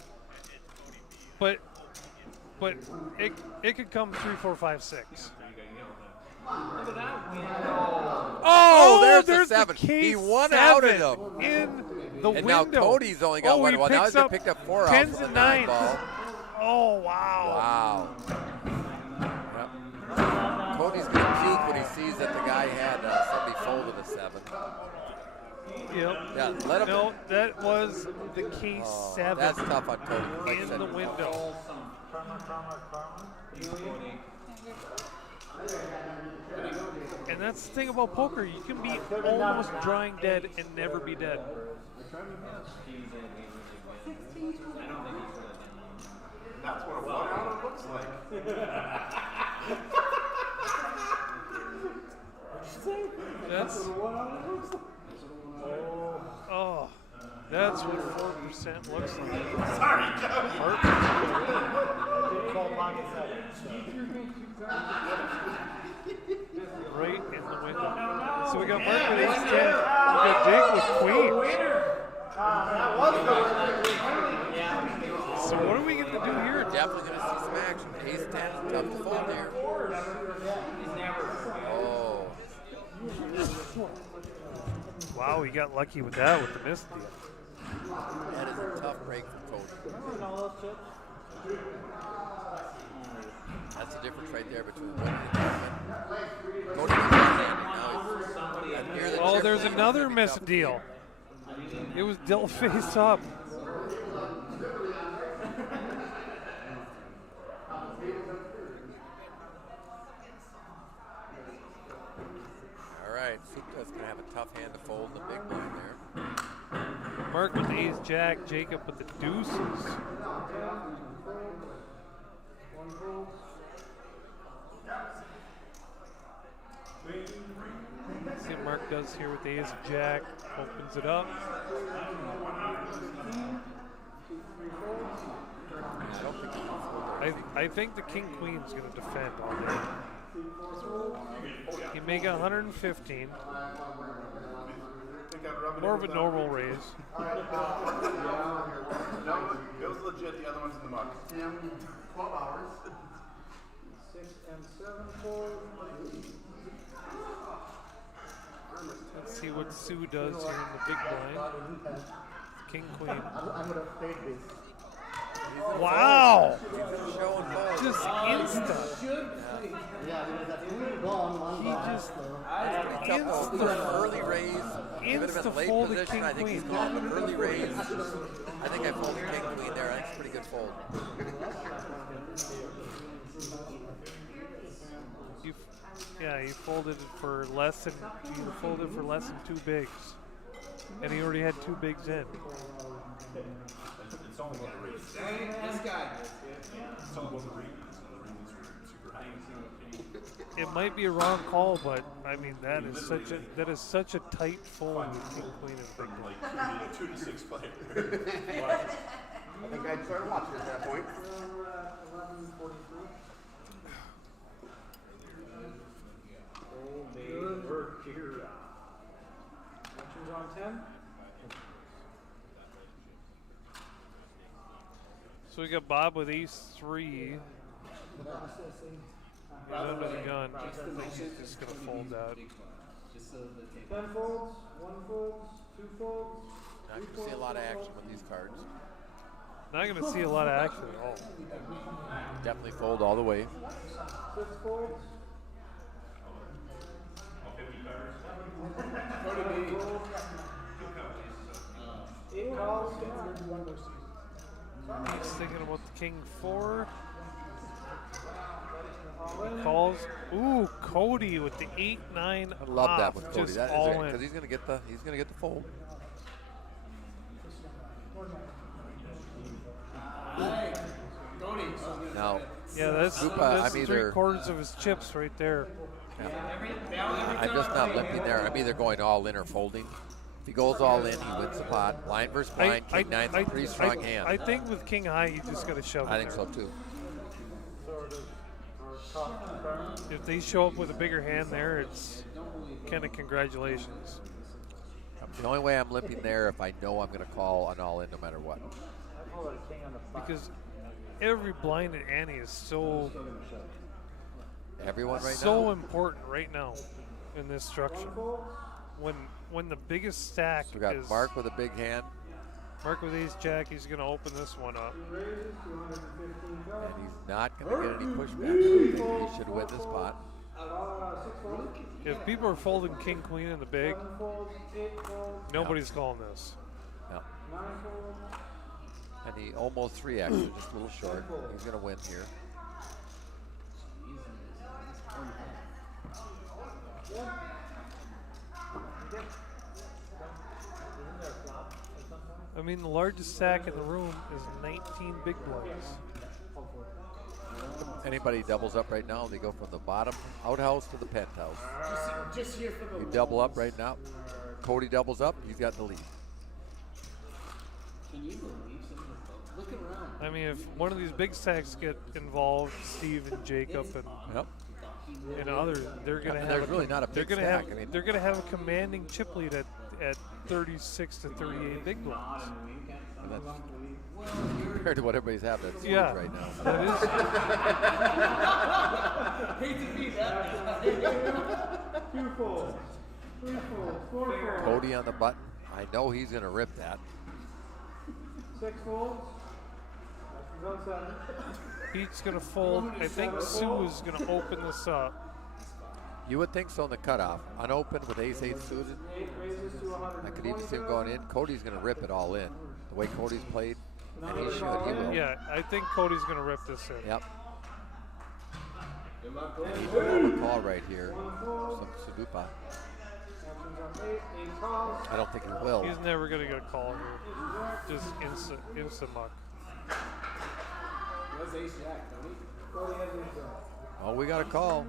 But it could come 3, 4, 5, 6. Oh, there's the the 7. case He won out of 7 them. in the And window. now Cody's only got one. He Well, now picks he's up picked up 4 outs 10s with a and 9 9s. ball. Oh, wow. Wow. Yep. Cody's going to puke when he sees that the guy had somebody folded a 7. Yep. Yeah, let him. No, that was the case 7 That's tough on Cody. Like I in said the before. window. And that's the thing about poker. You can be almost drawing dead and never be dead. That's what a one-outer looks like. That's oh, that's what 4% looks like. Sorry, Joe. Right in the window. So we got Mark with ace 10. We got Jake with queen. So what are we going to do here? Definitely going to see some action. Ace 10 is tough to fold here. Oh. Wow, he got lucky with that with the miss deal. That is a tough break for Cody. That's the difference right there between winning and not winning. Cody was outstanding. Now near the Oh, chip there's lead, another it's gonna be missed tough. deal. It was dealt face up. All right, Supta's going to have a tough hand to fold in the big blind there. Mark with the ace jack, Jacob with the deuces. See what Mark does here with the ace jack, opens it up. I don't think he can fold there. I think the king queen's going to defend all day. He may get 115. More of a normal raise. No, it was legit. The other one's in the muck. 12 hours. 6 and 7 fold. Let's see what Sue does here in the big blind. King queen. I'm gonna fade this. Wow! Show and fold. Just instant. Yeah, because that's really gone. One He just Tough fold. Early raise. If it had been late Insta-fold the position, king I think he's queen. gone. But early raise, I think I folded king queen there. I think it's a pretty good fold. Yeah, he folded it for less than two bigs, and he already had two bigs in. It's only one to raise. This guy. It's only one to raise. The reasons were super high. It might be a wrong call, but I mean that is such a tight fold with king queen and big blind. Like 2 to 6 player. I think I'd start watching at that point. 11:43. Mentions on 10. So we got Bob with ace 3. He's under the gun. He's just gonna fold that. 10 folds, 1 folds, 2 folds. Not going to see a lot of action with these cards. Not gonna see a lot of action at all. Definitely fold all the way. 6 folds. Eight calls. He's thinking about the king 4. Calls. Ooh, Cody with the 8-9. I love that with Cody. Just That all is in. because he's going to get the fold. Now, Yeah, that's I'm either 3/4 of his chips right there. I'm just not limping there. I'm either going all in or folding. If he goes all in, he wins the pot. Blind versus blind, king nine's a pretty strong hand. I think with king high, you just got to shove it. I think so too. If they show up with a bigger hand there, it's kind of congratulations. The only way I'm limping there if I know I'm going to call an all in no matter what. Because every blind at Annie is so Everyone right so now. important right now in this structure. When the biggest stack So we got is Mark with a big hand, Mark with ace jack, he's going to open this one up. and he's not going to get any pushback. I think he should win this pot. If people are folding king queen in the big, nobody's calling this. No. And he almost 3x, just a little short. He's going to win here. I mean, the largest stack in the room is 19 big blinds. Anybody doubles up right now, they go from the bottom outhouse to the penthouse. Just here for the. You double up right now. Cody doubles up, he's got the lead. Can you believe some of the looking around? I mean, if one of these big stacks get involved, Steve and Jacob Yep. and others, they're gonna And have. there's really not a they're big gonna stack. have. I mean, They're gonna have a commanding chip lead at 36 to 38 big blinds. and that's compared to what everybody's having, that's huge Yeah, right now. that is. Hate to be that. 2 folds, 3 folds, 4 folds, Cody on the button. I know he's going to rip that. 6 folds. That's on 7. Pete's gonna fold. I think Sue is gonna open this up. You would think so in the cutoff. Unopened with ace-8 suited. I could even see him going in. Cody's going to rip it all in. The way Cody's played, and he should. He will. Yeah, I think Cody's going to rip this in. Yep. And he will have a call right here. Some Sudupa. I don't think he will. He's never going to get a call here. Just instant muck. Oh, we got a call.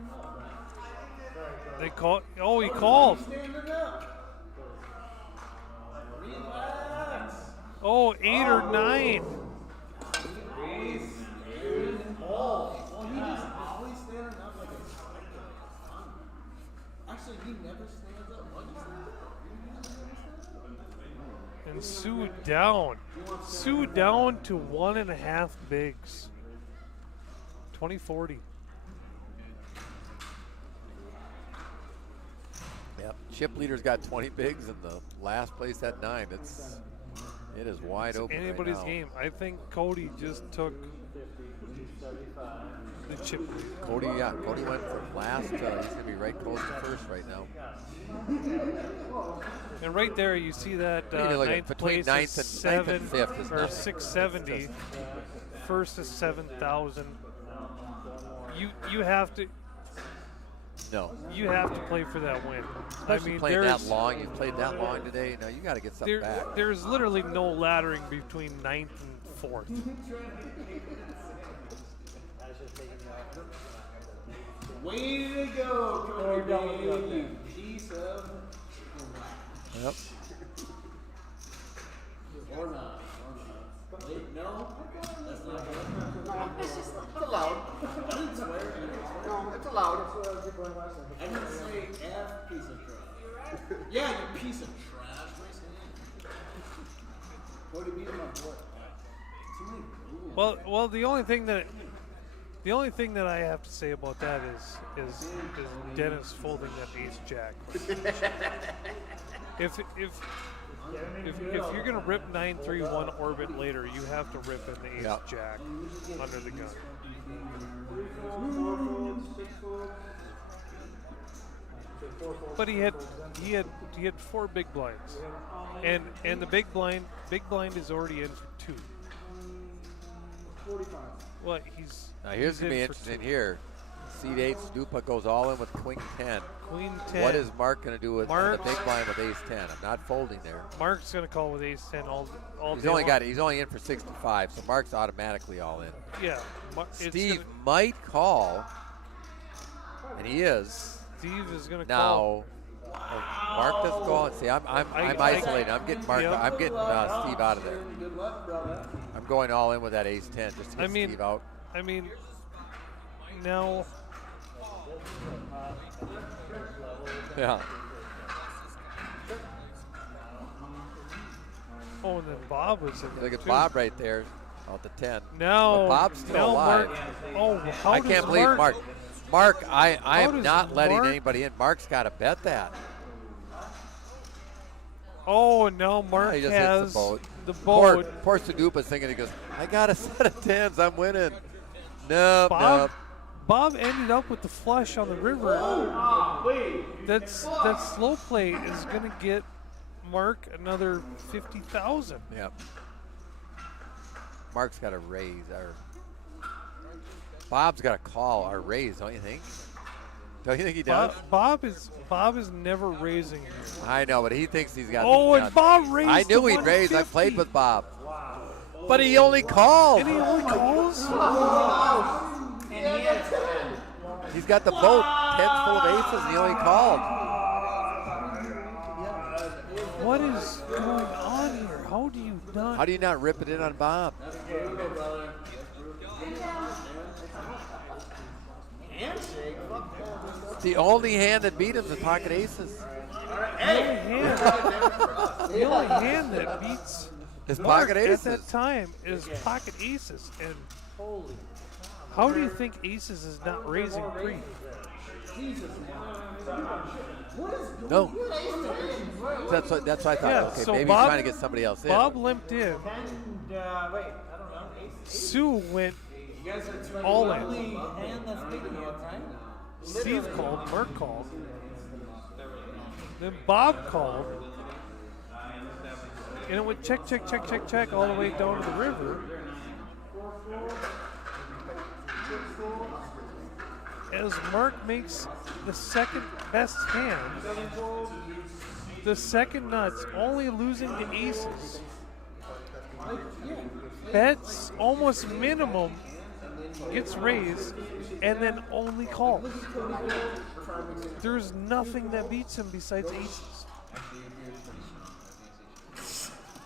They call. Oh, he called. Oh, 8 or 9. Actually, he never stands up. And Sue down. Sue down to 1.5 bigs. 20-40. Yep. Chip leader's got 20 bigs, and the last place at 9. It is wide open. Anybody's right now. game. I think Cody just took the chip lead. Cody went from last. He's going to be right close to first right now. And right there, you see that look at ninth between place ninth is and- ninth and fifth is or nothing. 670. First is 7,000. You have to. No. You have to play for that win. Especially playing that long. You've played that long today. Now you got to get something back. There's literally no laddering between 9th and 4th. Way to go, Cody, you piece of. Yep. Or not. Wait, no? That's not good. It's allowed. I didn't swear. No, it's allowed. I didn't say F piece of trash. Yeah, you piece of trash. Nice hand. Cody beat him on what? Too many rules. Well, the only thing that I have to say about that is Dennis folding that ace jack. If you're gonna rip 9-3-1 orbit later, you have to rip in the ace jack under the gun. But he had 4 big blinds, and the big blind is already in for 2. Well, Now here's he's going to be in for interesting 2. here. Seed 8, Stupa goes all in with Queen 10. Queen 10. What is Mark going to do with on the Mark's- big blind with ace 10? I'm not folding there. Mark's gonna call with ace 10 all He's day only long. got it. He's only in for 65, so Mark's automatically all in. Yeah. Steve might call, and he is. Steve is gonna call. Now, Mark doesn't call. See, I'm isolated. I'm getting Mark. Yep. I'm getting Steve out of there. Good luck, brother. I'm going all in with that ace 10 just to get Steve out. I mean, now. Yeah. Oh, and then Bob was in there Look at too. Bob right there, out the 10. No. But Bob's still now alive. Mark, oh, how I does can't believe Mark. Mark, I How am does not letting Mark- anybody in. Mark's got to bet that. Oh, now Mark He just has hits the boat. the boat. Poor Sudupa's thinking, he goes, I got a set of 10s. I'm winning. Nope, nope. Bob ended up with the flush on the river. That slow play is going to get Mark another 50,000. Yep. Mark's got to raise. Or Bob's got to call or raise, don't you think? Don't you think he does? Bob is never raising here. I know, but he thinks he's got. Oh, and Bob raised. I knew to he'd raise. I 150. played with Bob. But he only called. And he only calls? He's got the boat 10s full of aces, and he only called. What is going on here? How do you not? How do you not rip it in on Bob? The only hand that beat him is the pocket aces. The only hand that beats His Mark pocket at aces. that time is pocket aces. And how do you think aces is not raising pre? No. That's what I thought. Yeah, okay, so maybe Bob- he's trying to get somebody else in. Bob limped in. Wait, I don't know. Sue went You guys are all only in. hand that's big enough, right? Steve called, Mark called. Then Bob called. And it went check, check, check, check, check all the way down to the river. As Mark makes the second best hand, the second nuts only losing to aces. Bets almost minimum gets raised and then only calls. There's nothing that beats him besides aces.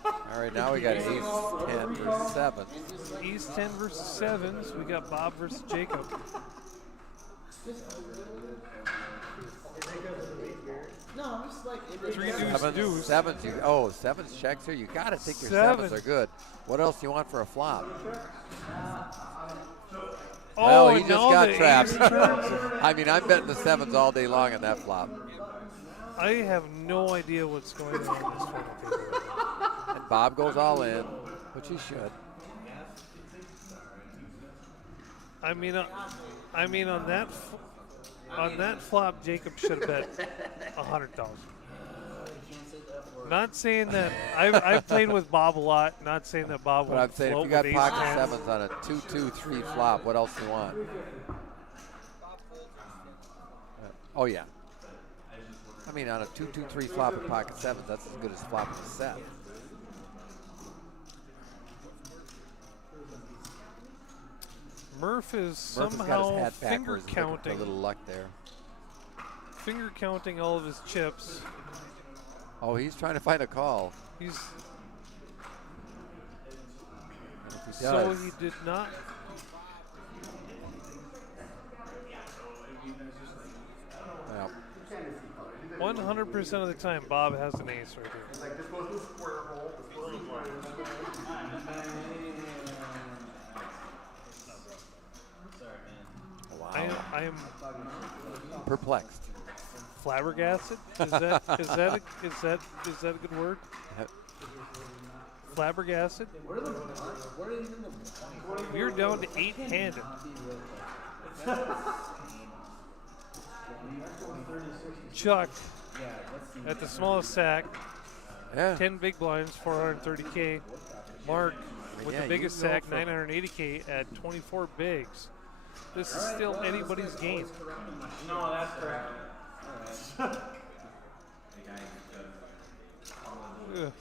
All right, now we got ace 10 versus 7. Ace 10 versus 7s. We got Bob versus Jacob. No, I'm just like 3 deuce deuce. Sevens. Sevens checks here. You got to think your Seven. sevens are good. What else do you want for a flop? Oh, Well, he and just now got the trapped. ace turns. I mean, I'm betting the sevens all day long on that flop. I have no idea what's going on in this final table. And Bob goes all in, which he should. I mean, on that flop, Jacob should have bet 100,000. Not saying that I've played with Bob a lot. Not saying that Bob But would I'm saying if float you got with pocket ace-10. sevens on a 2-2-3 flop, what else do you want? Oh yeah. I mean, on a 2-2-3 flop with pocket sevens, that's as good as flopping a set. Murph is Murph has got somehow his hat finger backwards, looking for counting. a little luck there. Finger counting all of his chips. Oh, he's trying to find a call. He's And if he so does, he did not. well, 100% of the time, Bob has an ace right here. Like this goes to a square hole, this goes to a wow. I am Perplexed. flabbergasted. Is that a good word? Flabbergasted. what are even the We're down to 8-handed. Chuck at the smallest sack, Yeah. 10 big blinds, 430K. Mark with Yeah, the biggest you know sack, for- 980K at 24 bigs. This is still anybody's game. No, that's correct. Ugh.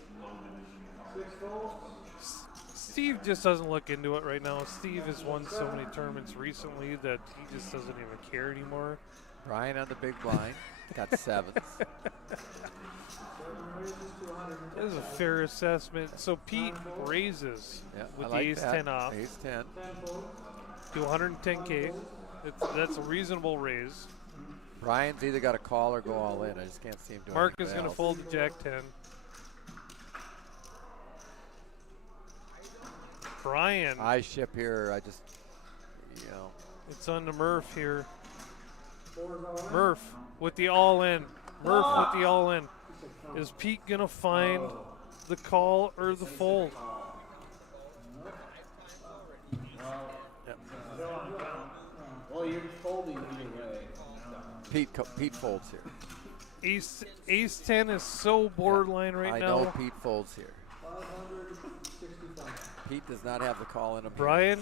Steve just doesn't look into it right now. Steve has won so many tournaments recently that he just doesn't even care anymore. Brian on the big blind. Got sevens. That is a fair assessment. So Pete raises Yeah, with I the like ace that. 10 off Ace 10. to 110K. That's a reasonable raise. Brian's either got to call or go all in. I just can't see him doing Mark is anything going to else. fold to Jack 10. Brian, I ship here. I just, you know. it's on to Murph here. Murph with the all-in. Murph with the all-in. Is Pete going to find the call or the fold? Well, you're folding either way. Pete folds here. Ace 10 is so borderline right I now. know Pete folds here. Pete does not have the call in him. Brian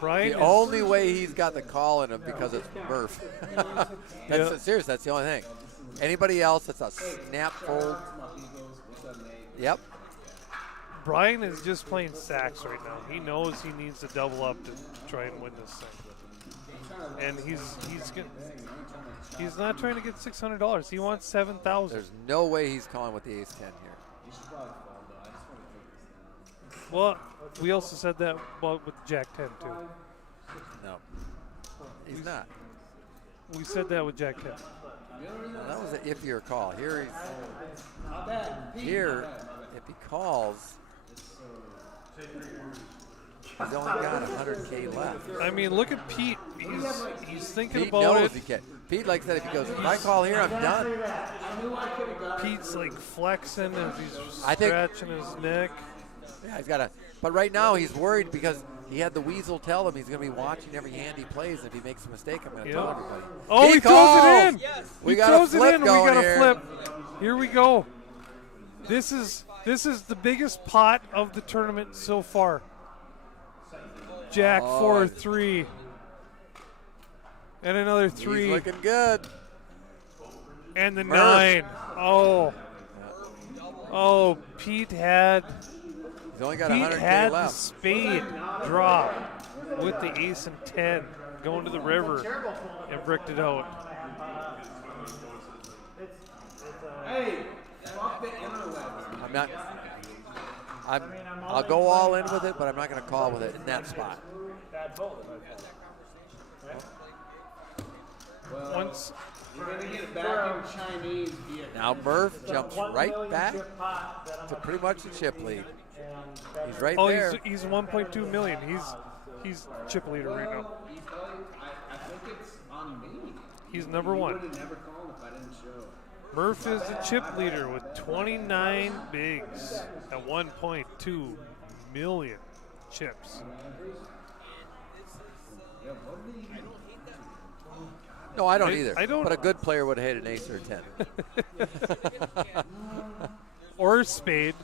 The is, only way he's got the call in him because it's Murph. That's Yeah. serious. That's the only thing. Anybody else, it's a snap fold. Yep. Brian is just playing sacks right now. He knows he needs to double up to try and win this thing. And he's not trying to get $600. He wants 7,000. There's no way he's calling with the ace 10 here. Well, we also said that about with Jack 10 too. No. He's not. We said that with Jack 10. Well, that was an iffier call. Here if he calls, he's only got 100K left. I mean, look at Pete. He's thinking Pete about knows it. he can. Pete, like I said, if he goes, if I call here, I'm done. Pete's like flexing as he's I think- scratching his neck. Yeah, he's got to. But right now he's worried because He had the weasel tell him he's going to be watching every hand he plays. And if he makes a mistake, I'm going to tell everybody. Oh, he throws calls. it in. We he got throws a flip it in. going We got here. a flip. Here we go. This is the biggest pot of the tournament so far. Jack 4-3. And another 3. He's looking good. And the 9. Oh. Oh, Pete had He's only got Pete 100K had the left. spade drop with the ace and 10 going to the river and bricked it out. Hey, fuck the interwebs. I'm not. I'll go all in with it, but I'm not going to call with it in that spot. Once We're gonna get it back in Chinese via. Now Murph jumps right back to pretty much the chip lead. He's right there. he's 1.2 million. He's chip leader right now. I think it's on me. He's number 1. Would have never called if I didn't show. Murph is the chip leader with 29 bigs at 1.2 million chips. No, I don't either. I don't. But a good player would have hit an ace or a 10. Or a spade.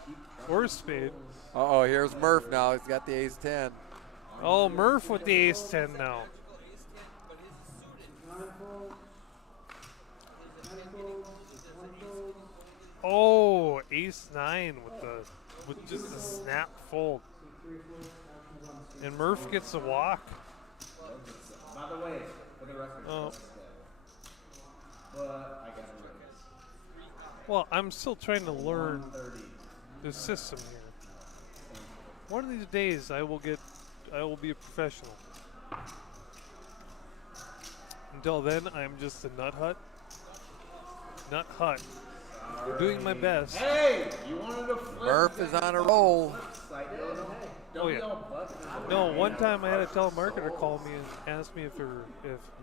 Or a spade. Uh-oh, here's Murph now. He's got the ace 10. Oh, Murph with the ace 10 now. Oh, ace 9 with just a snap fold. And Murph gets a walk. By the way, for the record. Oh. But I got it. Well, I'm still trying to learn the system here. One of these days I will be a professional. Until then, I'm just a nut hut. Doing my best. Hey, you wanted to flip. Murph is on a roll. Oh yeah. No, one time I had a telemarketer call me and ask me if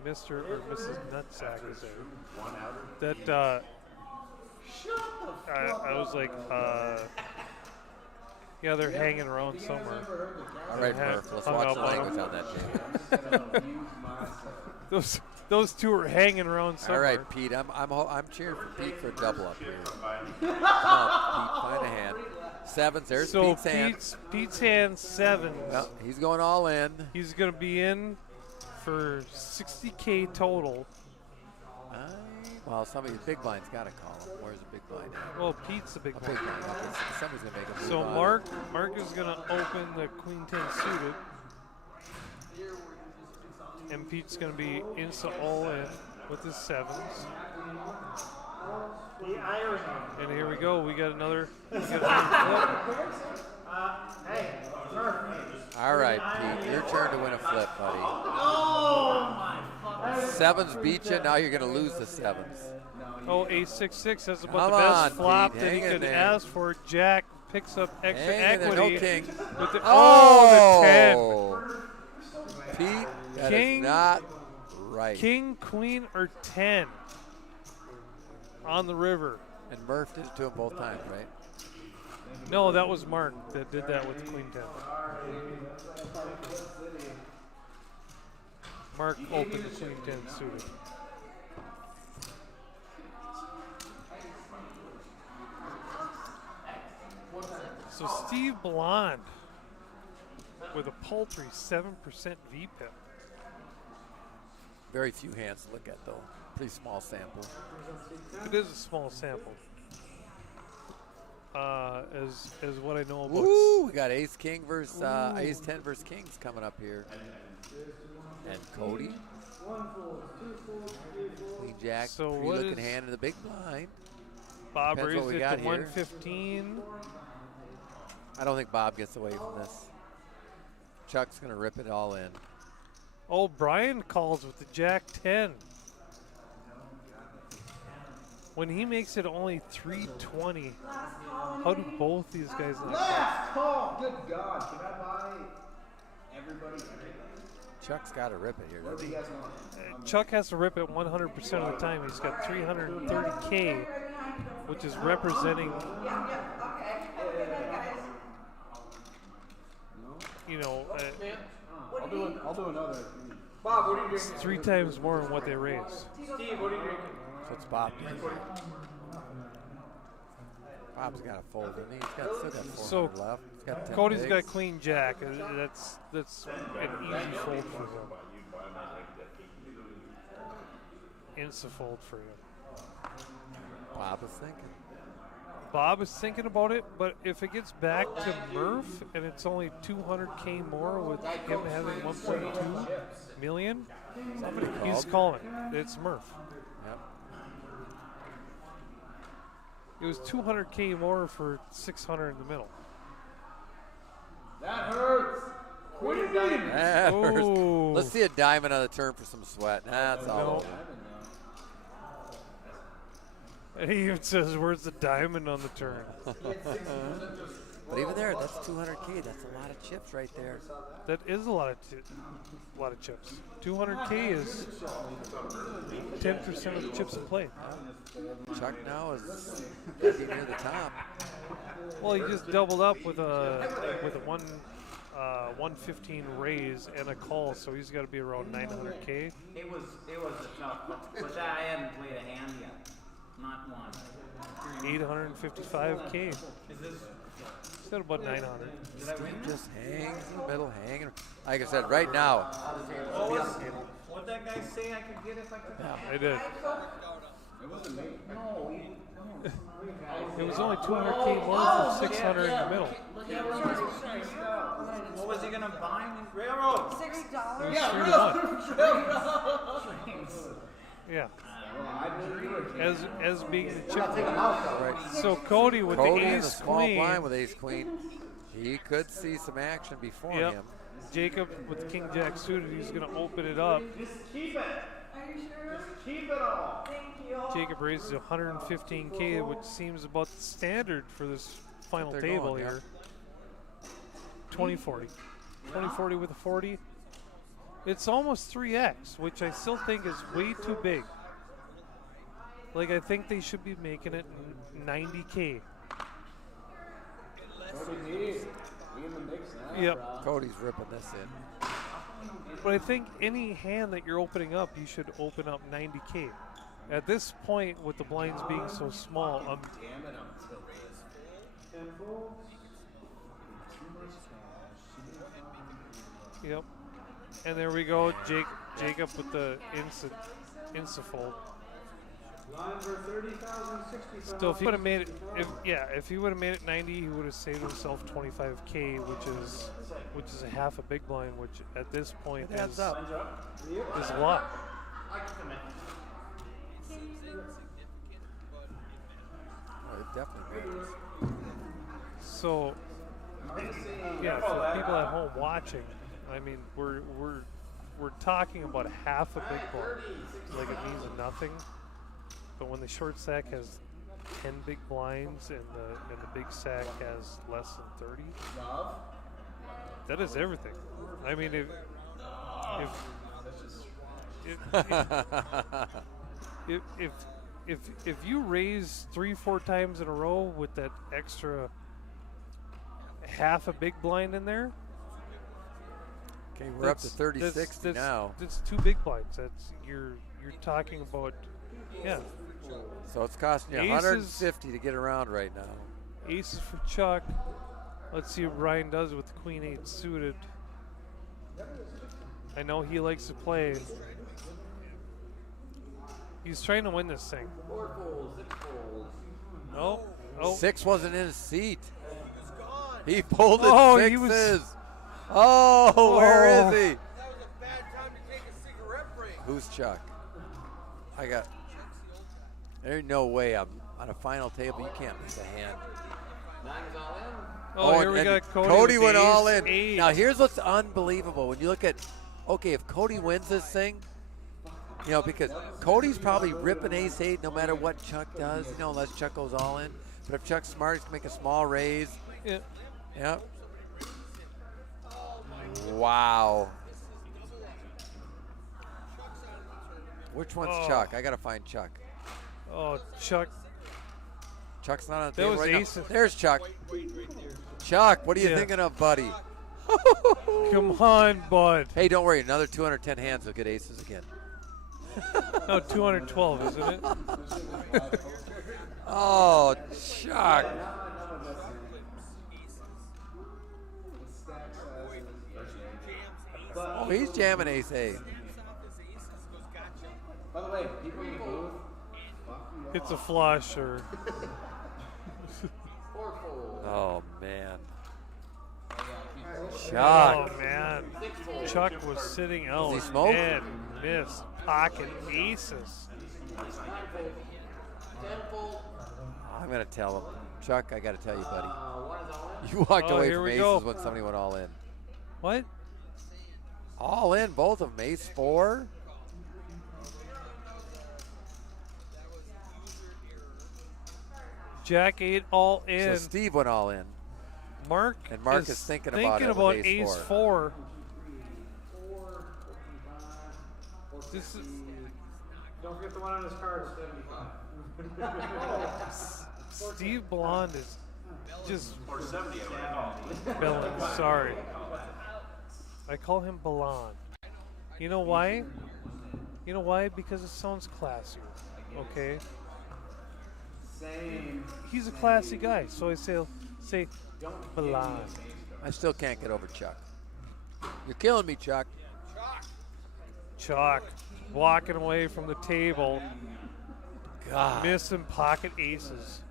Mr. or Mrs. Nutsack is there. That I was like, yeah, they're hanging around somewhere. All right, Murph, let's hung watch up the on language on that, Jay. Those two are hanging around All somewhere. right, Pete, I'm cheering for Pete for a double up here. Come on, Pete, find a hand. Sevens, there's So Pete's hand. Pete's hand 7s. Well, he's going all in. He's going to be in for 60K total. Well, somebody's big blind's got to call him. Where's the big blind at? Well, Pete's a big A one. big blind. Okay, somebody's going to make a move So on Mark is going to open the Queen 10 suited. And Pete's going to be instant all in with his 7s. The irony. And here we go. We got another flip. Hey, Murph. All right, Pete, your turn to win a flip, buddy. Oh my Sevens beat you. Now you're going to lose the 7s. Oh, ace-6-6. That's about Come the best on, flop Pete, that he hang in could there. ask for. Jack picks up extra Hang in there, equity. no king. With the, Oh, the 10. Pete, that King, is not right. King, queen, or 10 on the river. And Murph did it to him both times, right? No, that was Mark that did that with the Queen 10. Mark opened the Queen 10 suited. So Steve Blonde with a paltry 7% VPIP. Very few hands to look at, though. Pretty small sample. It is a small sample. As what I know about. Woo! We got Ace King versus Ace 10 versus Kings coming up here. And Cody. Queen Jack. So Pretty what looking is- hand in the big blind. Bob Depends what raised we it got to here. 115. I don't think Bob gets away from this. Chuck's going to rip it all in. Oh, Brian calls with the Jack 10. When he makes it only 320, how do both these guys not call? Last call. Good God. Can I buy everybody? Chuck's got to rip it here, What doesn't do he? you guys want? Chuck has to rip it 100% of the time. He's got 330K, which is representing, you know, I'll do another. Bob, what are you It's drinking? 3 times more than what they raise. Steve, what are you drinking? So it's Bob. Bob's got a fold, and he's got still got 400 So, left. He's got 10 Cody's bigs. got queen jack. That's an easy fold for him. Insta fold for him. Bob is thinking. Bob is thinking about it, but if it gets back to Murph and it's only 200K more with him having 1.2 million, he's calling. It's Murph. Yep. It was 200K more for 600 in the middle. That hurts. Queen of diamonds. That hurts. Oh. Let's see a diamond on the turn for some sweat. That's all No. over. And he even says, "Where's the diamond on the turn?" But even there, that's 200K. That's a lot of chips right there. That is a lot of chips. 200K is 10% of the chips in play. Chuck now is gotta be near the top. Well, he just doubled up with a 115 raise and a call, so he's got to be around 900K. It was a tough, but I hadn't played a hand yet. Not one. 855K. Is this? He's got about 900. Steve just hangs in the middle, hanging. Like I said, right now, What that guy say I could get if I could? I did. It wasn't me. No, It was only 200K more for 600 in the middle. what was he gonna buy? Railroad. It was 3 to 1. Yeah. As being the chip. right. So Cody with Cody the in the ace small queen. blind with ace queen, he could see some action before Yep. him. Jacob with the king jack suited, he's going to open it up. Just keep it. Are you sure? Just keep it all. Thank you. Jacob raises 115K, which seems about the standard for this final They're table going, yeah. here. 2040. 2040 with a 40. It's almost 3x, which I still think is way too big. Like, I think they should be making it 90K. Yep. Cody's ripping this in. But I think any hand that you're opening up, you should open up 90K. At this point, with the blinds being so small, yep. And there we go, Jacob with the insta fold. Still, if he would have made it, if he would have made it 90, he would have saved himself 25K, which is a half a big blind, which at this point is a lot. Oh, it definitely matters. So, yeah, for people at home watching, I mean, we're talking about half a big blind, like it means nothing. But when the short stack has 10 big blinds and the big stack has less than 30, that is everything. I mean, if you raise 3-4 times in a row with that extra half a big blind in there, Okay, we're up to 30-60 now. That's 2 big blinds. That's you're talking about, yeah. So it's costing you Aces. 150 to get around right now. Aces for Chuck. Let's see what Ryan does with the queen 8 suited. I know he likes to play. He's trying to win this thing. No. Oh. 6 wasn't in his seat. He pulled it Oh, sixes. he was. Where is he? Who's Chuck? There's no way I'm on a final table. You can't miss a hand. Oh, here we and got Cody. Cody with went the all ace in. eight. Now here's what's unbelievable. When you look at, okay, if Cody wins this thing, because Cody's probably ripping ace 8 no matter what Chuck does, unless Chuck goes all in. But if Chuck's smart, he's going to make a small raise. Yeah. Yep. Wow. Which one's Chuck? I got to find Chuck. Oh, Chuck. Chuck's not on the That table was right now. aces. There's Chuck. Chuck, what are you Yeah. thinking of, buddy? Come on, bud. Hey, don't worry. Another 210 hands will get aces again. No, 212, isn't it? Oh, Chuck. Oh, he's jamming ace eight. By the way, people in the booth, It's a flush or. Oh, man. Chuck. Oh man, Chuck was sitting out he smoke? and missed pocket aces. I'm going to tell him. Chuck, I got to tell you, buddy. You walked Oh, away here from we aces go. when somebody went all in. What? All in, both of them. Ace 4. Jack 8 all So in. Steve went all in. Mark And Mark is thinking about it with about ace ace four. 4. This is Don't forget the one on his card, 75. Steve Blonde is just Or 70, I would call. villain. Sorry, I call him Blonde. You know why? You know why? Because it sounds classier. Okay. same. He's a classy guy, so I say Blonde. I still can't get over Chuck. You're killing me, Chuck. Chuck walking away from the table, God. missing pocket aces.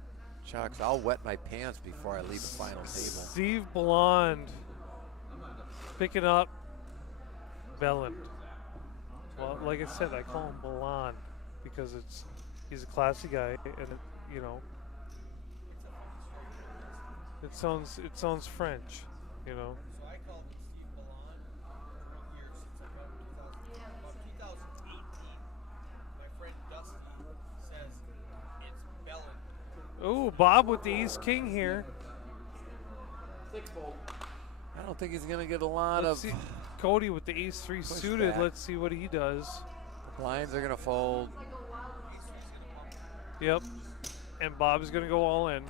Chucks, I'll wet my pants before I leave the final table. Steve Blonde picking up Belland. Well, like I said, I call him Blonde because he's a classy guy, and you know, it sounds French, you know. So I called him Steve Milan for years since I've been about 2018. My friend Dusty says it's Belland. Ooh, Bob with the Ace King here. I don't think he's going to get a lot Let's of see. Cody with the Ace 3 suited. back. Let's see what he does. blinds are going to fold. Yep. And Bob's going to go all in.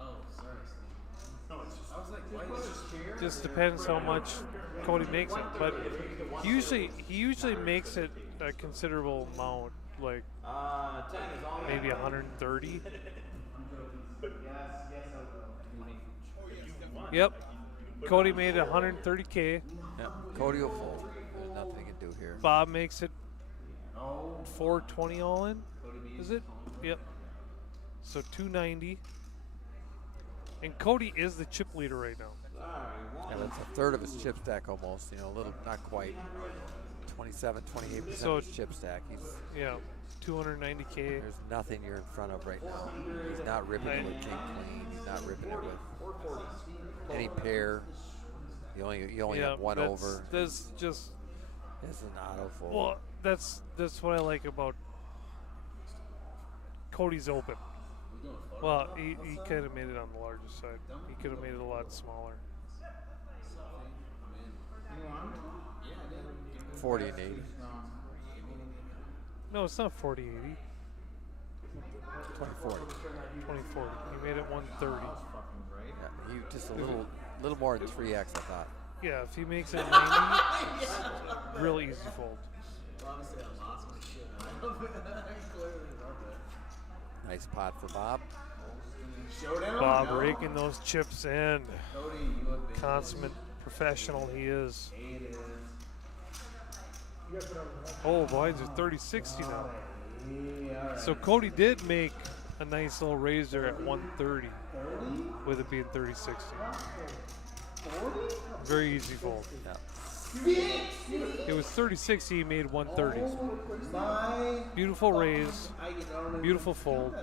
Oh, sorry, Steve. I was like, why is this chair? Just depends how much Cody makes it, but he usually makes it a considerable amount, like 10 is all maybe 130. Yep. Cody made 130K. Yeah, Cody will fold. There's nothing he can do here. Bob makes it 420 all in. Is it? Yep. So 290. And Cody is the chip leader right now. Yeah, that's a third of his chip stack almost. You know, a little, not quite. 27, 28% So- of his chip stack. Yeah. 290K. There's nothing you're in front of right now. He's not ripping it with king queen. He's not ripping it with any pair. You only Yeah, have one over. That's just It's an auto fold. well. That's what I like about Cody's open. Well, he kind of made it on the larger side. He could have made it a lot smaller. 40 and 80. No, it's not 40-80. 2040. 2040. He made it 130. Yeah, he just a little more than 3x, I thought. Yeah, if he makes it 90, it's real easy fold. Obviously, I lost my shit. I clearly love it. Nice pot for Bob. Showdown? Bob No. raking those chips in. Cody, you have been Consummate professional he is. it is. Oh, blinds are 30-60 now. Yeah, all right. So Cody did make a nice little raiser at 130 with it being 30-60. Very easy fold. Yeah. It was 30-60, he made 130. My, Beautiful raise, beautiful fold.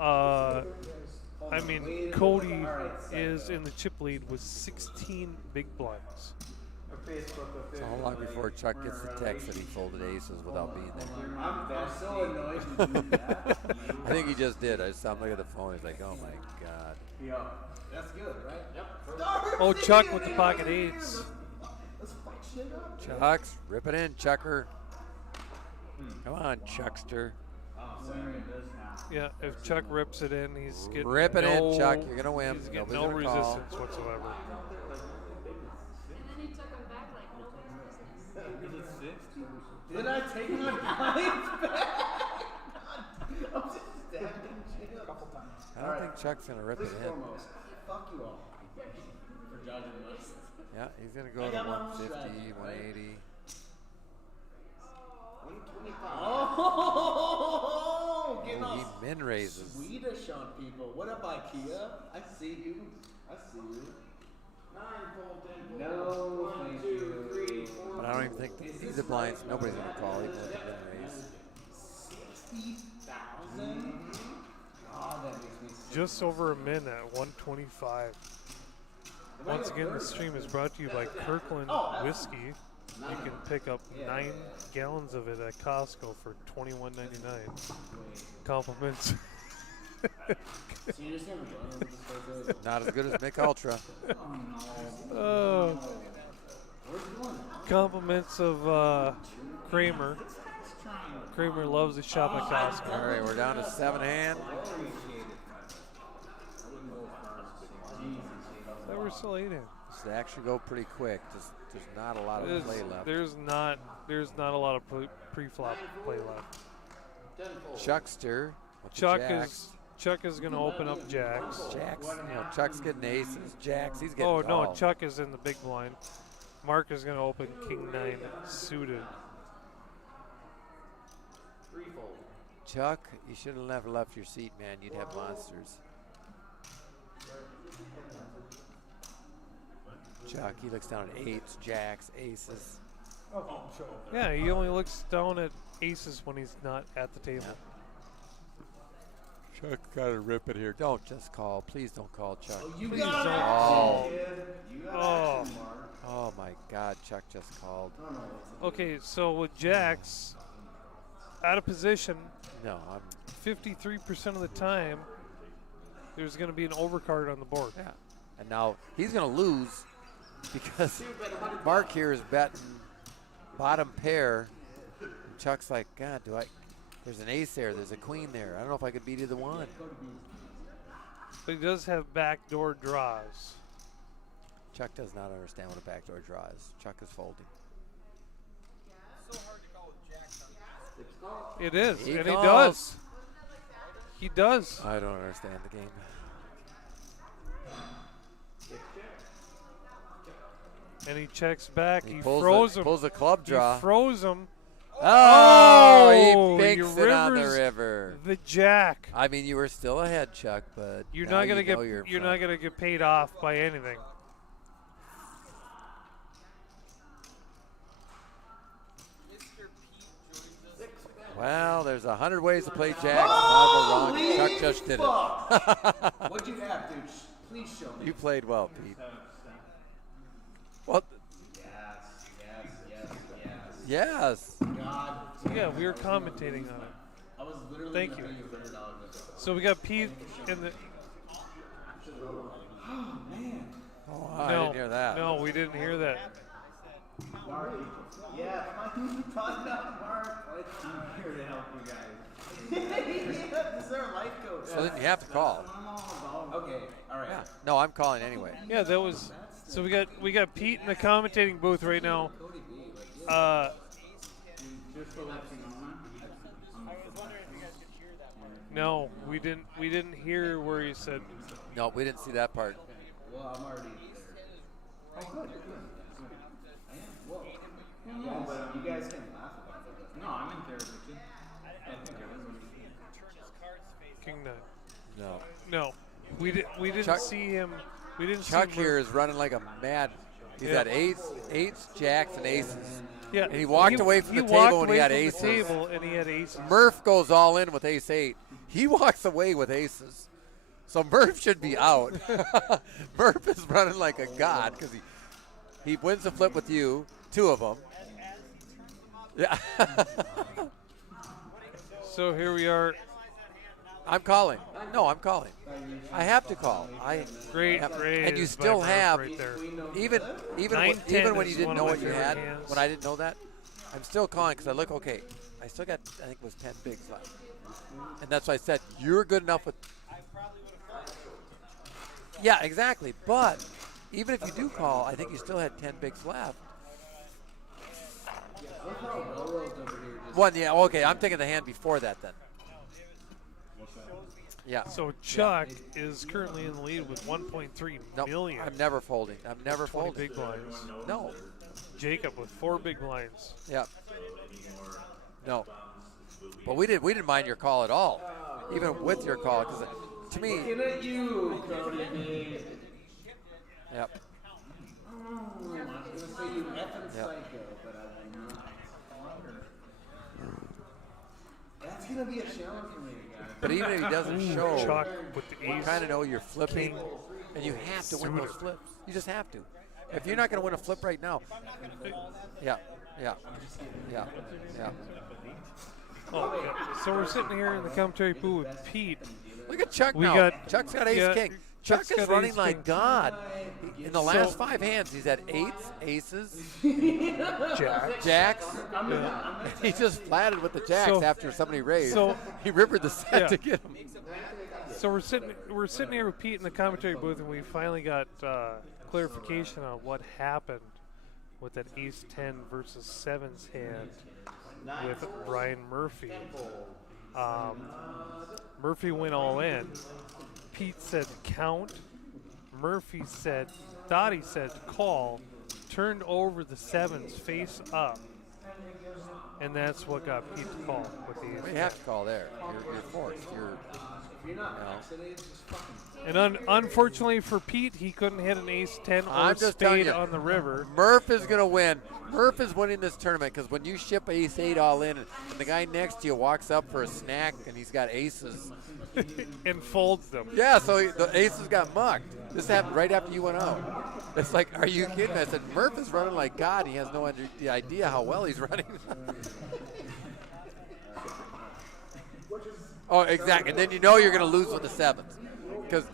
I mean, Cody is in the chip lead with 16 big blinds. So how long before Chuck gets the text that he folded aces without being there? I'm so annoyed to do that. I think he just did. I'm looking at the phone. He's like, oh my God. Yeah. That's good, right? Yep. Oh, Chuck with the pocket eights. Let's fuck shit up. Chucks, rip it in, Chucker. Come on, Chuckster. Oh, sorry, it does now. Yeah, if Chuck rips it in, he's getting Rip it no, in, Chuck. You're going to win. He's getting Nobody's no gonna call. resistance whatsoever. Did I take my points back? I'm just stacking chips. A couple times. I don't think Chuck's going to rip it First and in. foremost, fuck you all for judging us. Yeah, he's going to I go to got my own 150, strategy, right? 180. 125. Oh, getting Oh, all he min raises. Swedish on people. What up, IKEA? I see you. I see you. 9 fold, 10 fold. No, 1, thank 2, you. 3, 4. But I don't even think these are blinds. Nobody's going to call even with the min raise. 60,000? God, that makes me sick. Just over a min at 125. Once again, the stream is brought to you by Kirkland Whiskey. You can pick up 9 gallons of it at Costco for $21.99. Compliments. So you just never joined them with this Not as good as Mick Ultra. Compliments of Kramer. Kramer loves to shop at Costco. All right, we're down to 7 hand. That we're still 8 in. This actually go pretty quick. Just there's not a lot of play left. There's not a lot of pre-flop play left. Chuckster. with the Chuck jacks. is going to open up jacks. Jacks. You know, Chuck's getting aces. Jacks. He's getting. Oh no, called. Chuck is in the big blind. Mark is going to open King 9 suited. 3 fold. Chuck, you should have never left your seat, man. You'd have monsters. Chuck, he looks down at 8s, jacks, aces. Oh, sure. Yeah, he only looks down at aces when he's not at the table. Chuck got to rip it here. Don't just call. Please don't call Chuck. Oh, you Please got don't action, call. kid. You got Oh. action, Mark. Oh my God, Chuck just called. I don't know what to do. Okay, so with jacks out of position, No, I'm. 53% of the time, there's going to be an overcard on the board. Yeah. And now he's going to lose because Mark here is betting bottom pair. And Chuck's like, God, do I? There's an ace there. There's a queen there. I don't know if I could beat either one. But he does have backdoor draws. Chuck does not understand what a backdoor draw is. Chuck is folding. It is, He and he calls. does. He does. I don't understand the game. And he checks back. He pulls froze a, him. pulls a club draw. He froze him. Oh, he he binks it on the rivers river. The jack. I mean, you were still ahead, Chuck, but You're now not gonna you get. know you're in You're front. not gonna get paid off by anything. Well, there's 100 ways to play jack. Wrong. Holy Chuck just did fuck. it. What'd you have, dude? Please show me. You played well, Pete. Well, Yes. yes. God. Yeah, we were commentating on it. I was literally Thank gonna you. pay $100. So we got Pete in the. Oh man. Oh, I No, didn't hear that. no, we didn't hear that. Yeah, find out, Mark. I'm here to help you guys. This is our life coach. So then you have to call. Okay, all right. Yeah. No, I'm calling anyway. Yeah, that was. So we got Pete in the commentating booth right now. Just to let you know, No, we didn't hear where he said. No, we didn't see that part. Well, I'm already. Oh, good. Whoa. Yeah, but you guys can laugh about it. No, I'm in there with you. I think everyone. King 9. No. No, we didn't Chuck- see him. We didn't Chuck see him. here is running like a mad. He's Yeah. got eights, jacks, and aces. Yeah, And he walked away from the walked table when he away had from aces. The table and he had aces. Murph goes all in with ace 8. He walks away with aces. So Murph should be out. Murph is running like a god because he wins the flip with you, 2 of them. Yeah. So here we are. I'm calling. No, I'm calling. I have to call. Great raise and you by still Murph have right there. even 9-10 when you is didn't one know of my what you favorite had. hands. When I didn't know that, I'm still calling because I look okay. I still got I think it was 10 bigs left, and that's why I said you're good enough with. Yeah, exactly. But even if you do call, I think you still had 10 bigs left. Look how Railroad's over here just One, yeah, okay. I'm thinking the hand before that then. Yeah. So Chuck is currently in the lead with 1.3 No, million. I'm never folding. I'm never 20 folding. big blinds. No. Jacob with 4 big blinds. Yeah. No. But we didn't mind your call at all, even with your call, because to me. looking at you, Cody B. Yep. I was gonna say you effing Yep. psycho, but I'm not. That's gonna be a challenge for me, guys. But even if he doesn't show, Chuck with the you ace. kind of know you're flipping, king, and you have to win those suited. flips. You just have to. If you're not going to win a flip right now, yeah, yeah, yeah, yeah. Oh, yeah. So we're sitting here in the commentary booth with Pete. Look at Chuck We now. got- Chuck's got ace yeah, king. Chuck's Chuck is got running ace like king. God. In the last So- 5 hands, he's had eights, aces, Jack. jacks. Yeah. He just flatted with the jacks So- after somebody raised. so- he rivered the set Yeah. to get him. So we're sitting here with Pete in the commentary booth, and we finally got clarification on what happened with that ace 10 versus 7s hand with Brian Murphy. Murphy went all in. Pete said count. Murphy thought he said call, turned over the 7s face up, and that's what got Pete to call with the ace. You have to call there. You're forced. If you're not vaccinated, just fucking. And unfortunately for Pete, he couldn't hit an ace 10 or I'm just telling spade you, on the river. Murph is going to win. Murph is winning this tournament because when you ship ace 8 all in and the guy next to you walks up for a snack and he's got aces. And folds them. Yeah, so the aces got mucked. This happened right after you went out. It's like, are you kidding? I said, Murph is running like God. He has no idea how well he's running. Oh, exactly. And then you know you're going to lose with the 7s. Because,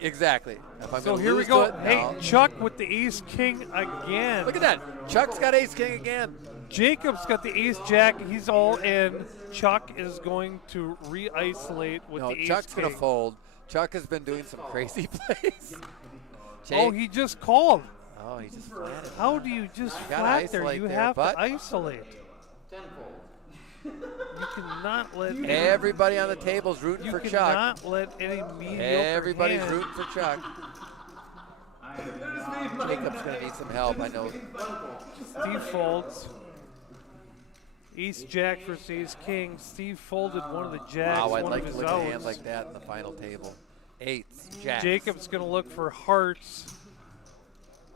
exactly. If I'm So gonna here we lose go. to it, Hey, no. Chuck with the ace king again. Look at that. Chuck's got ace king again. Jacob's got the ace jack. He's all in. Chuck is going to re-isolate with No, the ace Chuck's king. going to fold. Chuck has been doing some crazy plays. Oh, he just called. Oh, he just flatted. How do you just gotta flat there? isolate You there, have but- to isolate. You cannot let Everybody on the table's rooting you for Chuck. cannot let any mediocre Everybody's hand- rooting for Chuck. Jacob's going to need some help, I know. Steve folds. Ace jack versus ace king. Steve folded one of the jacks. Wow, I'd one like of to his look at a hand outs. like that in the final table. Eights, jacks. Jacob's going to look for hearts.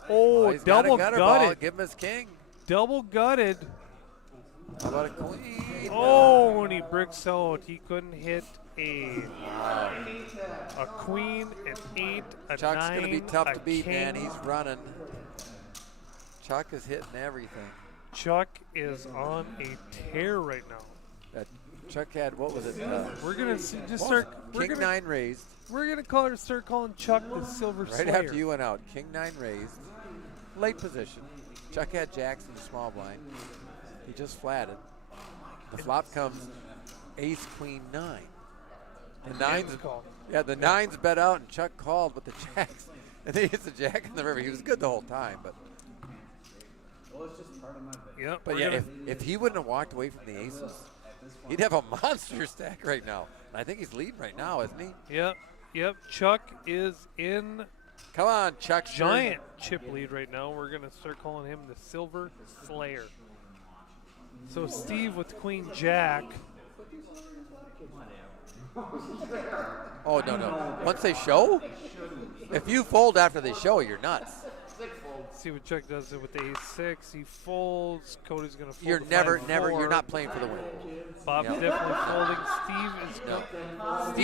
Oh, he's got a double gutter ball. gutted. Give him his king. Double gutted. How about a queen? Oh, when he bricks out, he couldn't hit a queen, an 8, a Chuck's 9, going to be tough a to beat, king. man. He's running. Chuck is hitting everything. Chuck is on a tear right now. Chuck had, what was it? We're gonna just what was start. it? We're King gonna 9 raised. start calling Chuck the Silver Right Slayer. after you went out. King 9 raised. Late position. Chuck had jacks in the small blind. He just flatted. The flop comes ace queen 9. The nines, called. yeah, the 9's bet out and Chuck called with the jacks. And then he hits the jack in the river. He was good the whole time, but Well, it's just part of my thing. Yep. but we're yeah, gonna- if he wouldn't have walked away from the aces, he'd have a monster stack right now. And I think he's leading right now, isn't he? Yep. Chuck is in Come on, Chuck. giant chip lead right now. We're gonna start calling him the Silver Slayer. So Steve with Queen Jack. Oh, no. Once they show? If you fold after they show, you're nuts. See what Chuck does with the ace 6. He folds. Cody's gonna fold. You're the never, 5-4. you're not playing for the win. Bob's Yeah. definitely folding. Steve is No.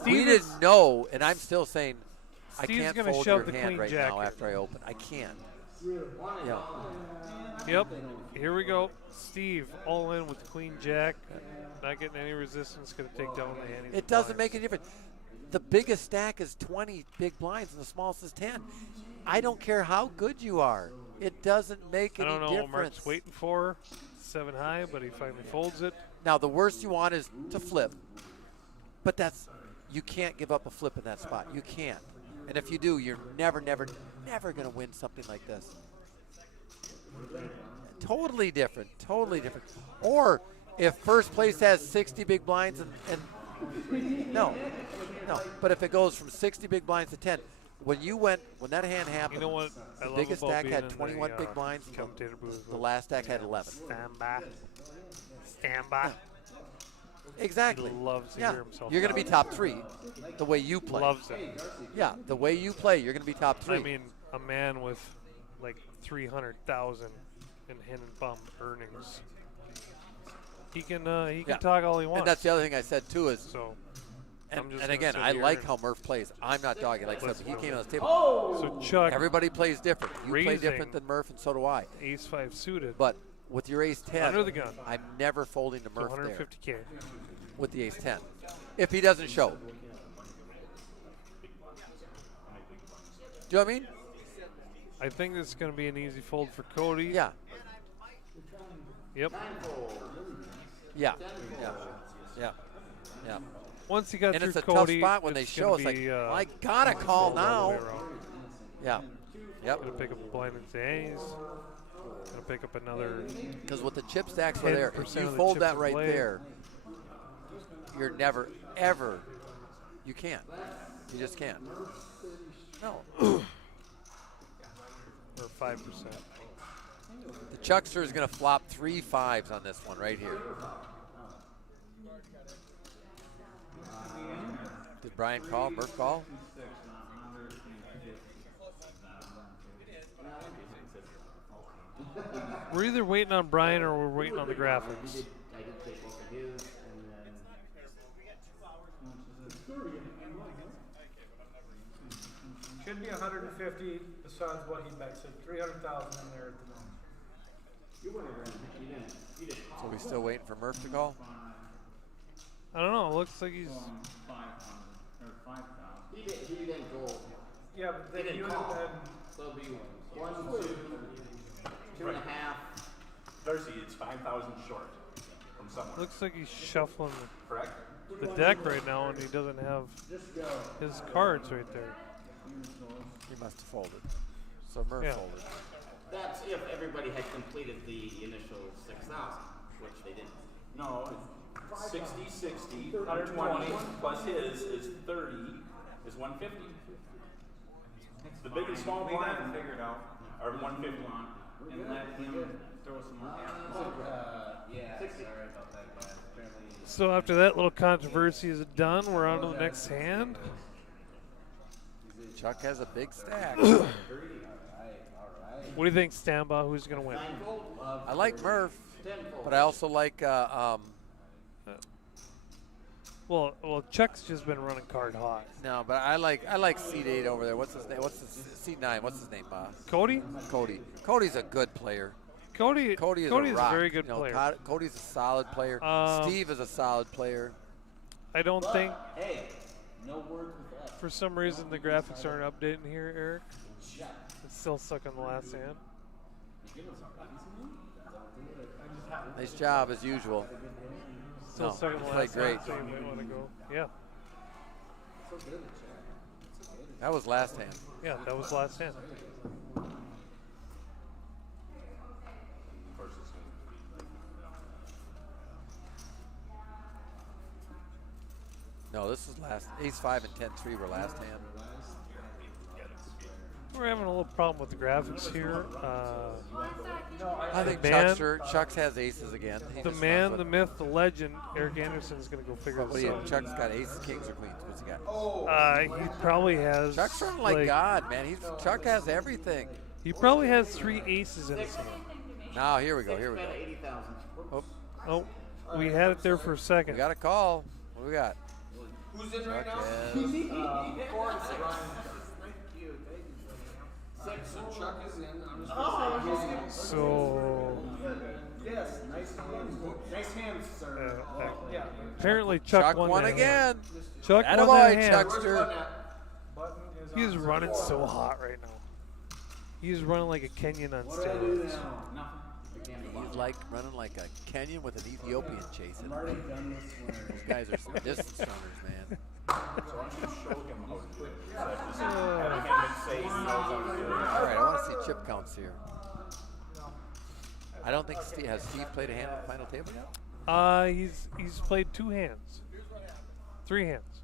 Steve we is- didn't know, and I'm still saying I Steve's can't gonna fold shove your the hand queen right jack now here. after I open. I can't. Yeah. Yep. Here we go. Steve all in with Queen Jack. Not getting any resistance. Going to take down the hand. It doesn't make any difference. The biggest stack is 20 big blinds, and the smallest is 10. I don't care how good you are. It doesn't make I any don't know difference. what Mark's waiting for. 7 high, but he finally folds it. Now, the worst you want is to flip. But you can't give up a flip in that spot. You can't. And if you do, you're never going to win something like this. Totally different. Totally different. Or if first place has 60 big blinds and no. But if it goes from 60 big blinds to 10, when that hand happened, You know what I the love biggest about stack being had in the, 21 big blinds. commentator booth? The last stack had 11. Stand by. Stand by. Exactly. He loves to Yeah. hear himself. You're going to be top 3 the way you play. Loves it. Yeah, the way you play, you're going to be top 3. I mean, a man with like 300,000 in hen and bum earnings. He can Yeah. talk all he wants. And that's the other thing I said too is, So, and, I'm just and gonna again, sit I here like and how Murph plays. I'm not dogging. Like I said, listen but he to came him. on this table. So Chuck, Everybody plays different. You play Raising. different than Murph, and so do I. ace 5 suited. But with your ace 10, Under the gun. I'm never folding to to Murph there 150K. with the ace 10. If he doesn't show. Do you know what I mean? I think this is going to be an easy fold for Cody. Yeah. Yep. Yeah. Yeah. Yeah. Yeah. Once he got And through it's a Cody, tough spot when they it's show. gonna It's like, be, well, I gotta call fold all the now. way around. Yeah. Yep. Gonna pick up a blind and say ace. Gonna pick up another. Because with the chip stacks were there, if 10% you of the fold chips that in right play. there, you're never, ever, you can't. You just can't. No. Or 5%. The Chuckster is going to flop 3 5s on this one right here. Did Brian call? Murph call? We're either waiting on Brian or we're waiting on the graphics. I did take both of his, and then Should be 150 besides what he bet. So 300,000 in there at the moment. you went around. You didn't. You didn't. So we still waiting for Murph to call? I don't know. It looks like he's. 5,000 or 5,000. He didn't go. Yeah, but then didn't you would call. have been. So it'll be 1, 2, 2.5. Darcy, it's 5,000 short from someone. Looks like he's shuffling Correct? the deck right now, and he doesn't have his cards right there. He must have folded. So Murph Yeah. folded. That's if everybody had completed the initial 6,000, which they didn't. No, it's 60, 60, 120 plus his is 30, is 150. The big and small We got blind to figure it out. are 150. And let him throw some more at Yeah. Sorry about that, guys. Apparently. So after that little controversy is done, we're on to the next hand. Chuck has a big stack. What do you think, Stamba? Who's going to win? I like Murph, but I also like Well, Chuck's just been running card hot. no, but I like seed 8 over there. What's his name? What's the seed 9? What's his name? Cody? Cody. Cody's a good player. Cody is Cody's a rock. very good You know, player. Cody's a solid player. Steve is a solid player. I don't think, Hey, no word with that. for some reason, the graphics aren't updating here, Eric. It's still stuck on the last hand. Nice job as usual. Still No, stuck on the played last great. hand, so you might want to go. Yeah, That was last hand. yeah, that was last hand. No, this is last. Ace 5 and 10-3 were last hand. We're having a little problem with the graphics here. I think man- Chuck's has aces again. He The just man, runs the with- myth, the legend, Eric Anderson's going to go figure What do this you out. Chuck's got aces, kings, or queens. What's he got? He probably has. Chuck's running like God, man. Chuck has everything. He probably has 3 aces in his hand. Now here we go. Here we go. 80,000. Oh, Oh, we had it there for a we second. got a call. What do we got? Who's in right Chuck now? has- Thank you. Six. So Chuck is in. I'm just gonna say. So Yes, nice hands. Nice hands, sir. Yeah. apparently Chuck won that again. hand. Chuck won that Attaboy, hand. Chuckster. Button is on He's running so hot right now. He's running like a Kenyan on steroids. He's like running like a Kenyan with an Ethiopian chasing. Those guys are some distance runners, man. So why don't you show him how to do it? So I just say he knows how to do it. All right, I want to see chip counts here. I don't think Steve has Steve played a hand on the final table yet. He's played 2 hands, 3 hands.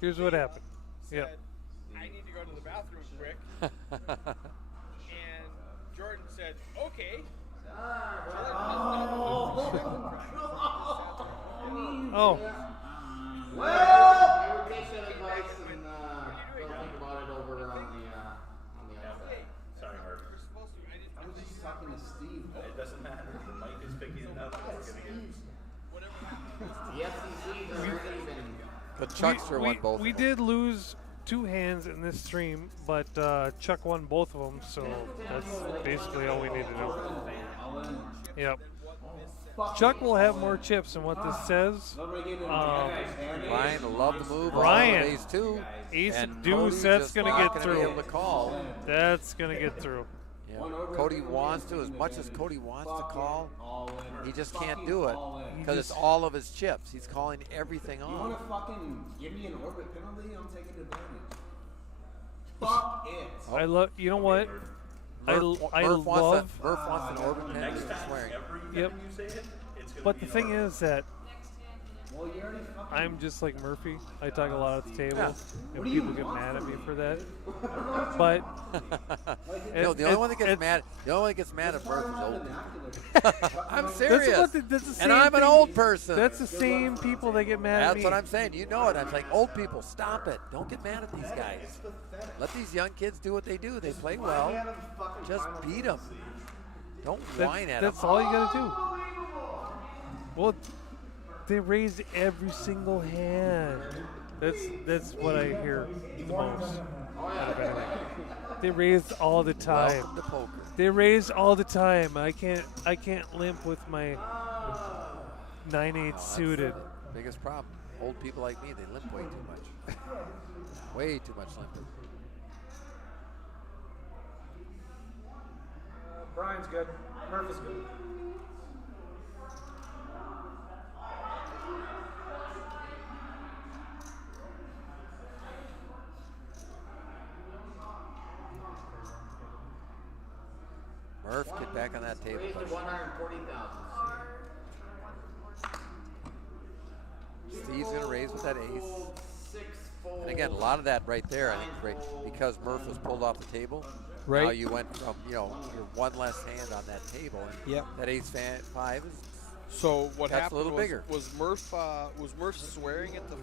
Here's what happened. Yeah. I need to go to the bathroom quick. And Jordan said, okay. Oh. Well, I would take that advice and don't think about it over on the outside. Sorry, Murph. I was just talking to Steve. It doesn't matter. The mic is picking it up. We're gonna get. The FCC's already been. But Chuckster won both. We of them. did lose 2 hands in this stream, but Chuck won both of them, so that's basically all we need to do. Yep. Chuck will have more chips than what this says. Ryan will love the move. Ryan. Ace 2. Ace and of deuce, Cody that's just going to not get gonna be through. able to call. That's going to get through. Yeah. Cody wants to, as much as Cody wants to call, he just can't do it because it's all of his chips. He's calling everything You want off. to fucking give me an orbit penalty? I'm taking advantage. Fuck it. I love. You know what? I Murph love. wants an orbit penalty for swearing. Yep. But the thing is that Well, you already fucking. I'm just like Murphy. I talk a lot at the table, Yeah. and people get mad at me for that. But No, the only one that gets mad, the only one that gets mad at Murph is old. I'm That's serious. what that's the same And I'm an thing. old person. That's the same people that get mad at That's me. what I'm saying. You know it. I'm like, old people, stop it. Don't get mad at these guys. Let these young kids do what they do. They play well. Just beat them. Don't whine at them. That's all you gotta do. Well, they raised every single hand. That's what I hear the most. Out of anything. They raised all the time. Welcome to poker. They raised all the time. I can't limp with my 9/8 suited. Biggest problem. Old people like me, they limp way too much. Way too much limping. Brian's good. Murph is good. Murph, get back on that table. Raised to buddy. 140,000. Steve's going to raise with that ace. 6-4. And again, a lot of that right there, I think, is great because Murph was pulled off the table. Right. Now you went from, your one less hand on that table. And Yep. that ace 5 is So what That's a happened little was, bigger. was Murph swearing at the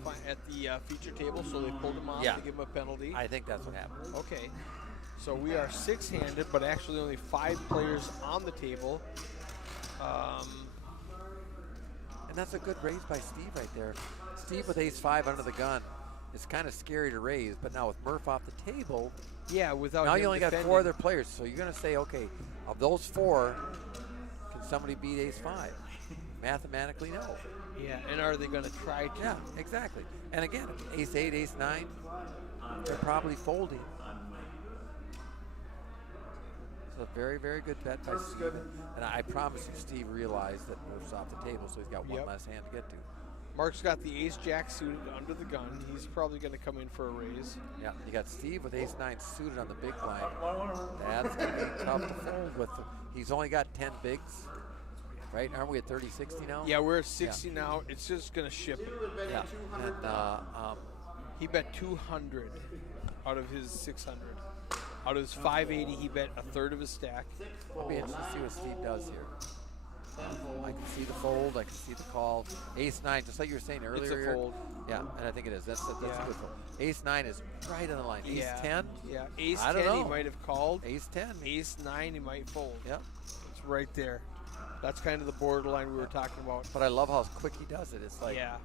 feature table, so they pulled him off Yeah. to give him a penalty. I think that's what happened. Okay. So we are 6-handed, but actually only 5 players on the table. And that's a good raise by Steve right there. Steve with ace 5 under the gun. It's kind of scary to raise, but now with Murph off the table, Yeah, without now him you only got defending. 4 other players. So you're going to say, okay, of those 4, can somebody beat ace 5? Mathematically, no. Yeah, and are they going to try to? Yeah, exactly. And again, ace 8, ace 9, they're probably folding. It's a very, very good bet by Steve. And I promise you, Steve realized that Murph's off the table, so he's got one Yep. less hand to get to. Mark's got the ace-jack suited under the gun. He's probably going to come in for a raise. Yeah, you got Steve with ace 9 suited on the big blind. That's going to be tough to fold with. He's only got 10 bigs, right? Aren't we at 30-60 now? Yeah, we're at 60 now. It's just going to ship it. Yeah. And He bet 200 out of his 600. Out of his 580, he bet a third of his stack. I'll be interested to see what Steve does here. I can see the fold. I can see the call. Ace 9, just like you were saying earlier. It's a fold. Yeah, and I think it is. That's a good fold. Ace 9 is right on the line. Ace Yeah. 10? Yeah, ace I 10 don't he know. might have called. Ace 10. Ace 9 he might fold. Yep. It's right there. That's kind of the borderline we were talking about. But I love how quick he does it. It's like Yeah.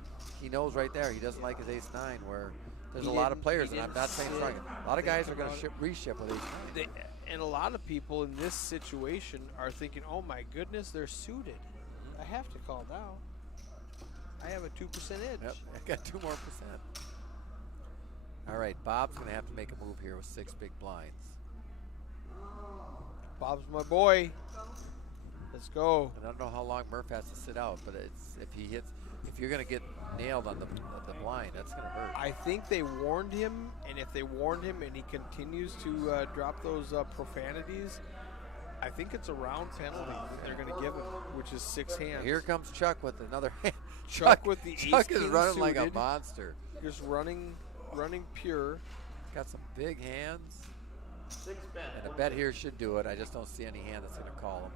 he knows right there. He doesn't like his ace 9 where there's He a lot of didn't- players, he and I'm didn't not saying sit. strong. A lot of guys are going to reship with ace 9. And a lot of people in this situation are thinking, oh my goodness, they're suited. I have to call now. I have a 2% edge. Yep, I got 2 more percent. All right, Bob's going to have to make a move here with 6 big blinds. Bob's my boy. Let's go. I don't know how long Murph has to sit out, but it's if you're going to get nailed on the blind, that's going to hurt. I think they warned him, and if they warned him and he continues to drop those profanities, I think it's a round penalty that they're going to give him, which is 6 hands. Here comes Chuck with another hand. Chuck with the Chuck is ace-king running like a suited. monster. Just running pure. Got some big hands. 6 bet. And a bet here should do it. I just don't see any hand that's going to call him.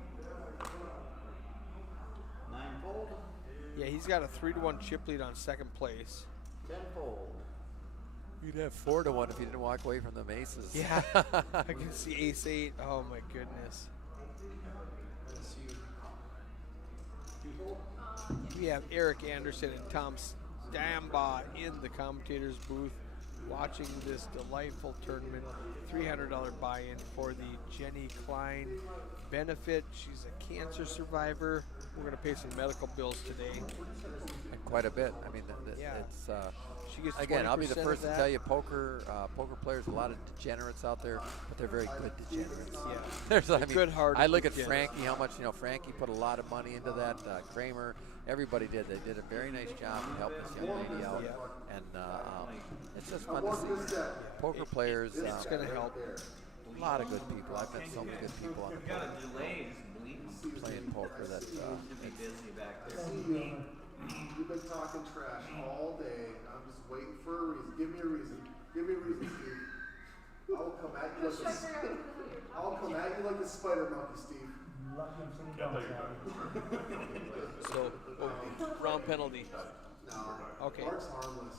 9 fold. Yeah, he's got a 3-1 chip lead on second place. 10 fold. You'd have 4-1 if you didn't walk away from them aces. Yeah, I can see ace 8. Oh my goodness. We have Eric Anderson and Tom Stambaugh in the commentator's booth watching this delightful tournament. $300 buy-in for the Jenny Klein benefit. She's a cancer survivor. We're going to pay some medical bills today. And quite a bit. I mean, Yeah. it's She gets again. I'll be the 20% first of to tell you, poker players, a lot of degenerates out there, but they're very good degenerates. Yeah. There's, I mean, good-hearted I look at degenerates. Frankie. How much Frankie put a lot of money into that. Kramer, everybody did. They did a very nice job to help this young lady out, and it's just fun to see. Poker players. It's going to help. A lot of good people. I've met so many good people on playing poker that You've been talking trash all day. I'm just waiting for a reason. Give me a reason. Give me a reason, Steve. I'll come at you like I'll come at you like the spider monkey, Steve. So, round penalty. No. Okay. Mark's harmless.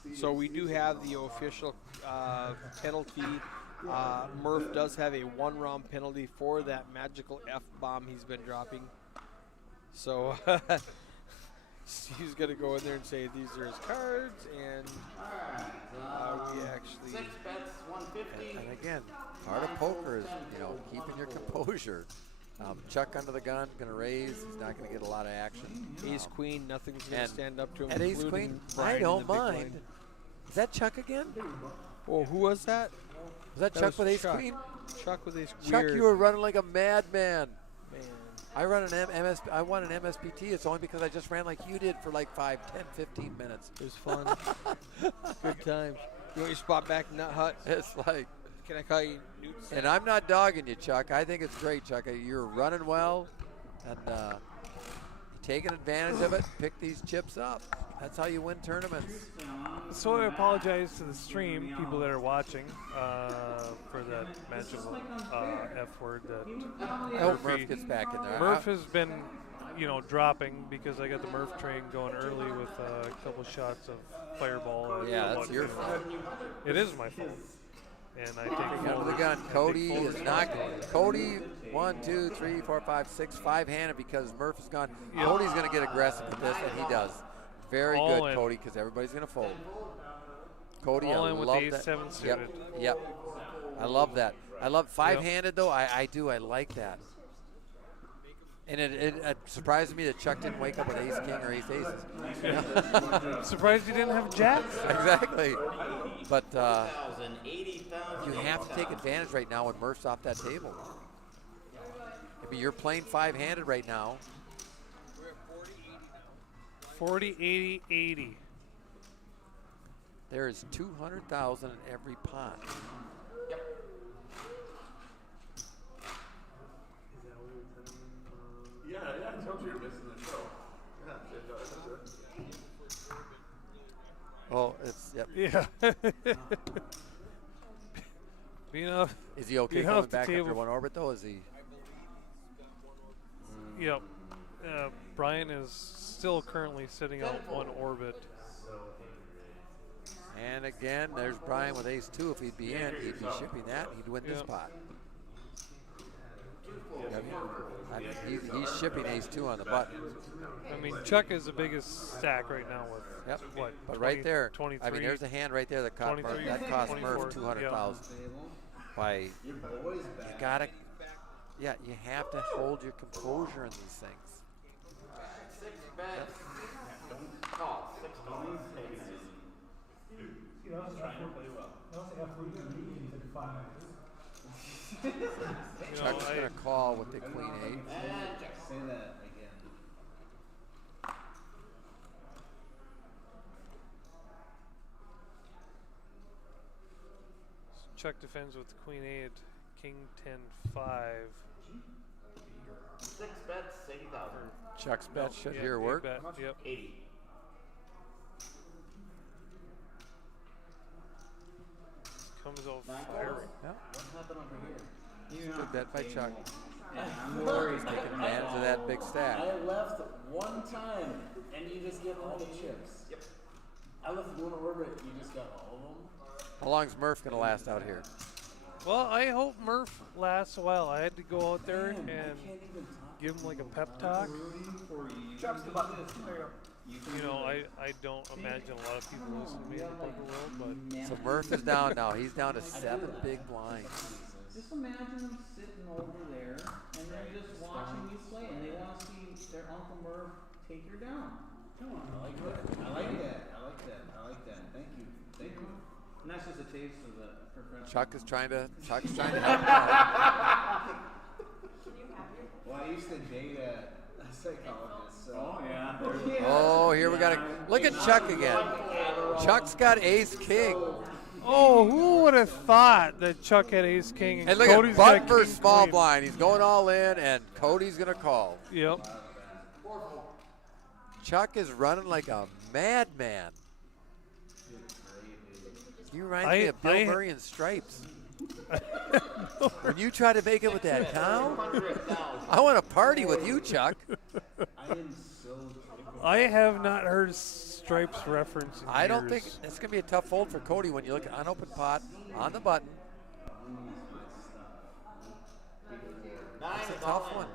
Steve, So we do have the official penalty. Murph does have a 1-round penalty for that magical F-bomb he's been dropping. So Steve's going to go in there and say these are his cards, and we actually... 6 bets, 150. and again, part of poker is keeping your composure. Chuck under the gun, going to raise. He's not going to get a lot of action. Ace Queen, nothing's going to stand up to him. At Ace including Queen, Brian I in don't the big mind. blind. Is that Chuck again? Oh, who was that? Was that Chuck was with Ace Chuck. Queen? Chuck with Ace Chuck, Weird. you were running like a madman. Man. I run an I won an MSPT. It's only because I just ran like you did for like 5, 10, 15 minutes. It was fun. Good times. You want your spot back, Nut Hut? It's like, Can I call you Newt? and I'm not dogging you, Chuck. I think it's great, Chuck. You're running well, and you're taking advantage of it. Pick these chips up. That's how you win tournaments. So I apologize to the stream people that are watching for that magical F word that I hope Murph gets back in there. Murph has been, dropping because I got the Murph train going early with a couple shots of Fireball. Yeah, that's your fault. It is my fault, and I take Under the gun. Cody is not. Cody, 1, 2, 3, 4, 5, 6, 5-handed because Murph is gone. Yep. Cody's going to get aggressive with this, and he does. Very All good, in. Cody, because everybody's going to fold. Cody, All I in with love the that. ace-7 suited. Yep. I love that. I love 5-handed though. I do. I like that. And it surprised me that Chuck didn't wake up with ace king or ace aces. Surprised you didn't have jacks. Exactly. But 80,000, 80,000. you have to take advantage right now when Murph's off that table. I mean, you're playing 5-handed right now. 40, 80, 80. There is 200,000 in every pot. Yeah, I told you you're missing the show. Oh, it's yep. Yeah. Is he okay being coming off the back after table. one orbit though? Is he? Yep. Brian is still currently sitting on one orbit. And again, there's Brian with ace 2. If he'd be in, he'd be shipping that. He'd win this Yep. pot. I mean, he's shipping ace 2 on the button. I mean, Chuck is the biggest stack right now with Yep. what? But 20, right there, 23. I mean, there's a hand right there that cost Murph, 23, that cost 24, Murph 200,000. By you gotta, yeah, you have to hold your composure in these things. 6 bets. Call. 6 calls. Chuck's gonna call with the queen 8. And check. Say that again. Chuck defends with queen 8, king 10, 5. 6 bets, 80,000. Chuck's bet should Yeah, here big work. bet, Yep. 80. Comes out 9 fiery. calls. Yeah. What happened over here? Good bet by Chuck. I'm worried. Taking advantage of that big stack. I left one time, and you just get all the chips. Yep. I left one over, but you just got all of them. How long's Murph going to last out here? Well, I hope Murph lasts a while. I had to go out there Man, I and can't even talk. give him like a pep talk. Chuck's the button. There you go. You know, I don't imagine a lot of people listen to me in the poker world, but So Murph is down now. He's down to 7 big blinds. Just imagine them sitting over there and they're just watching you play and they want to see their Uncle Murph take her down. Come on. I like that. I like that. I like that. I like that. Thank you. Thank you. And that's just a taste of the professional. Chuck's trying to help him out. Well, I used to date a psychologist. So. Oh, yeah. Oh, here we got to look at Chuck again. Chuck's got ace king. oh, who would have thought that Chuck had ace king and And look Cody's at got button versus king small queen? blind. He's going all in, and Cody's going to call. Yep. Chuck is running like a madman. You remind me of Bill Murray in Stripes. When you try to make it with that cow, I want to party with you, Chuck. I am so. I have not heard Stripes reference in I don't years. think it's going to be a tough fold for Cody when you look at unopened pot on the button. It's a tough one.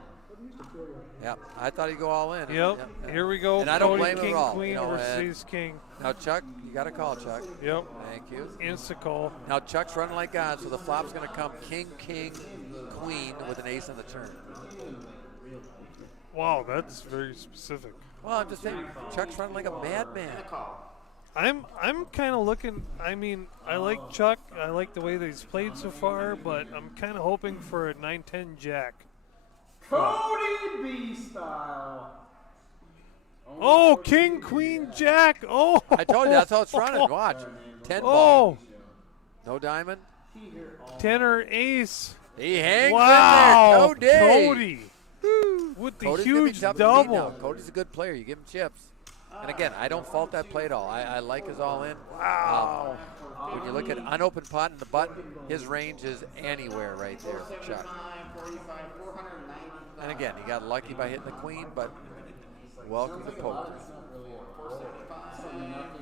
Yeah, I thought he'd go all in. Yep. Here we go. And I don't Cody, blame him king, at all. queen You know, versus and ace king. now, Chuck, you got to call, Chuck. Yep. Thank you. Insta call. Now, Chuck's running like God, so the flop's going to come king, king, queen with an ace on the turn. Wow, that's very specific. Well, I'm just saying, Chuck's running like a madman. I'm kind of looking. I mean, I like Chuck. I like the way that he's played so far, but I'm kind of hoping for a 9-10 jack. Cody B style. Oh, king, queen, jack. Oh, I told you, that's how it's running. Watch. 10 ball. Oh, No diamond. 10 or ace. He hangs Wow, in there. Cody. With the Cody's gonna be huge tough to beat now. double. Cody's a good player. You give him chips. And again, I don't fault that play at all. I like his all in. Wow. When you look at unopened pot in the button, his range is anywhere right there, Chuck. And again, he got lucky by hitting the queen, but welcome to poker.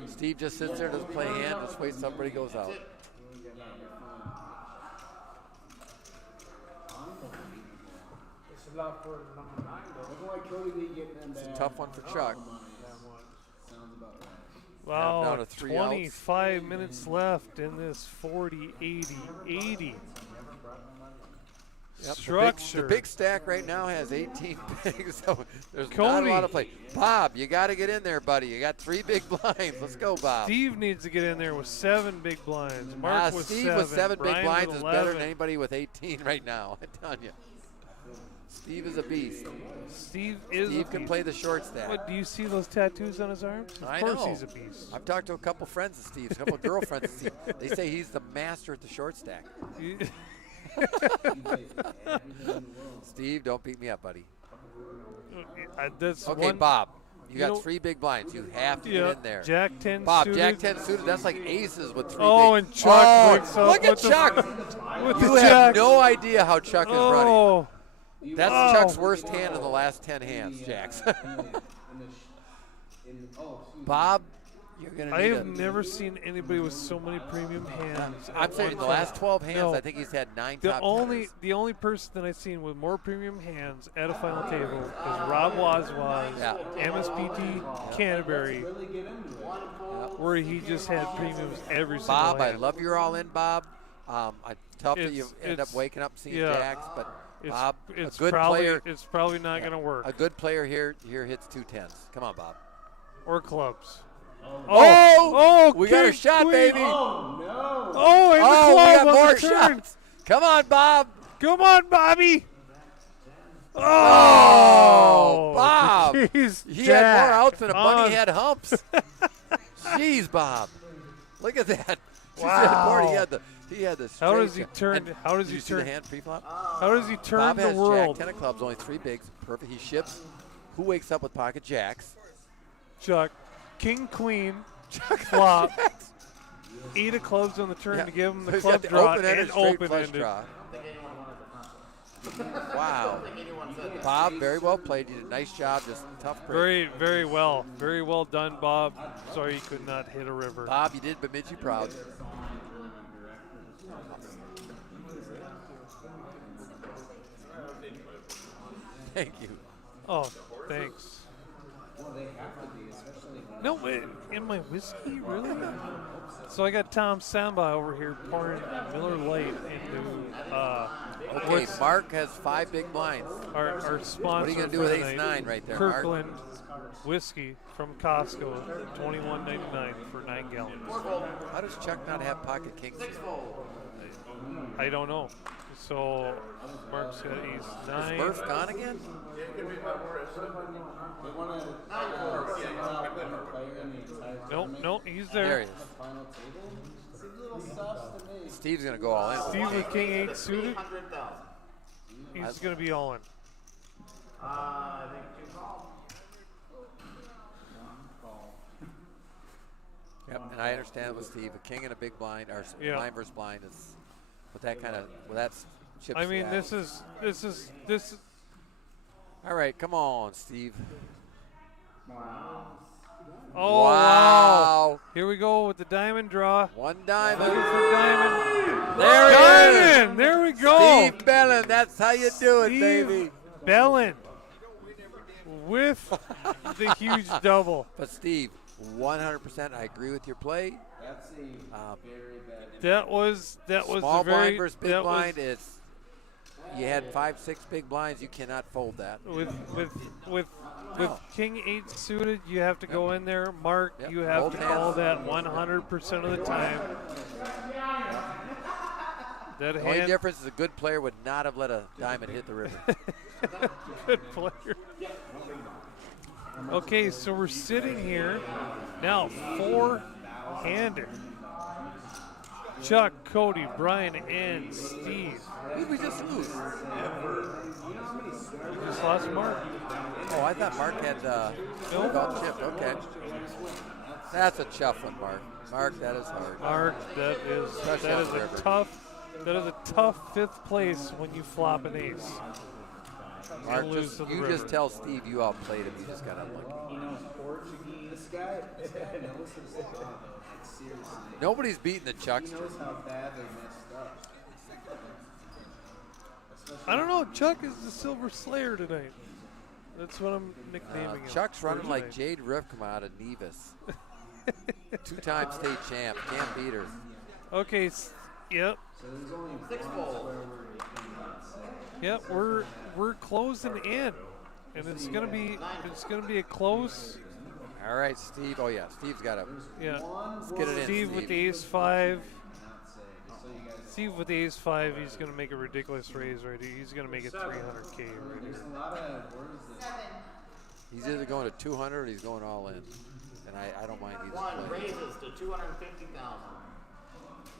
Steve just sits there, doesn't play hand, just waits till somebody goes out. It's a lot for number 9, though. Look why Cody didn't get them It's a back. tough one for Chuck. Sounds about right. Wow, down to 3 outs. 25 minutes left in this 40, 80, 80. Yep, Structure. The big stack right now has 18 bigs, so there's not a Cody. lot of play. Bob, you got to get in there, buddy. You got 3 big blinds. Let's go, Bob. Steve needs to get in there with 7 big blinds. Mark with Steve 7. with 7 big Brian blinds with is 11. better than anybody with 18 right now. I'm telling you. Steve is a beast. Steve is Steve a can beast. play the short stack. What, do you see those tattoos on his arms? Of I course know. he's a beast. I've talked to a couple friends of Steve's, a couple girlfriends of Steve. They say he's the master at the short stack. Steve, don't beat me up, buddy. That's Okay, one, Bob, you you got know- 3 big blinds. You have to yeah, get in there. Jack 10 Bob, suited. Jack 10 suited. That's like aces with 3 Oh, big. and Chuck wakes up look at with the- Chuck. with You the have jack. no idea how Chuck is running. Oh, That's wow. Chuck's worst hand in the last 10 hands, Jacks. Bob, you're going to I need have never seen anybody with so many premium hands. I'm at saying in one the last time. 12 hands, No. I think he's had 9 The top only teners. the only person that I've seen with more premium hands at a final table is Rob Wazwaz, Yeah. MSPT Canterbury, where he just had premiums every single Bob, I hand. love your all in, Bob. Tough that you It's- end up it's- waking up seeing yeah. Jacks, but It's, Bob, it's a good probably, player. It's probably not going to work. A good player here hits 2 10s. Come on, Bob. Or clubs. Oh, we got a king, shot, queen. baby. Oh, no. Oh, and the Oh, we club got on more the turn. shots. Come on, Bob. Come on, Bobby. Oh, Bob. Jeez, He had Jack more outs than a bunny on. had humps. Jeez, Bob. Look at that. Wow. He had the How does straight he turn? and How does did he you see the turn? hand pre-flop? How does he turn Bob the has world? Jack, 10 of clubs, only 3 bigs. Perfect. He ships. Who wakes up with pocket jacks? Chuck, king, queen, Chuck flop. jacks. 8 of clubs on the turn Yeah. to give him So the he's club got the draw open-ended and straight flush open-ended. draw. Wow. Bob, very well played. You did a nice job. Just tough break. Very, very well. Very well done, Bob. Sorry you could not hit a river. Bob, you did Bemidji proud. Thank you. Oh, thanks. No, wait, in my whiskey, really? So I got Tom Samba over here pouring Miller Lite into Okay, what's Mark has 5 big blinds. our sponsor. What are you going to do for with the ace night, 9 right there, Mark? Kirkland whiskey from Costco, $21.99 for 9 gallons. How does Chuck not have pocket kings here? I don't know. So Mark's got ace 9. Is Murph gone again? Nope, he's There there. he is. Steve's going to go all in. Steve with king 8 suited. He's going to be all in. I think 2 calls. Yep, and I understand it with Steve. A king and a big blind, or Yeah. blind versus blind is with that kind of, well, that's chips. I mean, the this axe. is. All right, come on, Steve. Oh, wow. Here we go with the diamond draw. 1 diamond. Looking for diamond. There he is. Diamond! There we go. Steve Bellin, that's how you do it, Steve baby. Bellin with the huge double. But Steve, 100%, I agree with your play. That's a very bad. That was Small the very blind versus big that was- blind. It's you had 5, 6 big blinds. You cannot fold that. with king 8 suited, you have to go in there. Mark, Yep. you have Both to hands. call that 100% of the time. That The only hand, difference is a good player would not have let a diamond hit the river. good player. Okay, so we're sitting here now 4-handed. Chuck, Cody, Brian, and Steve. Who did we just lose? We just lost Mark. Oh, I thought Mark had golf chip. Okay. That's a tough one, Mark. Mark, that is hard. Mark, that is Especially on the a river. tough 5th place when you flop an ace. Mark, lose just, to the you river. just tell Steve you outplayed him. You just got unlucky. He knows Portuguese. This guy knows his law, though. Like, seriously. Nobody's beating the He Chuckster. knows how bad they messed up. I don't know. Chuck is the Silver Slayer tonight. That's what I'm nicknaming him. Chuck's for running like tonight. Jade Rivkema out of Nevis. 2-time state champ. Can't beat her. Okay. Yep. So there's only 6 balls where we're Yep. We're closing in, and it's gonna be a close. All right, Steve. Oh, yeah. Steve's got a. Yeah. Let's get it in, Steve with the ace 5. Steve with the ace 5. He's gonna make a ridiculous raise right here. He's gonna make it 300K right here. there's a lot of words that He's either going to 200 or he's going all in. And I don't mind either. One play. raises to 250,000.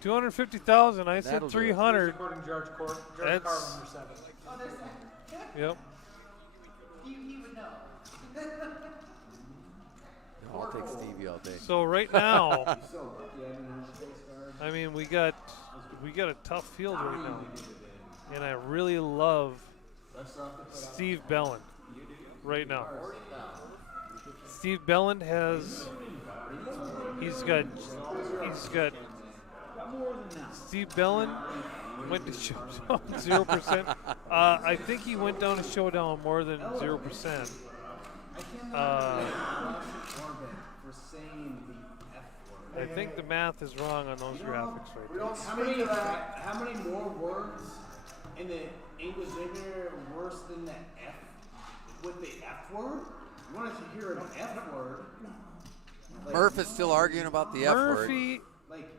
250,000. I said That'll do it. 300. According to George Carr, That's- number 7. Oh, there's Yep. he would know. No, I'll take Stevie all day. So right now, I mean, we got a tough field right now, and I really love Steve Belland right now. Steve Belland he's got Steve Belland went to showdown 0%. I think he went down to showdown more than 0%. I think the math is wrong on those graphics right there. How many more words in the English dictionary are worse than the F with the F word? You want to hear an F word? Like, Murph is still arguing about the F word. Murphy, like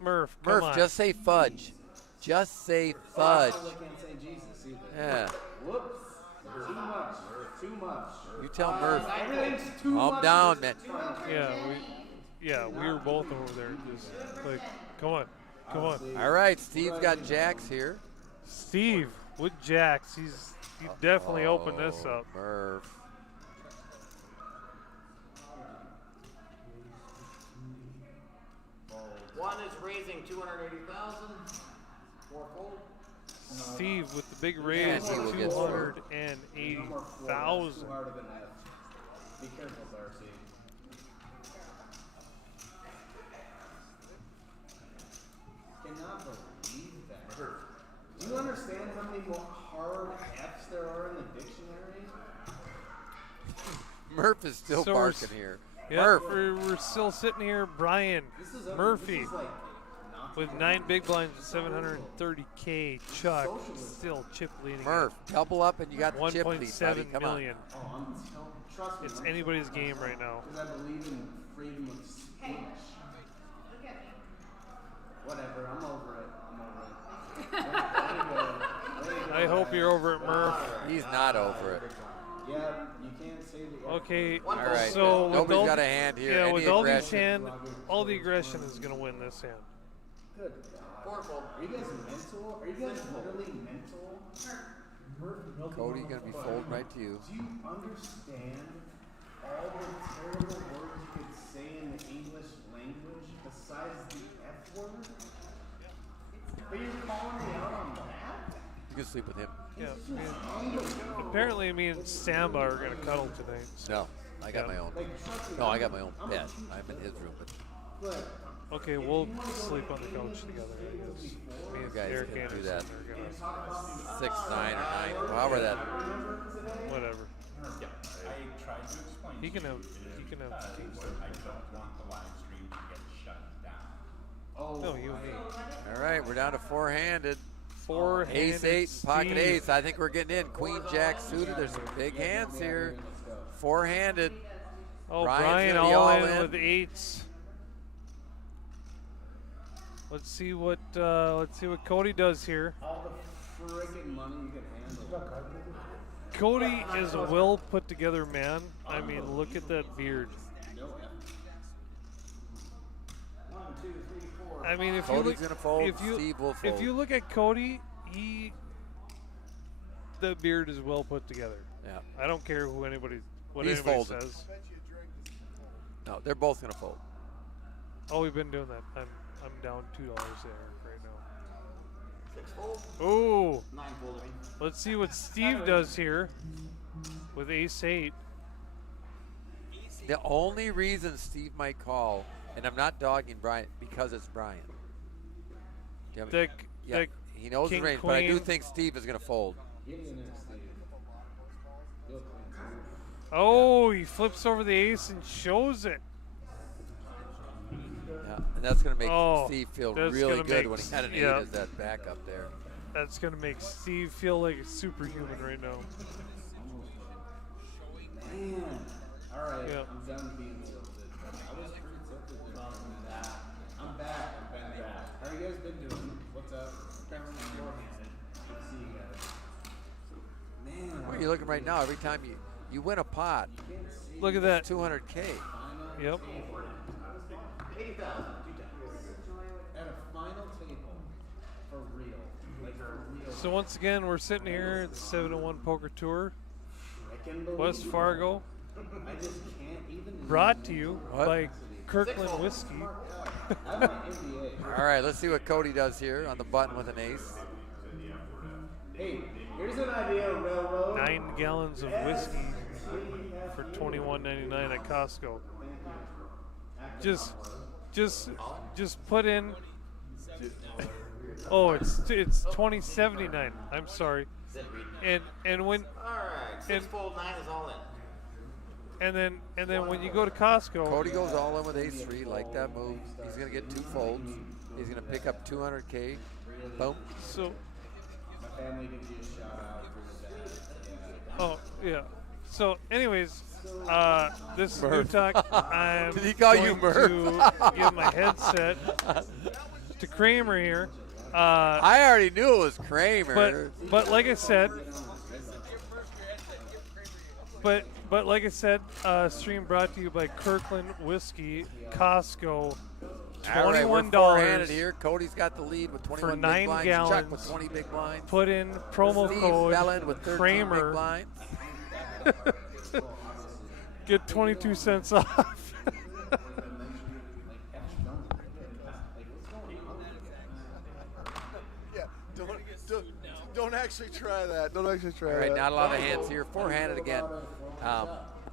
Murph, come Murph, on. just say fudge. Just say fudge. I can't say Jesus either. Yeah. Whoops. Too much. Too much. You tell Murph. Everything's too Calm much. down, man. Yeah, yeah, we were both over there. Just like, come on, come on. All right, Steve's got jacks here. Steve with jacks. He definitely opened this up. Murph. One is raising 280,000. Four fold. Steve with the big raise he of will get 280,000. Harder than F. Be careful, Darcy. Cannot believe that. Do you understand how many more hard F's there are in the dictionary? Murph is still So barking here. Yeah, Murph. we're still sitting here. Brian Murphy with 9 big blinds at 730K. Chuck still chip leading. Murph, double up and you got the chip lead, buddy. 1.7 Come million. on. Trust me. It's anybody's game right now. Because I believe in freedom of speech. Look at me. Whatever, I'm over it. I hope you're over it, Murph. He's not over it. Yeah, you can't say that. Okay, All right. so with Nobody's all got the- a hand here. Yeah, Any with all these aggression? hand, all the aggression is going to win this hand. Good God. Four fold. Are you guys mental? Are you guys literally mental? Cody's going to be folding right to you. Do you understand all the terrible words you could say in the English language besides the F word? But you're calling me out on that? You can sleep with him. Yeah. Apparently, me and Samba are going to cuddle tonight. So. No, I got my own. No, I got my own bed. I'm in his room. But Okay, we'll sleep on the couch together, I guess. Me you and guys Eric can do Anderson that. are going to. 6, 9, or 9. However that. Whatever. Yeah, I tried to explain. He can have kings. I don't want the live stream to get shut down. No, you and me. All right, we're down to four-handed. Four-handed Ace, 8, and pocket Steve. ace. I think we're getting in. Queen, jack suited. There's some big hands here. Four-handed. Oh, Brian's Brian gonna be all all in in. with 8s. Let's see what Cody does here. All the friggin' money you can handle. Cody is a well put together man. I mean, look at that beard. I mean, if you Cody's look, gonna fold, if you Steve will if fold. you look at Cody, the beard is well put together. Yeah. I don't care what He's anybody folding. says. No, they're both going to fold. Oh, we've been doing that. I'm down $2 there right now. 6 fold. Oh, 9 fold. let's see what Steve does here with ace 8. The only reason Steve might call, and I'm not dogging Brian, because it's Brian. Yeah, he knows the king, range, but I do queen. think Steve is going to fold. Get in there, Steve. Oh, he flips over the ace and shows it. Yeah, and that's going to make Steve feel that's really gonna good make when he had an 8 yeah. as that backup there. That's going to make Steve feel like a superhuman right now. Man. All right, Yeah. I'm done being tilted. I was pretty tilted. I'm back. I've been back. How you guys been doing? What's up? Good to see you guys. Man. Where are you looking right now? Every time you win a pot, Look at that. 200K. Yep. 80,000. At a final table. For real. Like for real. So once again, we're sitting here at the 701 Poker Tour, I can believe West Fargo, I just can't even. brought to you What? by Kirkland Whiskey. I have my MBA. All right, let's see what Cody does here on the button with an ace. Hey, here's an idea, Railroad. 9 gallons of whiskey for $21.99 at Costco. Just put in. Oh, it's $20.79. I'm sorry. And when Alright, 6 And- fold, 9 is all in. and then when you go to Costco, Cody goes all in with ace 3, like that move. He's going to get 2 folds. He's going to pick up 200K. Boom. so My family gives you a shout out for the dad. oh yeah. So anyways, this is New Murph. Talk. I'm Did he call you going Murph? to give my headset to Kramer here. I already knew it was Kramer. But like I said, but But like I said, stream brought to you by Kirkland Whiskey, Costco. All right, we're $21 four-handed here. Cody's got the lead with 21 for big 9 blinds. gallons. Chuck with 20 big blinds. Put in promo Steve code Bellin with 13 big Kramer. blinds. Get 22 cents off. Yeah, don't actually try that. Don't actually try All right, that. not a lot of hands here. Four-handed again.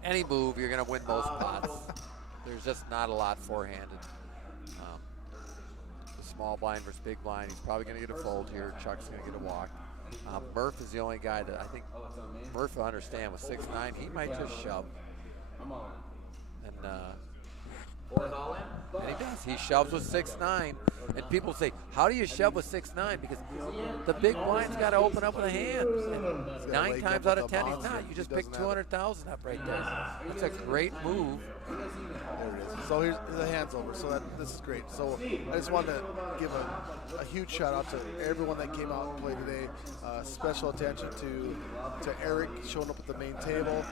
Any move, you're going to win most pots. There's just not a lot four-handed. The small blind versus big blind. He's probably going to get a fold here. Chuck's going to get a walk. Murph is the only guy that I think Murph will understand with 6'9". He might just shove. And he does. He shoves with 6'9". And people say, how do you shove with 6'9"? Because the big blind's got to open up with a hand. And 9 times out of 10, he's not. You just pick 200,000 up right there. That's a great move. There it is. So here's the hands over. So this is great. So I just wanted to give a huge shout out to everyone that came out and played today. Special attention to Eric showing up at the main table.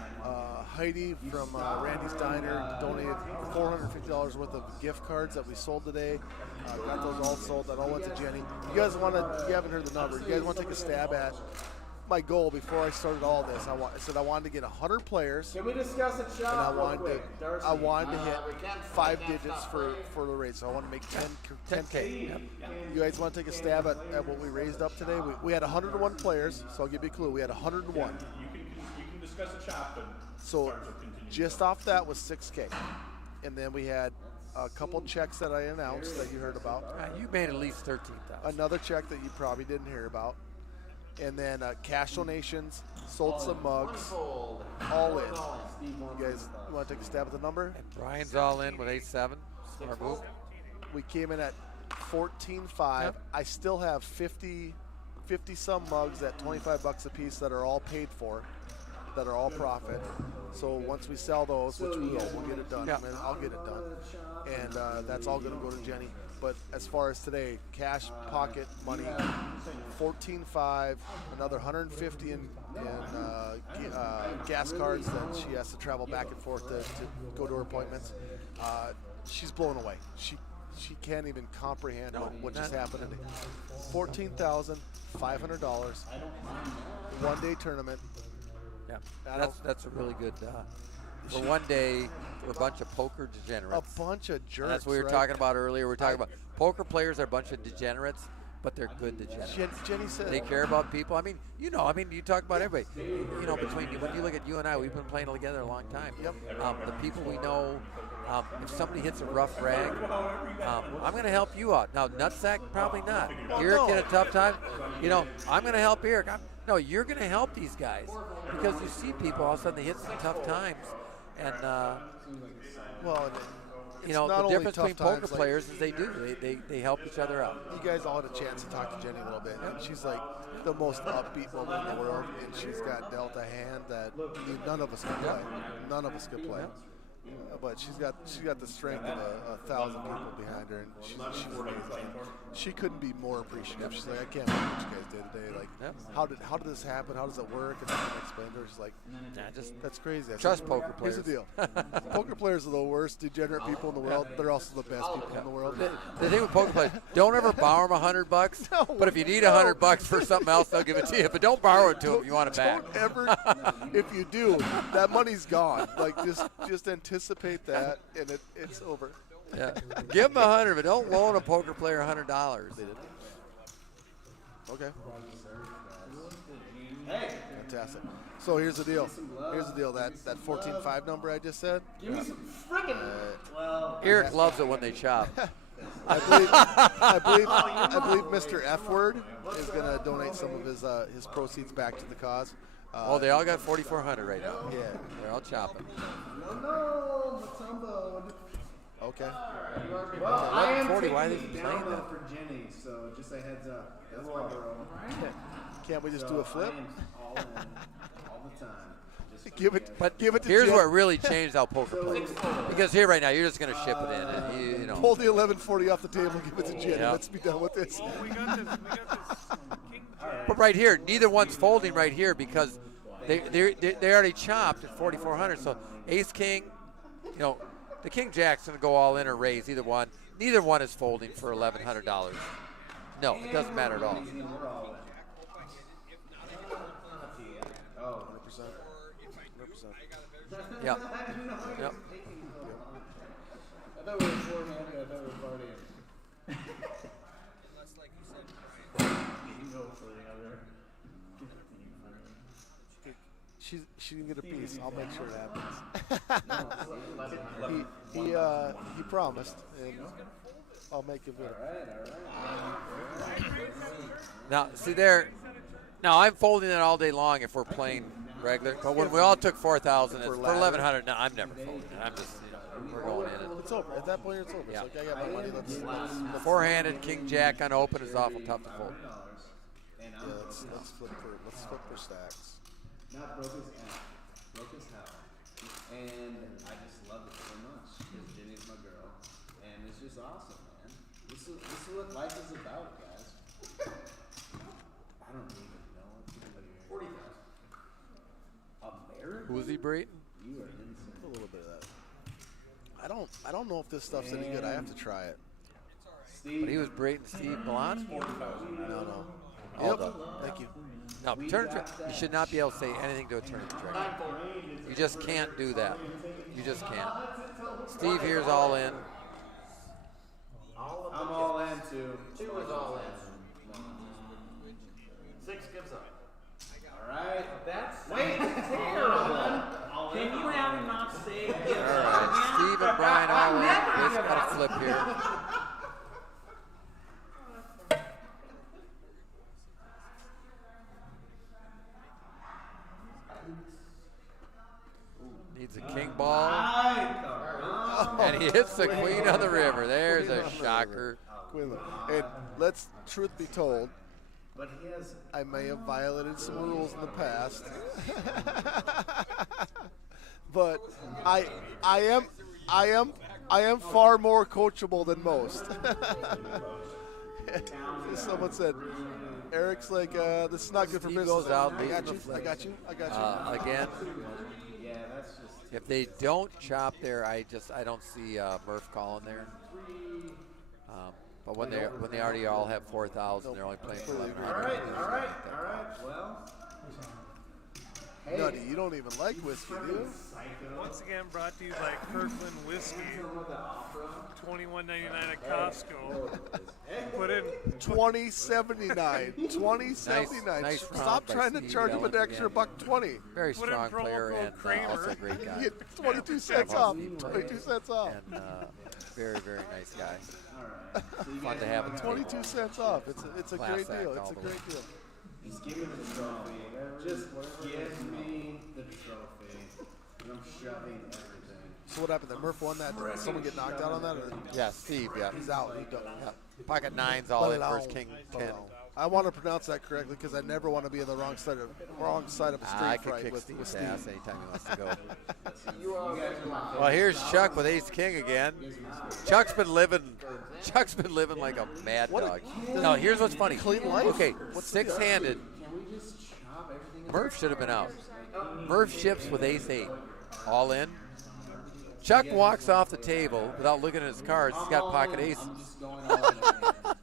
Heidi from Randy's Diner donated $450 worth of gift cards that we sold today. Got those all sold. That all went to Jenny. You guys you haven't heard the number. You guys want to take a stab at my goal before I started all this? I said I wanted to get 100 players. Can we discuss it, Sean? And I wanted to hit 5 digits for the race. So I want to make 10K. Yep. You guys want to take a stab at what we raised up today? We had 101 players, so I'll give you a clue. We had 101. You can discuss a chop. So just off that was 6K. And then we had a couple checks that I announced that you heard about. You made at least 13,000. Another check that you probably didn't hear about. And then cash donations, sold some mugs, all in. You guys want to take a stab at the number? And Brian's all in with 8-7. Smart move. We came in at 14.5. Yep. I still have 50 some mugs at $25 a piece that are all paid for, that are all profit. So once we sell those, which we will, we'll get it done. Yeah. I mean, I'll get it done. And that's all going to go to Jenny. But as far as today, cash pocket money, 14.5, another 150 in gas cards that she has to travel back and forth to go to her appointments. She's blown away. She can't even comprehend what just happened today. $14,500, 1-day tournament. Yeah, that's a really good. For one day, for a bunch of poker degenerates. A bunch of jerks. And that's what we were talking about earlier. We were talking about poker players are a bunch of degenerates, but they're good degenerates. Jenny said they care about people. I mean, you talk about everybody. Between when you look at you and I, we've been playing together a long time. Yep. The people we know. If somebody hits a rough rag, I'm going to help you out. Now, Nutsack, probably not. Eric hit a tough time. I'm going to help Eric. No, you're going to help these guys because you see people all of a sudden they hit some tough times, and the difference between poker players is they help each other out. You guys all had a chance to talk to Jenny a little bit, and she's like the most upbeat woman in the world, and she's got dealt a hand that none of us could play. None of us could play. But she's got the strength of 1,000 people behind her, and she's amazing. She couldn't be more appreciative. She's like, I can't believe what you guys did today. Like, how did this happen? How does it work? And I explained to her. She's like, that's crazy. Trust poker players. Here's the deal. Poker players are the worst degenerate people in the world. They're also the best people in the world. The thing with poker players, don't ever borrow them $100. No, but if you need $100 for something else, they'll give it to you. But don't borrow it to them if you want it back. Don't ever. If you do, that money's gone. Like just anticipate that, and it's over. Yeah, give them $100, but don't loan a poker player $100. Okay. Fantastic. So here's the deal. That 14.5 number I just said. Give me some freaking. Eric loves it when they chop. I believe Mr. F Word is going to donate some of his proceeds back to the cause. They all got 4,400 right now. Yeah, they're all chopping. No, Matumbo. Okay. Well, I am 40. taking Why are they it playing down that? for Jenny, so just a heads up. That's why we're Can't we just do a flip? all in all the time. Give it to here's Jen. what really changed how poker plays. Because here right now, you're just going to ship it in. And you know. Pull the 1140 off the table, give it to Jenny. Yep. Let's be done with this. We got this. King Jack. But right here, neither one's folding right here because they already chopped at 4,400. So ace king, you know, the king jack's gonna go all in or raise, either one. Neither one is folding for $1,100. No, it doesn't matter at all. Oh, 100%. 100%. Yep. Yep. I thought we were four-handed. I thought we were partying. You go for the other. She didn't get a piece. I'll make sure it happens. he promised, and I'll make him do it. Now, see there. Now I'm folding it all day long if we're playing regular. But when we all took 4,000 for 1,100, no, I'm never folding it. I'm just, we're going in it. It's over. At that point, it's over. Yeah. It's like, I got my money. Let's Four-handed king jack unopened is awful tough to fold. yeah, let's flip for stacks. Not broke as hell. Broke as hell. And I just love it so much because Jenny's my girl. And it's just awesome, man. This is what life is about, guys. I don't even know what to do here. 40,000. America? Who's he breeding? You are insane. A little bit of that. I don't know if this stuff's any good. I have to try it. But he was breeding Steve Milan? No. All Yep. Thank you. No, tournament, you should not be able to say anything to a tournament director. You just can't do that. You just can't. Steve here's all in. I'm all in too. 2 is all in. 6 gives up. Alright. That's Wait, terrible. Can you have him not say All right, Steve and Brian all in. This got a flip here. Needs a king ball. And he hits the queen of the river. There's a shocker. And let's, truth be told, But he has I may have violated some rules in the past. But I am far more coachable than most. Someone said, Eric's like, this is not good for Steve business. goes out, I got leads you. the I flip. got you. I got you. Again, yeah, that's just if they don't chop there, I don't see Murph calling there. But when they already all have 4,000, they're only playing for 1,100. alright. Well. Hey. Nutty, you don't even like whiskey, do you? Once again, brought to you by Kirkland Whiskey. $21.99 at Costco. Put in $20.79. $20.79. Nice Stop round by trying to Steve charge him an Ellen extra again. $1.20. Very Put in strong promo player code and Kramer. also a great You guy. get 22 cents off. 22 cents off. And very, very nice guy. Fun to have. 22 cents off. It's a Class great act deal. all It's a the great way. deal. Just give me the trophy. Just give me the trophy. And I'm shoving everything. So what happened there? Murph won that. Did someone get knocked out on that? Or Yeah, Steve, yeah. he's out. He done. Yeah. Pocket nines all in versus king 10. I want to pronounce that correctly because I never want to be on the wrong side of a I street could fight kick with Steve's Steve. ass anytime he wants to go. You all guys are my Well, here's Chuck with ace king again. Chuck's been living like a mad dog. No, here's what's funny. Clean life? Okay, What's the deal? six-handed. Can we just chop everything? Murph should have been out. Murph ships with ace 8. All in. Chuck walks off the table without looking at his cards. He's got pocket aces. I'm just going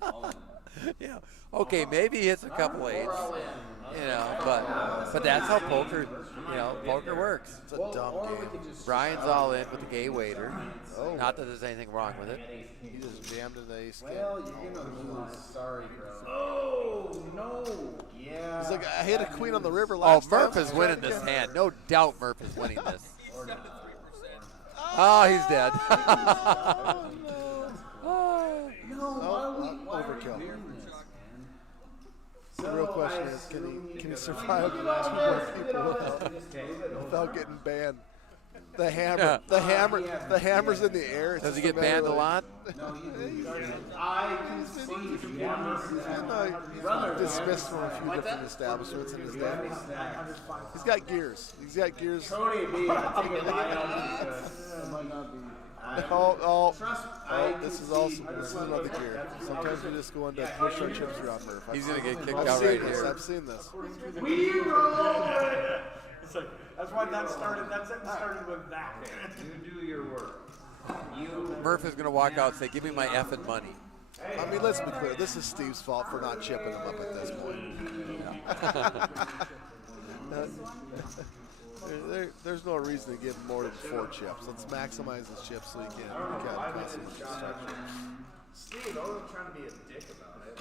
all in. Yeah. Okay, maybe he hits a couple eights. You know, but that's how poker works. It's a dumb game. Brian's all in with the gay waiter. Oh. Not that there's anything wrong with it. He just jammed in the ace king. Well, you're gonna lose. Sorry, bro. Oh no. Yeah. He's like, I hit a queen on the river Oh, last time. Murph is winning this hand. No doubt Murph is winning this. Oh, he's dead. Overkill. The real question is, can he survive 2 more people without getting banned? The hammer's in the air. It's Does he just get a matter banned a of- lot? I can see He's been dismissed from a few different establishments in his day. He's got gears. He's got gears. Cody B. I take a buyout because I might not be. This is another gear. Sometimes we just go into push our chips around Murph. He's going to get kicked I've out seen right this. here. I've seen this. We roll. It's like, that's why that started. That sentence started with that. You do your work. You. Murph is going to walk out and say, "Give me my effing money." I mean, let's be clear. This is Steve's fault for not chipping him up at this point. There's no reason to give him more than 4 chips. Let's maximize his chips so he can constantly structure. Steve, I wasn't trying to be a dick about it.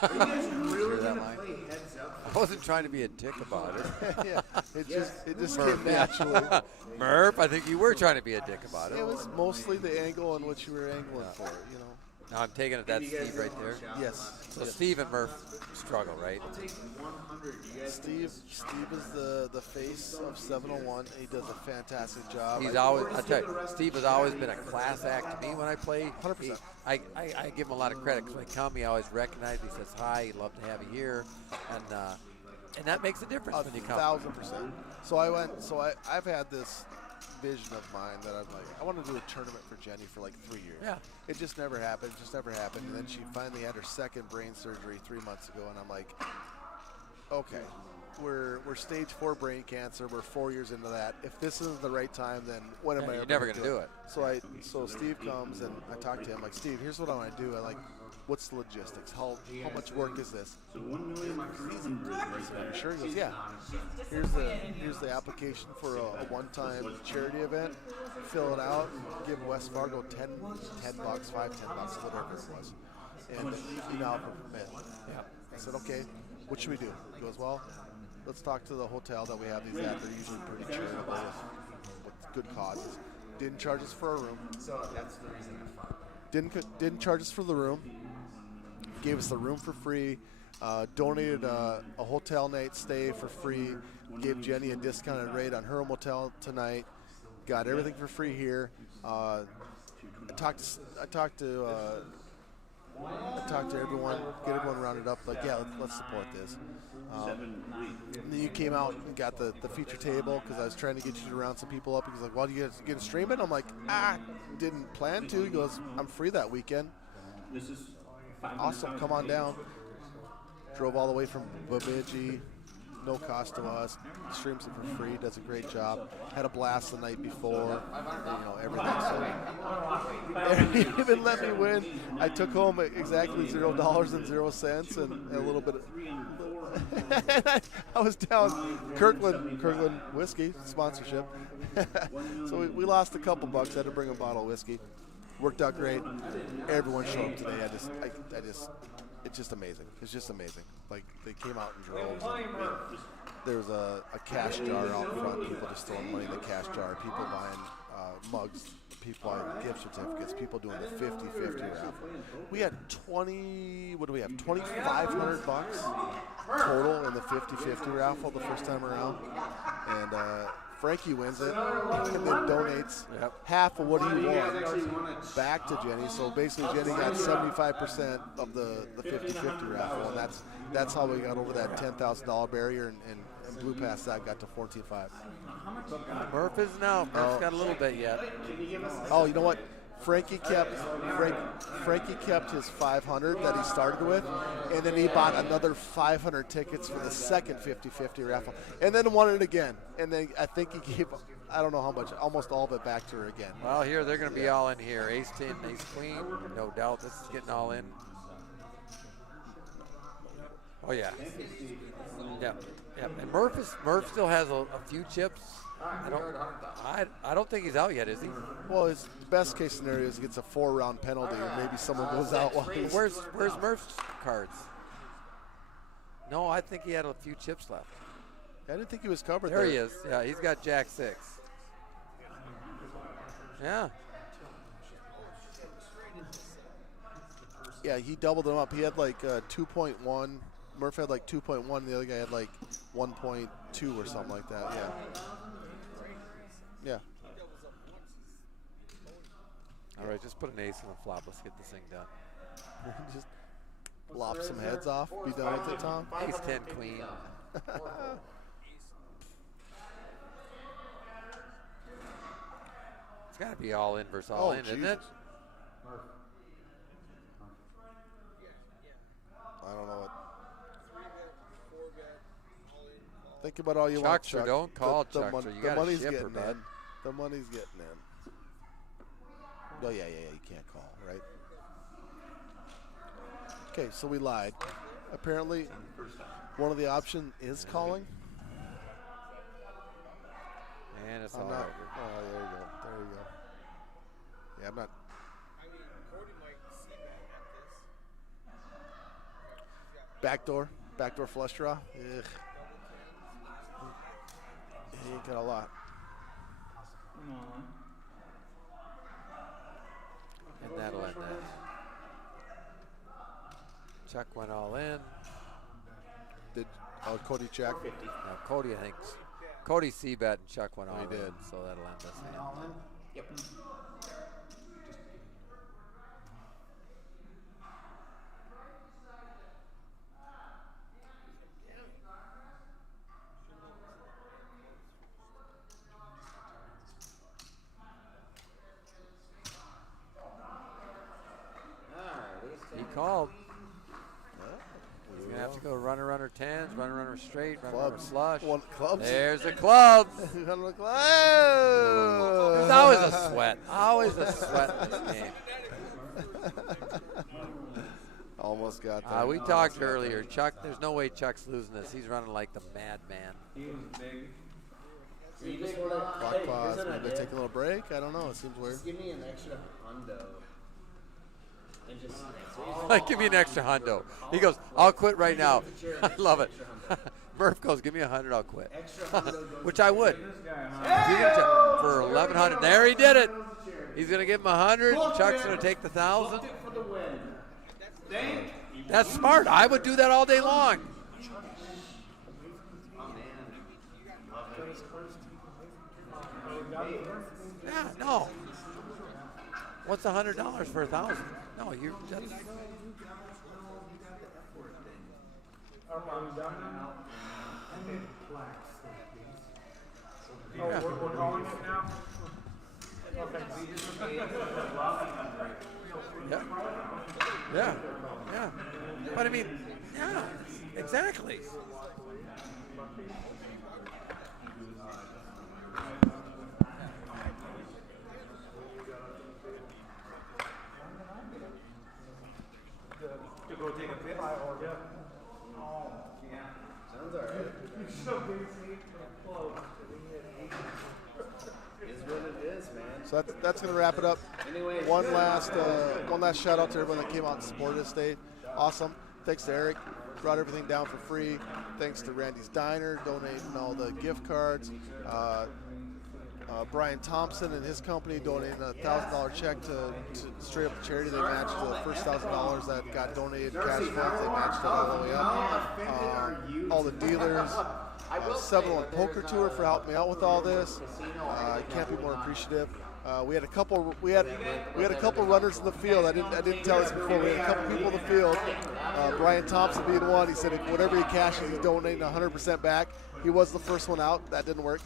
Are you guys really going to play heads up? I wasn't trying to be a dick about it. Yeah, it just Murph, came naturally. Murph, I think you were trying to be a dick about it. It was mostly the angle in which you were angling for, you know. Now I'm taking it. That's Steve right there. Yes. So Steve and Murph struggle, right? I'll take 100. You guys Steve is the face of 701. He does a fantastic job. He's always. I tell you, Steve has always been a class act to me when I play. 100%. I give him a lot of credit because when he comes, he always recognizes. He says hi. He'd love to have you here, and that makes a difference when you come. 1,000%. So I've had this vision of mine that I'm like, I want to do a tournament for Jenny for like 3 years. Yeah. It just never happened. And then she finally had her second brain surgery 3 months ago, and I'm like, okay, we're stage 4 brain cancer. We're 4 years into that. If this isn't the right time, then when am I ever never going to do it? So Steve comes and I talk to him like, Steve, here's what I want to do. I like, what's the logistics? How much work is this? I'm sure. He goes, yeah. Here's the application for a one-time charity event. Fill it out. Give West Fargo $10, $5, $10, whatever it was, and you know, permit. Yeah. I said, okay. What should we do? He goes, well, let's talk to the hotel that we have these at. They're usually pretty charitable with good causes. Didn't charge us for a room. So that's the reason I fought. Didn't charge us for the room. Gave us the room for free. Donated a hotel night stay for free. Gave Jenny a discounted rate on her motel tonight. Got everything for free here. I talked to everyone, get everyone rounded up. Like, yeah, let's support this. And then you came out and got the feature table because I was trying to get you to round some people up. He's like, well, you gonna stream it? I'm like, didn't plan to. He goes, I'm free that weekend. This is Awesome, come on down. Drove all the way from Bemidji, no cost to us. Streams it for free, does a great job. Had a blast the night before, everything. So he even let me win. I took home exactly $0.00 and a little bit of I was down Kirkland whiskey sponsorship. So we lost a couple bucks. Had to bring a bottle of whiskey. Worked out great. Everyone showed up today. It's just amazing. It's just amazing. Like, they came out in droves. There was a cash jar out front. People just throwing money in the cash jar. People buying mugs. People buying gift certificates. People doing the 50-50 raffle. We had 2,500 bucks total in the 50-50 raffle the first time around. And Frankie wins it and then donates half of what he won back to Jenny. So basically Jenny got 75% of the 50-50 raffle, and that's how we got over that $10,000 barrier and blew past that, got to 14.5. Murph is now. Murph's got a little bit yet. Oh, you know what? Frankie kept his 500 that he started with, and then he bought another 500 tickets for the second 50-50 raffle, and then won it again. And then I think he gave, I don't know how much, almost all of it back to her again. Well, here they're going to be all in here. Ace 10, Ace Queen, no doubt. This is getting all in. Oh yeah. Yep. And Murph still has a few chips. I don't think he's out yet, is he? Well, his best case scenario is he gets a 4-round penalty, or maybe someone goes out while he's. Where's Murph's cards? No, I think he had a few chips left. I didn't think he was covered there. There he is. Yeah, he's got Jack 6. Yeah. Yeah, he doubled them up. He had like 2.1. Murph had like 2.1, and the other guy had like 1.2 or something like that. Yeah. Yeah. All right, just put an ace and a flop. Let's get this thing done. Just lop some heads off. Be done with it, Tom. Ace 10 queen. It's got to be all in versus all in, isn't it? I don't know what. Think about all you want, Chuckster, Chuck. don't call Chuckster. You the got to money's ship her, getting bud. in. The money's getting in. Oh, yeah, you can't call, right? Okay, so we lied. Apparently, one of the options is calling. And it's I'm all not. over. Oh, there you go. There you go. Yeah, I'm not. I mean, Cody might see that at this. Backdoor flush draw. Ugh. He ain't got a lot. Come on. And that'll end that. Chuck went all in. Cody check? Now Cody, I think. Cody C-bet and Chuck went all in. did. So that'll end this hand. Yep. He called. He's going to have to go runner, tens, runner, straight, runner, flush. Clubs. There's the club. There's There's always a sweat. Always a sweat in this game. Almost got that. We talked earlier. Chuck, there's no way Chuck's losing this. He's running like the madman. He was big. So you just want to Clock pause. Maybe take a little break. I don't know. It seems weird. Just give me an extra hundo. And just Give me an extra hundo. He goes, I'll quit right now. I love it. Murph goes, give me $100, I'll quit. Which I would. For $1,100. There he did it. He's going to give him 100. Chuck's going to take the 1,000. That's smart. I would do that all day long. Yeah, no. What's $100 for 1,000? No, you're. That's, Oh, we're calling it now? Yeah. But I mean, yeah, exactly. To go take a piss? Oh, yeah. sounds alright. You so busy. Is what it is, man. So that's going to wrap it up. Anyway, One last shout out to everyone that came out and supported us today. Awesome. Thanks to Eric. Brought everything down for free. Thanks to Randy's Diner donating all the gift cards. Brian Thompson and his company donated a $1,000 check to straight up to charity. They matched the first $1,000 that got donated cash funds. They matched it all the way up. All the dealers. 7-1 Poker Tour for helping me out with all this. I can't be more appreciative. We had a couple runners in the field. I didn't tell this before. We had a couple people in the field. Brian Thompson being one. He said whatever he cashes, he's donating 100% back. He was the first one out. That didn't work.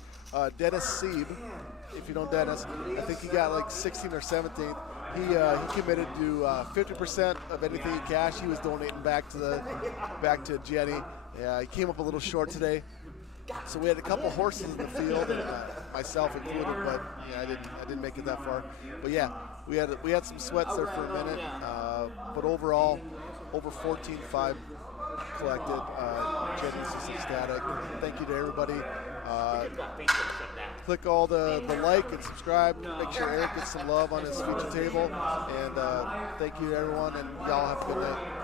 Dennis Sieb, if you know Dennis, I think he got like 16th or 17th. He committed to 50% of anything he cashed. He was donating back to Jenny. Yeah, he came up a little short today. So we had a couple horses in the field, and myself included, but yeah, I didn't make it that far. But yeah, we had some sweats there for a minute, but overall, over 14.5 collected. Jenny's just ecstatic. Thank you to everybody. Click all the like and subscribe. Make sure Eric gets some love on his feature table. And thank you to everyone, and y'all have a good night.